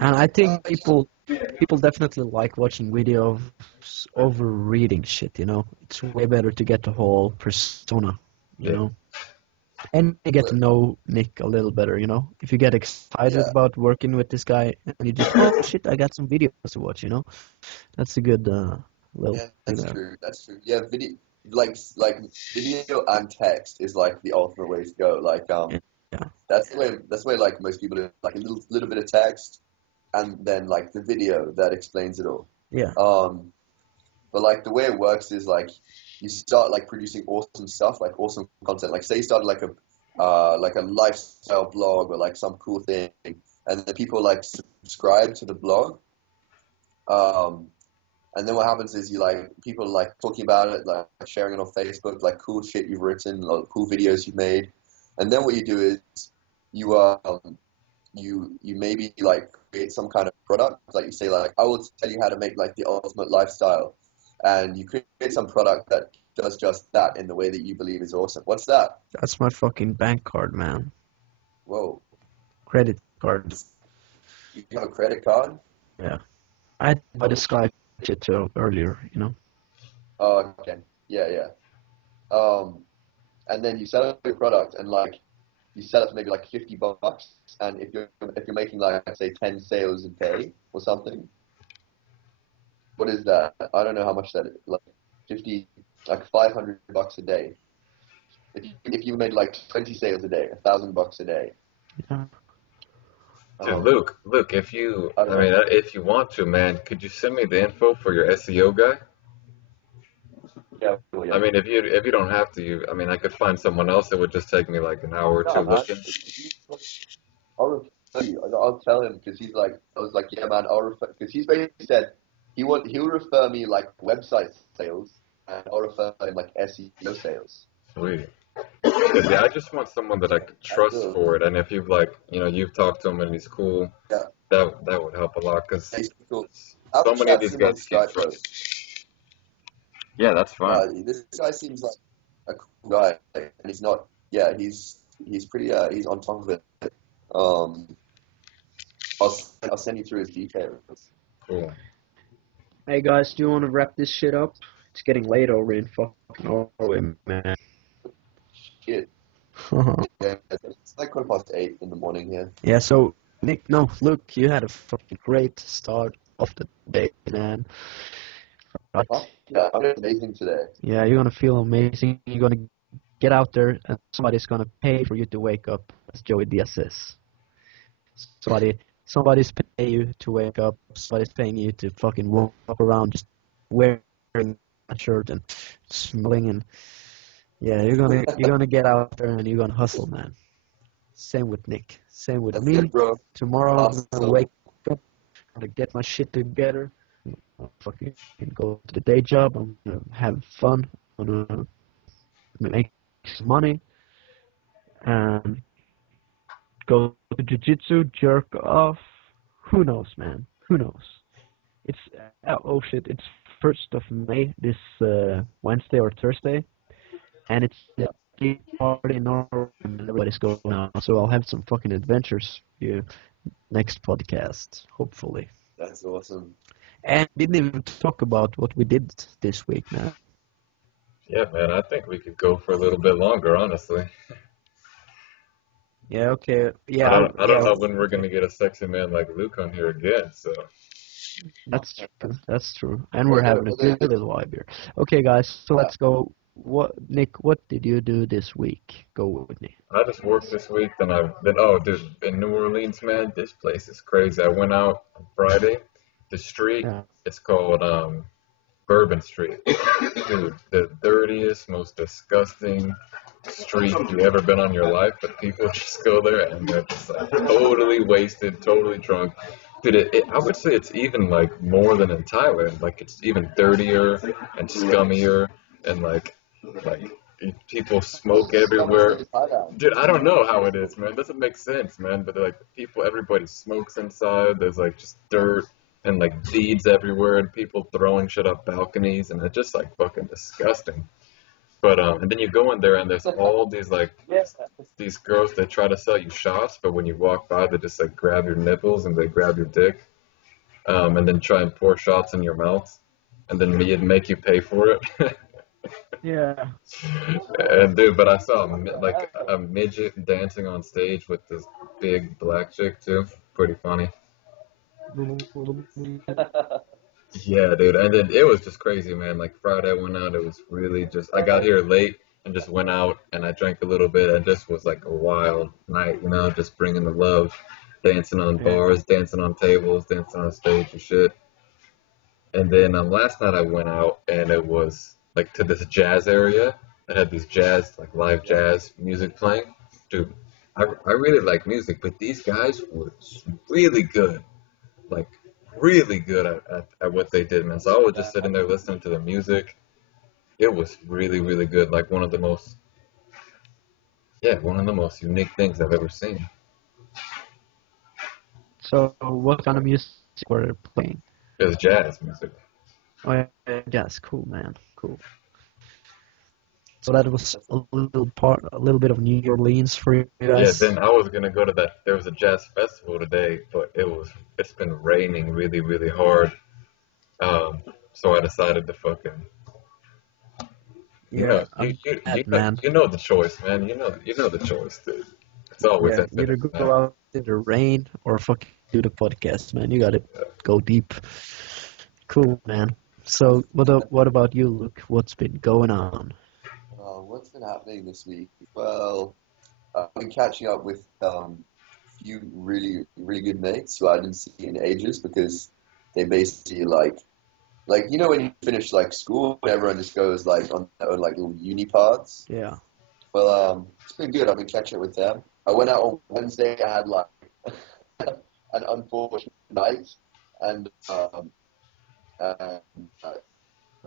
And I think Yeah, people definitely like watching videos over reading shit. It's way better to get the whole persona, you Yeah. know. And you get to know Nick a little better. If you get excited yeah, about working with this guy and you just, oh shit, I got some videos to watch. That's a good little yeah. thing That's there. true. That's true. Yeah, like video and text is like the ultimate way to go. Like, Yeah. that's the way like most people do. Like a little bit of text and then like the video that explains it all. Yeah. But like the way it works is like you start like producing awesome stuff, like awesome content. Like say you started like a lifestyle blog or like some cool thing, and then people like subscribe to the blog. And then what happens is you like people like talking about it, like sharing it on Facebook, like cool shit you've written, like cool videos you've made. And then what you do is you you maybe like create some kind of product, like you say like I will tell you how to make like the ultimate lifestyle. and you create some product that does just that in the way that you believe is awesome. What's that? That's my fucking bank card, man. Whoa. Credit card. You have a credit card? Yeah. I bought this guy shit too earlier, you know. Oh, okay. Yeah. And then you sell up your product and like you sell it for maybe like $50, and if you're making like let's say 10 sales a day or something, what is that? I don't know how much that is. Like 50, like $500 a day. If you made like 20 sales a day, $1,000 a day. Yeah. Dude, Luke, if you, I I don't mean, know. if you want to, man, could you send me the info for your SEO guy? Yeah, well, I yeah. mean, if you don't have to, I mean, I could find someone else. It would just take me like an hour or two No, man. looking. I'll refer you. I'll tell him because he's like, I was like, yeah, man, I'll refer because he's basically said he'll refer me like website sales and I'll refer him like SEO sales. Sweet. 'Cause, yeah, I just want someone that I could That's trust good. for it. And if you've like, you've talked to him and he's cool, Yeah, that would help a lot. Cause he's cool. I'll so many of chat these to him on guys keep Skype though. trust. Yeah, that's fine. This guy seems like a cool guy, and he's not. Yeah, he's pretty. He's on top of it. Um, I'll send you through his details. Cool. Hey guys, do you want to wrap this shit up? It's getting late over in fucking Norway, man. Shit. Yeah, it's like 8:15 in the morning here. Yeah, so Nick, no, look, you had a fucking great start of the day, man. Right? Fuck yeah, I did amazing today. Yeah, you're gonna feel amazing. You're gonna get out there, and somebody's gonna pay for you to wake up, as Joey Diaz says. Somebody's paying you to wake up. Somebody's paying you to fucking walk around just wearing a shirt and smelling and yeah, you're gonna get out there and you're gonna hustle, man. Same with Nick. Same with That's me. it, bro. Tomorrow I'm gonna Awesome. wake up, I'm gonna get my shit together. I'll fucking go to the day job. I'm gonna have fun. I'm gonna make some money and go to jiu-jitsu, jerk off. Who knows, man? Who knows? It's oh shit! It's 1st of May, this Wednesday or Thursday, and it's the big party in Norway, and everybody's going out. So I'll have some fucking adventures for you next podcast, hopefully. That's awesome. And didn't even talk about what we did this week, man. Yeah, man, I think we could go for a little bit longer, honestly. Yeah, okay. Yeah, I don't yeah, know when we're gonna get a sexy man like Luke on here again. So that's true. That's true. And we're having a good little vibe here. Okay, guys, so let's go. Nick, what did you do this week? Go with me. I just worked this week. Dude, in New Orleans, man, this place is crazy. I went out on Friday. The street, Yeah. it's called Bourbon Street. Dude, the dirtiest, most disgusting street you've ever been on your life, but people just go there and they're just like totally wasted, totally drunk. Dude, I would say it's even like more than in Thailand. Like it's even dirtier and scummier and like people smoke everywhere. Dude, I don't know how it is, man. It doesn't make sense, man. But like everybody smokes inside. There's like just dirt and like deeds everywhere and people throwing shit up balconies and it's just like fucking disgusting. But and then you go in there and there's all these like these girls that try to sell you shots, but when you walk by they just like grab your nipples and they grab your dick, and then try and pour shots in your mouth, and then make you pay for it. Yeah. And dude, but I saw like a midget dancing on stage with this big black chick too. Pretty funny. Yeah, dude, and then it was just crazy, man. Like Friday I went out, it was really just I got here late and just went out and I drank a little bit and just was like a wild night, just bringing the love, dancing on bars, dancing on tables, dancing on stage and shit. And then last night I went out and it was like to this jazz area that had these jazz, like live jazz music playing. Dude, I really like music, but these guys were really good. Like really good at what they did, man. So I was just sitting there listening to the music. It was really, really good. Like one of the most unique things I've ever seen. So what kind of music were they playing? It was jazz music. Oh, yeah, yes, cool, man, cool. So that was That's a little bit of New Orleans for you Yeah, guys. then I was gonna go to that. There was a jazz festival today, but it's been raining really, really hard. Um, so I decided to fucking, you know, Yeah, you I'm you you mad, know, man. you know the choice, man. You know the choice, dude. It's always Yeah, F&N, either go man. out in the rain or fucking do the podcast, man. You gotta go deep. Cool, man. So, what about you, Luke? What's been going on? what's been happening this week? Well, I've been catching up with few really good mates who I didn't see in ages because they basically like you know when you finish like school, everyone just goes like on their own like little uni paths. Yeah. Well, it's been good. I've been catching up with them. I went out on Wednesday. I had like an unfortunate night, and uh,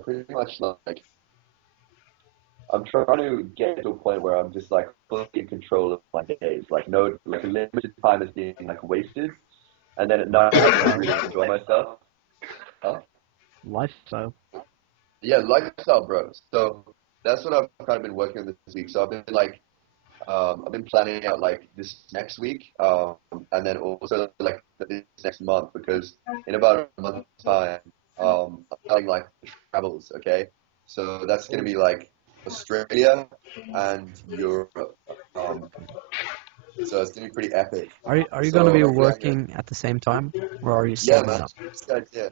pretty much like I'm trying to get to a point where I'm just like fully in control of my days. Like no, like limited time is being like wasted, and then at night I can Lifestyle. really enjoy myself. Huh? Lifestyle. Yeah, lifestyle, bro. So that's what I've kind of been working on this week. So I've been like, I've been planning out like this next week, and then also like this next month because in about a month's time, I'm planning like travels. Okay, so that's gonna be like Australia and Europe. Um, so it's gonna be pretty epic. Are you gonna So be hopefully I can. working at the same time, or are you Yeah, saving man, up? that's the idea.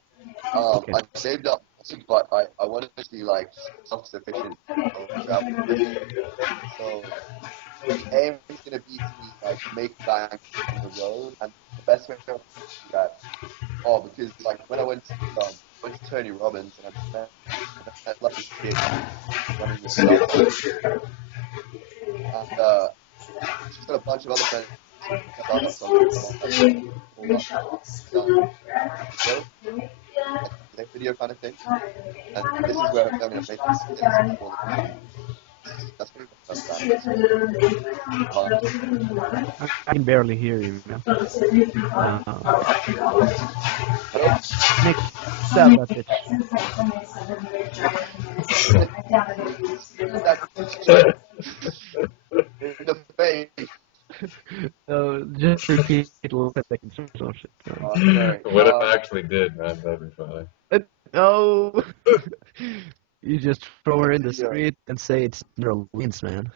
Okay. I saved up, but I wanted to be like self-sufficient on travel. So the aim is going to be to like make bank on the road, and the best way to do that, oh, because like when I went to Tony Robbins and I met like this kid who's running this startup, and she's got a bunch of other friends running startups on like called video, like tech video kind of thing, and this is where I'm going to make skills for them. That's going to be my first plan. Huh? I can barely hear you, man. Hello? Nick, stab that bitch. That in the face. Just repeat it 1 second or some shit. Sorry. What if I actually did, man? That'd be fine. No. You just throw her in the The, street and say it's New Orleans, man.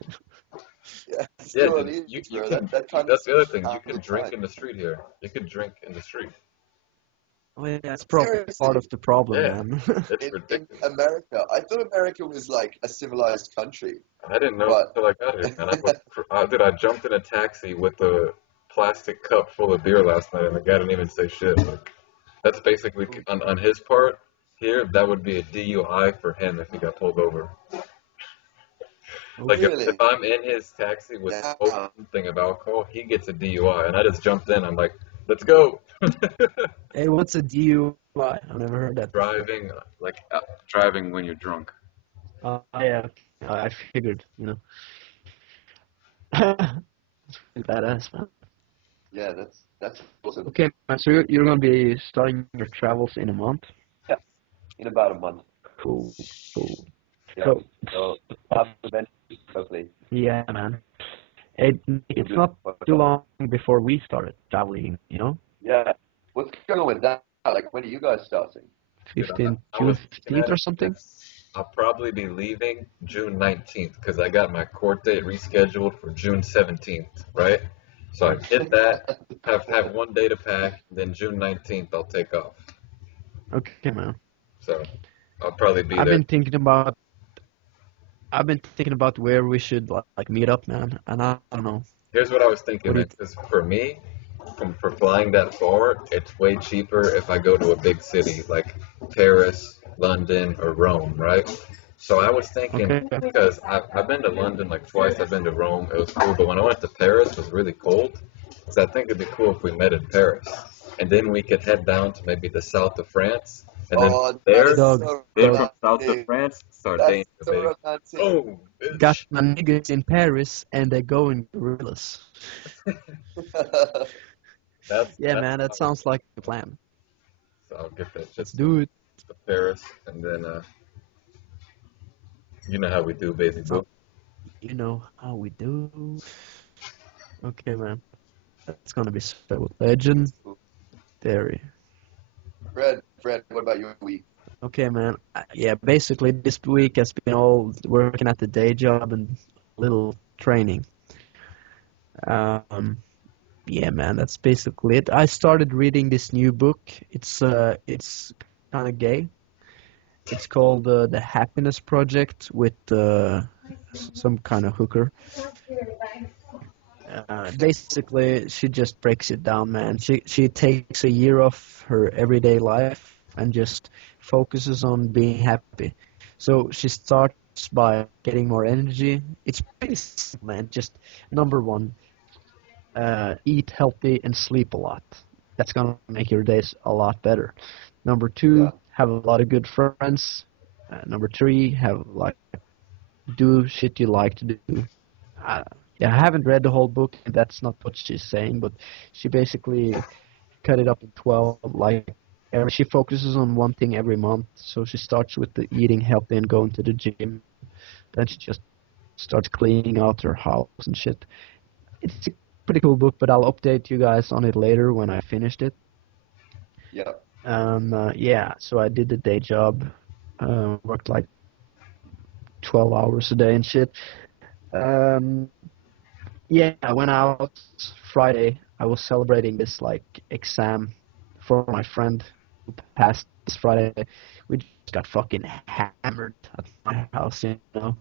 yeah, it's Yeah, New dude, Orleans, you bro. can. That kind of That's the other thing. You can sounds drink fine. in the street here. You can drink in the street. Oh, yeah, that's probably part Seriously, of the problem, Yeah, man. it's in ridiculous. America, I thought America was like a civilized country, I didn't know but until I got here, man. I jumped in a taxi with a plastic cup full of beer last night, and the guy didn't even say shit. Like, that's basically on his part here. That would be a DUI for him if he got pulled over. Like if really, I'm in his taxi with yeah. no thing of alcohol, he gets a DUI, and I just jumped in. I'm like, let's go. Hey, what's a DUI? I've never heard that before. Driving, like driving when you're drunk. Yeah, I figured, you know. It's pretty badass, man. Yeah, that's awesome. Okay, man, so you're gonna be starting your travels in a month? Yeah, in about a month. Cool, cool. Yeah. So, So I'll have events hopefully. yeah, man. It's We'll do not it. too long before we started traveling, you know? Yeah. What's going on with that? Like, when are you guys starting? Dude, 15, I June was looking 15th at or it. something? I'll probably be leaving June 19th because I got my court date rescheduled for June 17th, right? So I hit that, have 1 day to pack, then June 19th I'll take off. Okay, man. So I'll probably be I've there. been thinking about I've been thinking about where we should like meet up, man. And I don't know. Here's what I was thinking, What do you man. Because for me, for flying that far, it's way cheaper if I go to a big city like Paris, London, or Rome, right? So I was thinking, Okay. because I've been to London like twice, I've been to Rome, it was cool, but when I went to Paris, it was really cold. So I think it'd be cool if we met in Paris. And then we could head down to maybe the south of France, and then Oh, that there, is Dog, so then from south of romantic. France, Sardinia, That's so baby. romantic. Oh, got bitch. my niggas in Paris and they go in gorillas. That's Yeah, that's man, what that I was sounds thinking. like a plan. So I'll get that shit Let's do it. to Paris, and and then you know how we do, baby boo. Oh, you know how we do. Okay, man. That's gonna be so legendary. Fred, what about your week? Okay, man. Yeah, basically this week has been all working at the day job and little training. Um, yeah, man, that's basically it. I started reading this new book. It's kind of gay. It's called The Happiness Project with some kind of hooker. Basically, she just breaks it down, man. She takes a year off her everyday life and just focuses on being happy. So she starts by getting more energy. It's pretty simple, man. Just number one, eat healthy and sleep a lot. That's gonna make your days a lot better. Number Yeah. two, have a lot of good friends. Number three, do shit you like to do. Uh, yeah, I haven't read the whole book, and that's not what she's saying, but she basically cut it up in 12. She focuses on one thing every month. So she starts with the eating healthy and going to the gym. Then she just starts cleaning out her house and shit. It's a pretty cool book, but I'll update you guys on it later when I finished it. Yeah. Yeah, so I did the day job, worked like 12 hours a day and shit. Um, yeah, I went out Friday. I was celebrating this like exam for my friend who passed this Friday. We just got fucking hammered at my house, you know,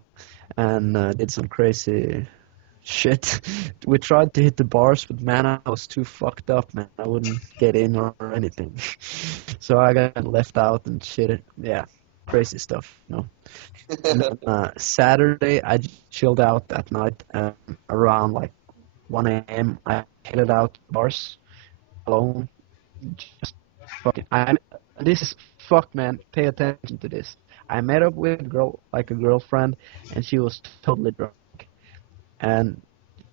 and did some crazy shit. We tried to hit the bars, but man, I was too fucked up, man. I wouldn't get in or anything. So I got left out and shit. Yeah, crazy stuff, you know. And then Saturday, I just chilled out that night. Around like 1 a.m., I headed out bars alone. Just fucking. This is fuck, man. Pay attention to this. I met up with a girlfriend, and she was totally drunk. And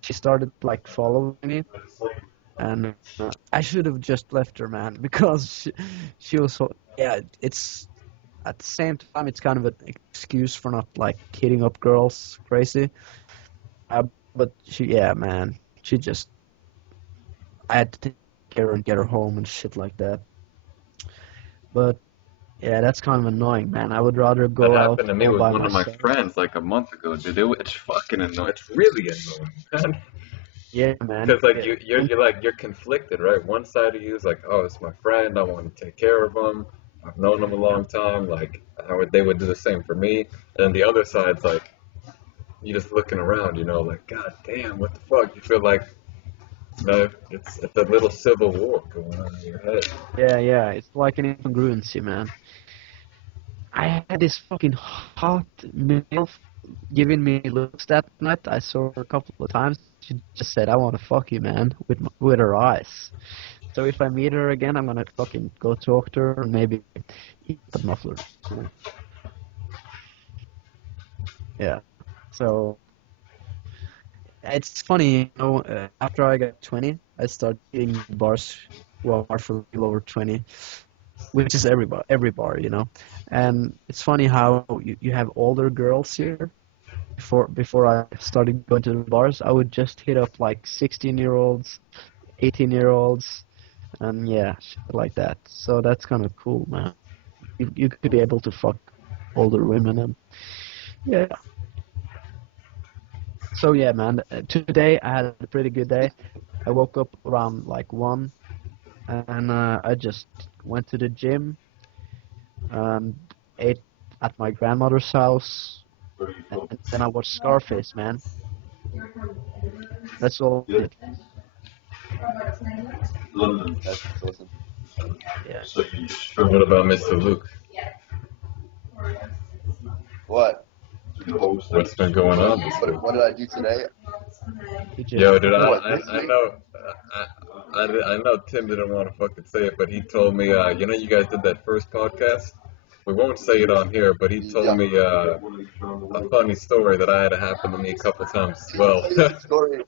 she started like following me, and I should have just left her, man, because she was so. Yeah, it's at the same time, it's kind of an excuse for not like hitting up girls crazy. But yeah, man, she just I had to take care and get her home and shit like that. But yeah, that's kind of annoying, man. I would rather That go out happened to me all with by one of my myself. friends like a month ago, dude. It's fucking annoying. It's really annoying. Yeah, man. Because like Yeah. you're conflicted, right? One side of you is like, oh, it's my friend. I want to take care of him. I've known him a long time. Like, they would do the same for me. And the other side's like, you just looking around, like, God damn, what the fuck? You feel like, it's a little civil war going on in your head. Yeah. It's like an incongruency, man. I had this fucking hot MILF giving me looks that night. I saw her a couple of times. She just said, "I want to fuck you, man," with her eyes. So if I meet her again, I'm gonna fucking go talk to her and maybe eat the muffler. Cool. Yeah. So it's funny, after I got 20, I started eating bars who are for people over 20, which is every bar, you know. And it's funny how you have older girls here. Before I started going to the bars, I would just hit up like 16-year-olds, 18-year-olds, and yeah, shit like that. So that's kind of cool, man. You could be able to fuck older women, and yeah. So yeah, man. Today I had a pretty good day. I woke up around like 1, and I just went to the gym, ate at my grandmother's house, and then I watched Scarface, man. That's all I did. London. That's awesome. Yeah. So you What about Mr. Luke? What? What's been going on this week? What did I do today? You Yo, just dude, What, this I week? know, I know Tim didn't want to fucking say it, but he told me, you guys did that first podcast. We won't say it on here, but he told Yeah. me a funny story that I had happen to me a couple times as well. Oh, yeah, story.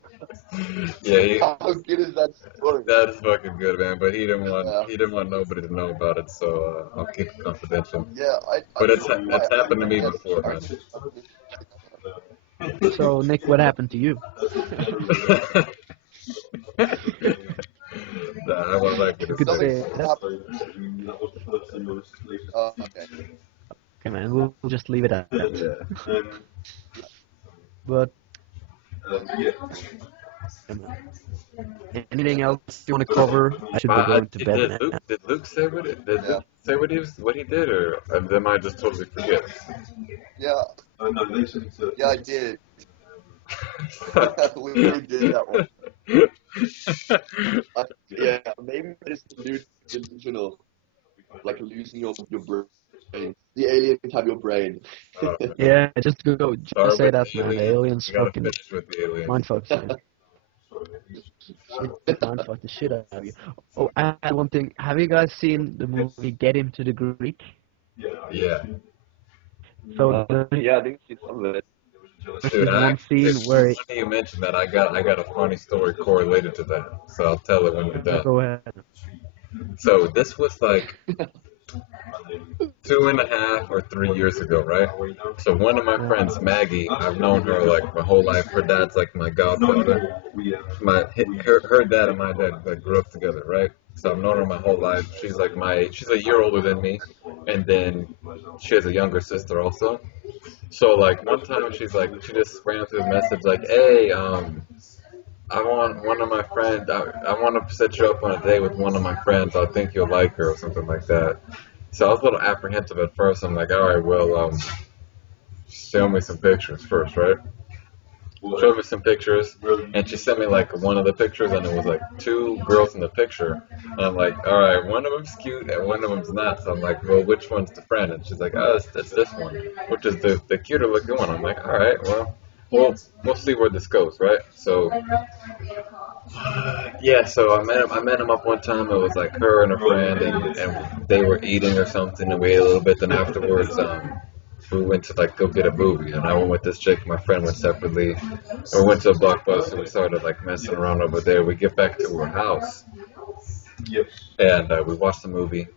Yeah, he, How good is that story? that's fucking good, man. But Yeah, he didn't want nobody to know about it, so I'll keep it confidential. yeah. But it's happened to me Yeah, before, I man. So Nick, what happened to you? Nah, I won't like If it you to could something say. say that. happened. Okay. Okay, man, we'll just leave it at that. Yeah. But Yeah. yeah, man. Anything else you want to cover? I should be going to bed, man. Did Luke say did Yeah, Luke say what he did, or am I just totally forget? yeah, No, they said it's yeah. I did. We did that one. Uh, yeah, maybe it's delusional, like losing your brain. The aliens have your brain. Yeah, just Start say with that, the man. The aliens. aliens You gotta fucking finish with the aliens. mind fucks, man. It mind fuck the shit out of you. Oh, and one thing. Have you guys seen the movie Get Him to the Greek? Yeah. So Yeah, I think it's some of it. there's Dude, this one scene where funny you mentioned that. I got a funny story correlated to that, so I'll tell it when you're done. go ahead. So this was like 2.5 or 3 years ago, right? So one of my friends, Maggie, I've known her like my whole life. Her dad's like my godfather. Her dad and my dad like grew up together, right? So I've known her my whole life. She's like my age. She's a year older than me, and then she has a younger sister also. So like one time she just ran through a message like, hey, I want one of my friends. I want to set you up on a date with one of my friends. I think you'll like her or something like that. So I was a little apprehensive at first. I'm like, all right, well, show me some pictures first, right? Showed me some pictures, and she sent me like one of the pictures, and it was like two girls in the picture. And I'm like, all right, one of them's cute and one of them's not. So I'm like, well, which one's the friend? And she's like, oh, it's this one, which is the cuter looking one. I'm like, all right, well, we'll see where this goes, right? So yeah, so I met him up one time. It was like her and a friend, and they were eating or something, and we ate a little bit. Then afterwards, we went to like go get a movie, and I went with this chick. My friend went separately. And we went to a blockbuster. We started like messing around over there. We get back to her house, and we watched the movie.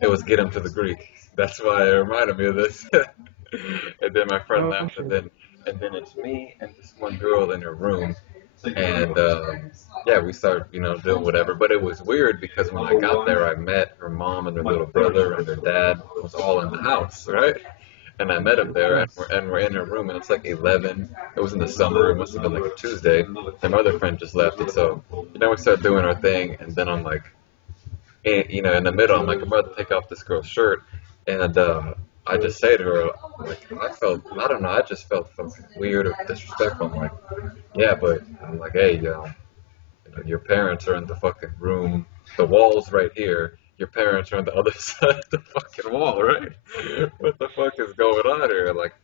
It was Get Him to the Greek. That's why it reminded me of this. And then my friend Oh left, shit. and then it's me and this one girl in her room, and yeah, we started, doing whatever. But it was weird because when I got there, I met her mom and her little brother and her dad was all in the house, right? And I met him there, Nice. and we're in her room, and it's like 11. It was in the summer. It must have been like a Tuesday. And my other friend just left, and so we started doing our thing, and then I'm like, in the middle, I'm like, I'm about to take off this girl's shirt, and I just say to her, like, I don't know, I just felt fucking weird or disrespectful. I'm like, yeah, but I'm like, hey, your parents are in the fucking room. The wall's right here. Your parents are on the other side of the fucking wall, right? What the fuck is going on here? Like,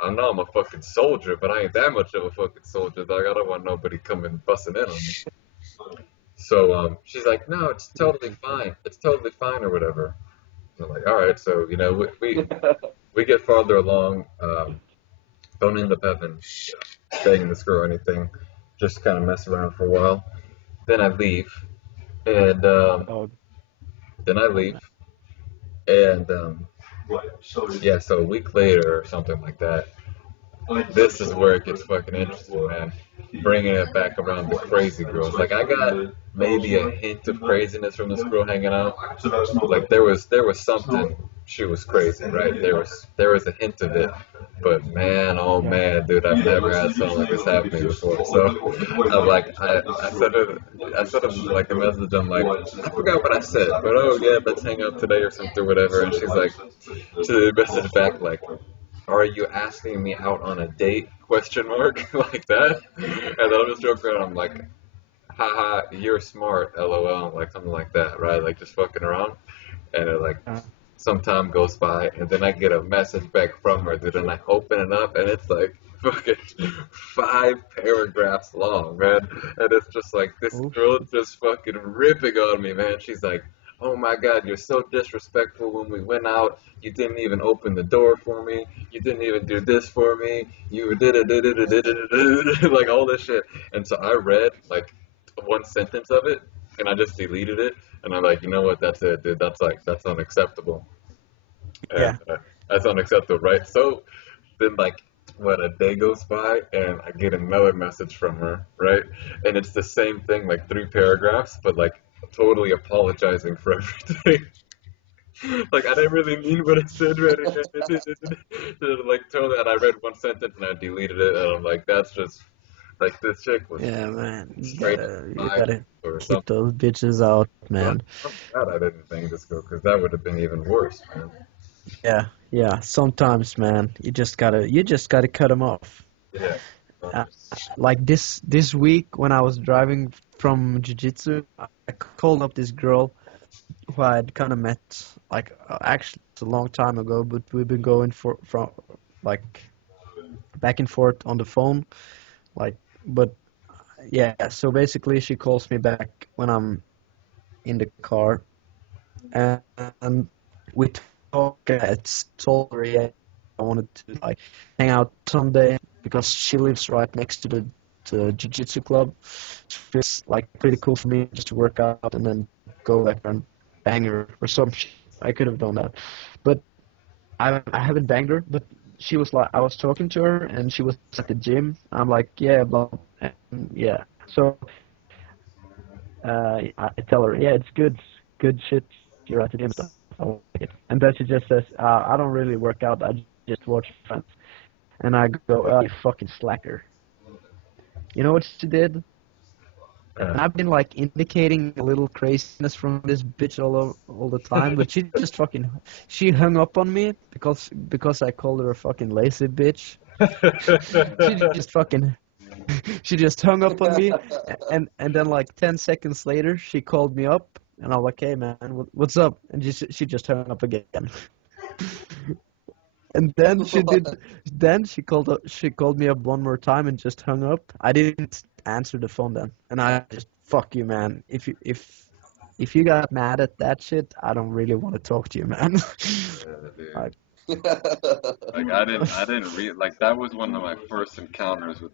I know I'm a fucking soldier, but I ain't that much of a fucking soldier, dog. I don't want nobody coming busting in on me. So she's like, no, it's totally fine. It's totally fine or whatever. And I'm like, all right. So we get farther along. Don't end up having banging this girl or anything. Just kind of mess around for a while. Then I leave, and Oh, then I leave, and yeah. So a week later or something like that. This is where it gets fucking interesting, man. Bringing it back around the crazy girls. Like I got maybe a hint of craziness from this girl hanging out. Like there was something. She was crazy, right? There was a hint of it. But man, oh yeah. man, dude, I've never had something like this happen to me before. So I'm like, I sent him like a message. I'm like, I forgot what I said, but oh yeah, let's hang out today or something, whatever. And she's like, she messaged back like, are you asking me out on a date? Question mark like that. And then I'm just joking around. I'm like, haha, you're smart, lol, like something like that, right? Like just fucking around. And it like Uh, some time goes by, and then I get a message back from her, dude, and I open it up, and it's like fucking 5 paragraphs long, man. And it's just like this oh girl shit. just fucking ripping on me, man. She's like, oh my God, you're so disrespectful when we went out. You didn't even open the door for me. You didn't even do this for me. You did it, like all this shit. And so I read like one sentence of it, and I just deleted it. And I'm like, you know what? That's it, dude. That's unacceptable. And Yeah, that's unacceptable, right? So then, like, what, a day goes by, and I get another message from her, right? And it's the same thing, like 3 paragraphs, but like totally apologizing for everything. Like, I didn't really mean what I said, right? Like, totally, and I read one sentence and I deleted it, and I'm like, that's just like this chick was yeah, man. straight You five gotta or keep something. those bitches out, But man. I'm glad I didn't bang this girl because that would have been even worse, man. Yeah, yeah. Sometimes, man, you just gotta cut them off. Yeah. Uh, like this week when I was driving from jiu-jitsu, I called up this girl who I had kind of met like actually it's a long time ago, but we've been going for from like back and forth on the phone, like. But yeah, so basically she calls me back when I'm in the car, and we talk. It's told her, yeah, I wanted to like hang out someday because she lives right next to the jiu-jitsu club. So it's like pretty cool for me just to work out and then go back and bang her or some shit. I could have done that, but I haven't banged her. But she was like, I was talking to her and she was at the gym. I'm like, yeah, blah, and yeah. So I tell her, yeah, it's good shit. You're at the gym and stuff. I like it. And then she just says, I don't really work out. I just watch friends. And I go, oh, you fucking slacker. You know what she did? Uh, And I've been like indicating a little craziness from this bitch all the time, but she hung up on me because I called her a fucking lazy bitch. She just fucking she just hung up on me, and then like 10 seconds later she called me up, and I'm like, hey man, what's up? And she just hung up again. And then she called me up one more time and just hung up. I didn't answer the phone then, and I just fuck you, man. If you got mad at that shit, I don't really want to talk to you, man. yeah, dude. Like, Like I didn't read like that was one of my first encounters with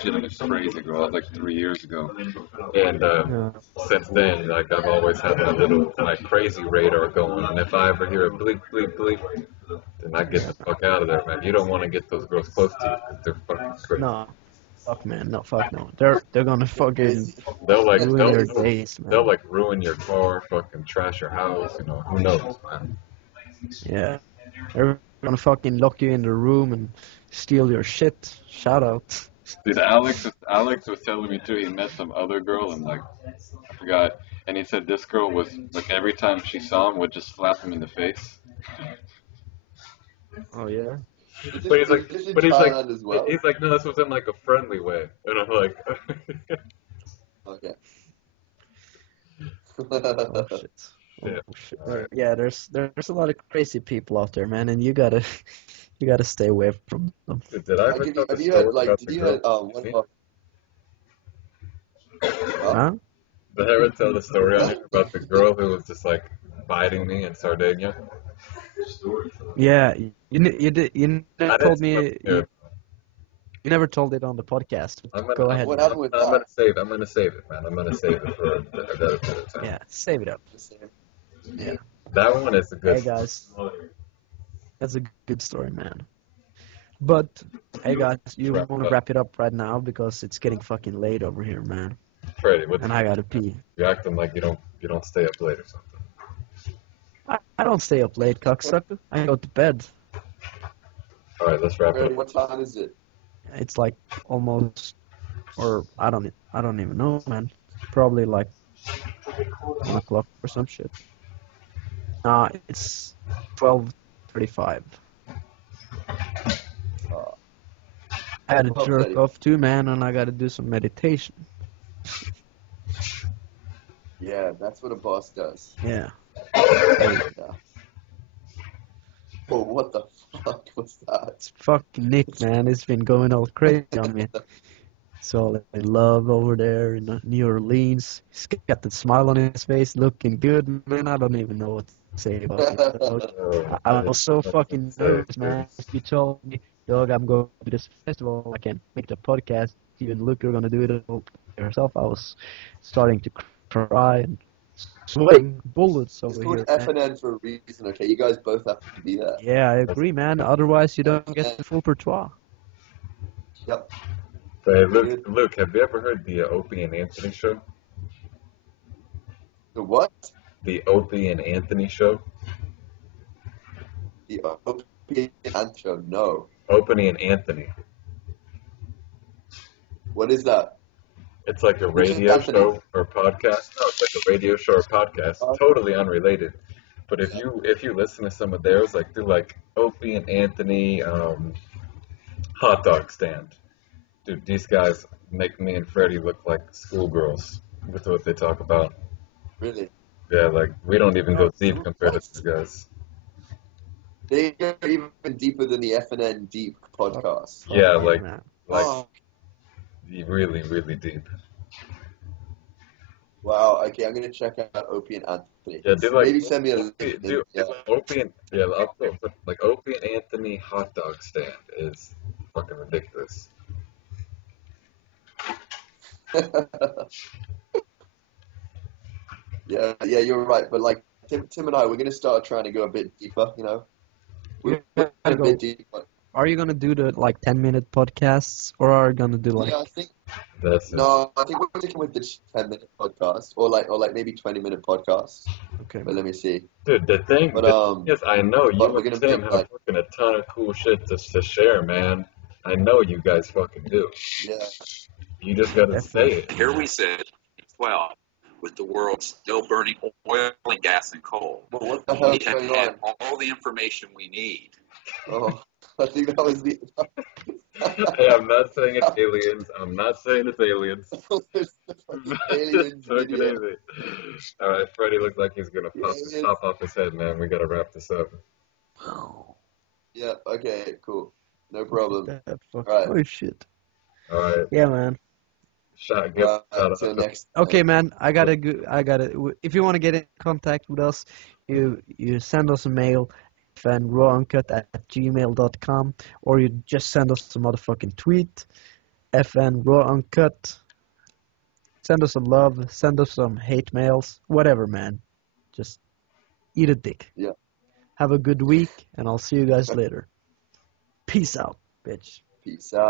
shit this crazy girl. That was like 3 years ago, and yeah. since then, like I've always had my crazy radar going. And if I ever hear a bleep bleep bleep, then I get the fuck out of there, man. You don't want to get those girls close to you because they're fucking crazy. No, fuck, man, no, fuck, no. They're gonna fucking Crazy. They'll like ruin they'll your days, they'll man. like ruin your car, fucking trash your house. You know who knows, man. Yeah, they're gonna fucking lock you in the room and steal your shit. Shout out. Dude, Alex was telling me too. He met some other girl and like I forgot, and he said this girl was like every time she saw him would just slap him in the face. Oh yeah. But he's like, Did you but try that as well? he's like, no, this was in like a friendly way, and I'm like, Okay. Oh shit. Oh yeah, shit. alright. Yeah, there's a lot of crazy people out there, man, and you gotta you gotta stay away from them. Did I ever Like, tell the have you had story like, about did the you girl? had one of huh? Huh? Did I ever tell the story on here about the girl who was just like biting me in Sardinia? Yeah, you never I didn't told tell it me here. you never told it on the podcast. Go ahead, What man. happened with I'm gonna that? save. I'm gonna save it, man. I'm gonna save it for a better time. Yeah, save it up. Just saying. Yeah. That one is a good. Hey guys, that's a good story, man. But hey guys, you Wrap want it to up. wrap it up right now because it's getting fucking late over here, man, Freddie, what and I gotta pee. you acting like you don't stay up late or something? I don't stay up late, cocksucker. I go to bed. All right, let's wrap it Randy, up. what time is it? It's like almost, or I don't even know, man. Probably like 1 o'clock or some shit. Nah, it's 12:35. Uh, I gotta well, jerk Teddy. off too, man, and I gotta do some meditation. Yeah, that's what a boss does. Yeah. Hey, Yeah. Oh, what the fuck was that? it's fucking Nick, man. It's been going all crazy on me. He's all in love over there in New Orleans. He's got the smile on his face, looking good, man. I don't even know what to say about it, dog. Oh, I was so what to fucking say, nervous, man. dude. You told me, dog, I'm going to this festival. I can't make the podcast. Even Luke, you're gonna do it all yourself. I was starting to cry and sweating bullets It's over called here, man. F&N for a reason. Okay, you guys both have to be there. Yeah, I agree, man. Otherwise, you don't get F&N. the full repertoire. Yep. Hey, Good. Luke, have you ever heard the Opie and Anthony show? The what? The Opie and Anthony show? The Opie and Show. No. Opie and Anthony. What is that? It's like a Which is radio Anthony? show or podcast. No, it's like a radio show or podcast. Uh, Totally unrelated. But if you listen to some of theirs, like through like Opie and Anthony, hot dog stand. Dude, these guys make me and Freddie look like schoolgirls with what they talk about. really? Yeah, like we don't even go deep compared to What? these guys. They go even deeper than the F&N Deep Fuck, podcast. Yeah, fuck, like man. like Oh, really, really deep. wow. Okay, I'm gonna check out Opie and Anthony. Yeah, do like Maybe send me a Opie, link. And, yeah. Opie and yeah, but like Opie and Anthony hot dog stand is fucking ridiculous. Yeah, you're right. But like Tim and I, we're gonna start trying to go a bit deeper. You know, we You went gotta a bit go. deeper. Are you gonna do the like 10-minute podcasts, or are you gonna do like? Yeah, I think That's it. no, I think we're sticking with the 10-minute podcast, or like maybe 20-minute podcast. Okay, But let me see. Dude, But the thing is, I know but you we're and gonna Tim make have like fucking a ton of cool shit to share, man. I know you guys fucking do. yeah. You just gotta say definitely. it. Here we sit, 12, with the world still burning oil and gas and coal. Well, what the We hell's going have on? all the information we need. Oh, I think that was the. Hey, I'm not saying it's aliens. I'm not saying it's aliens. Aliens Fucking video. easy. All right, Freddie looks like he's gonna Yeah, pop off his head, man. We gotta wrap this up. yeah. Okay. Cool. No problem. That fuck. Right. Oh shit. All right, Yeah, man. give Right. shout out Till to next. Okay, man. I gotta. If you want to get in contact with us, you send us a mail, fnrawuncut@gmail.com, or you just send us a motherfucking tweet, fnrawuncut. Send us some love. Send us some hate mails. Whatever, man. Just eat a dick. Yeah. Have a good week, and I'll see you guys later. Peace out, bitch. Peace out.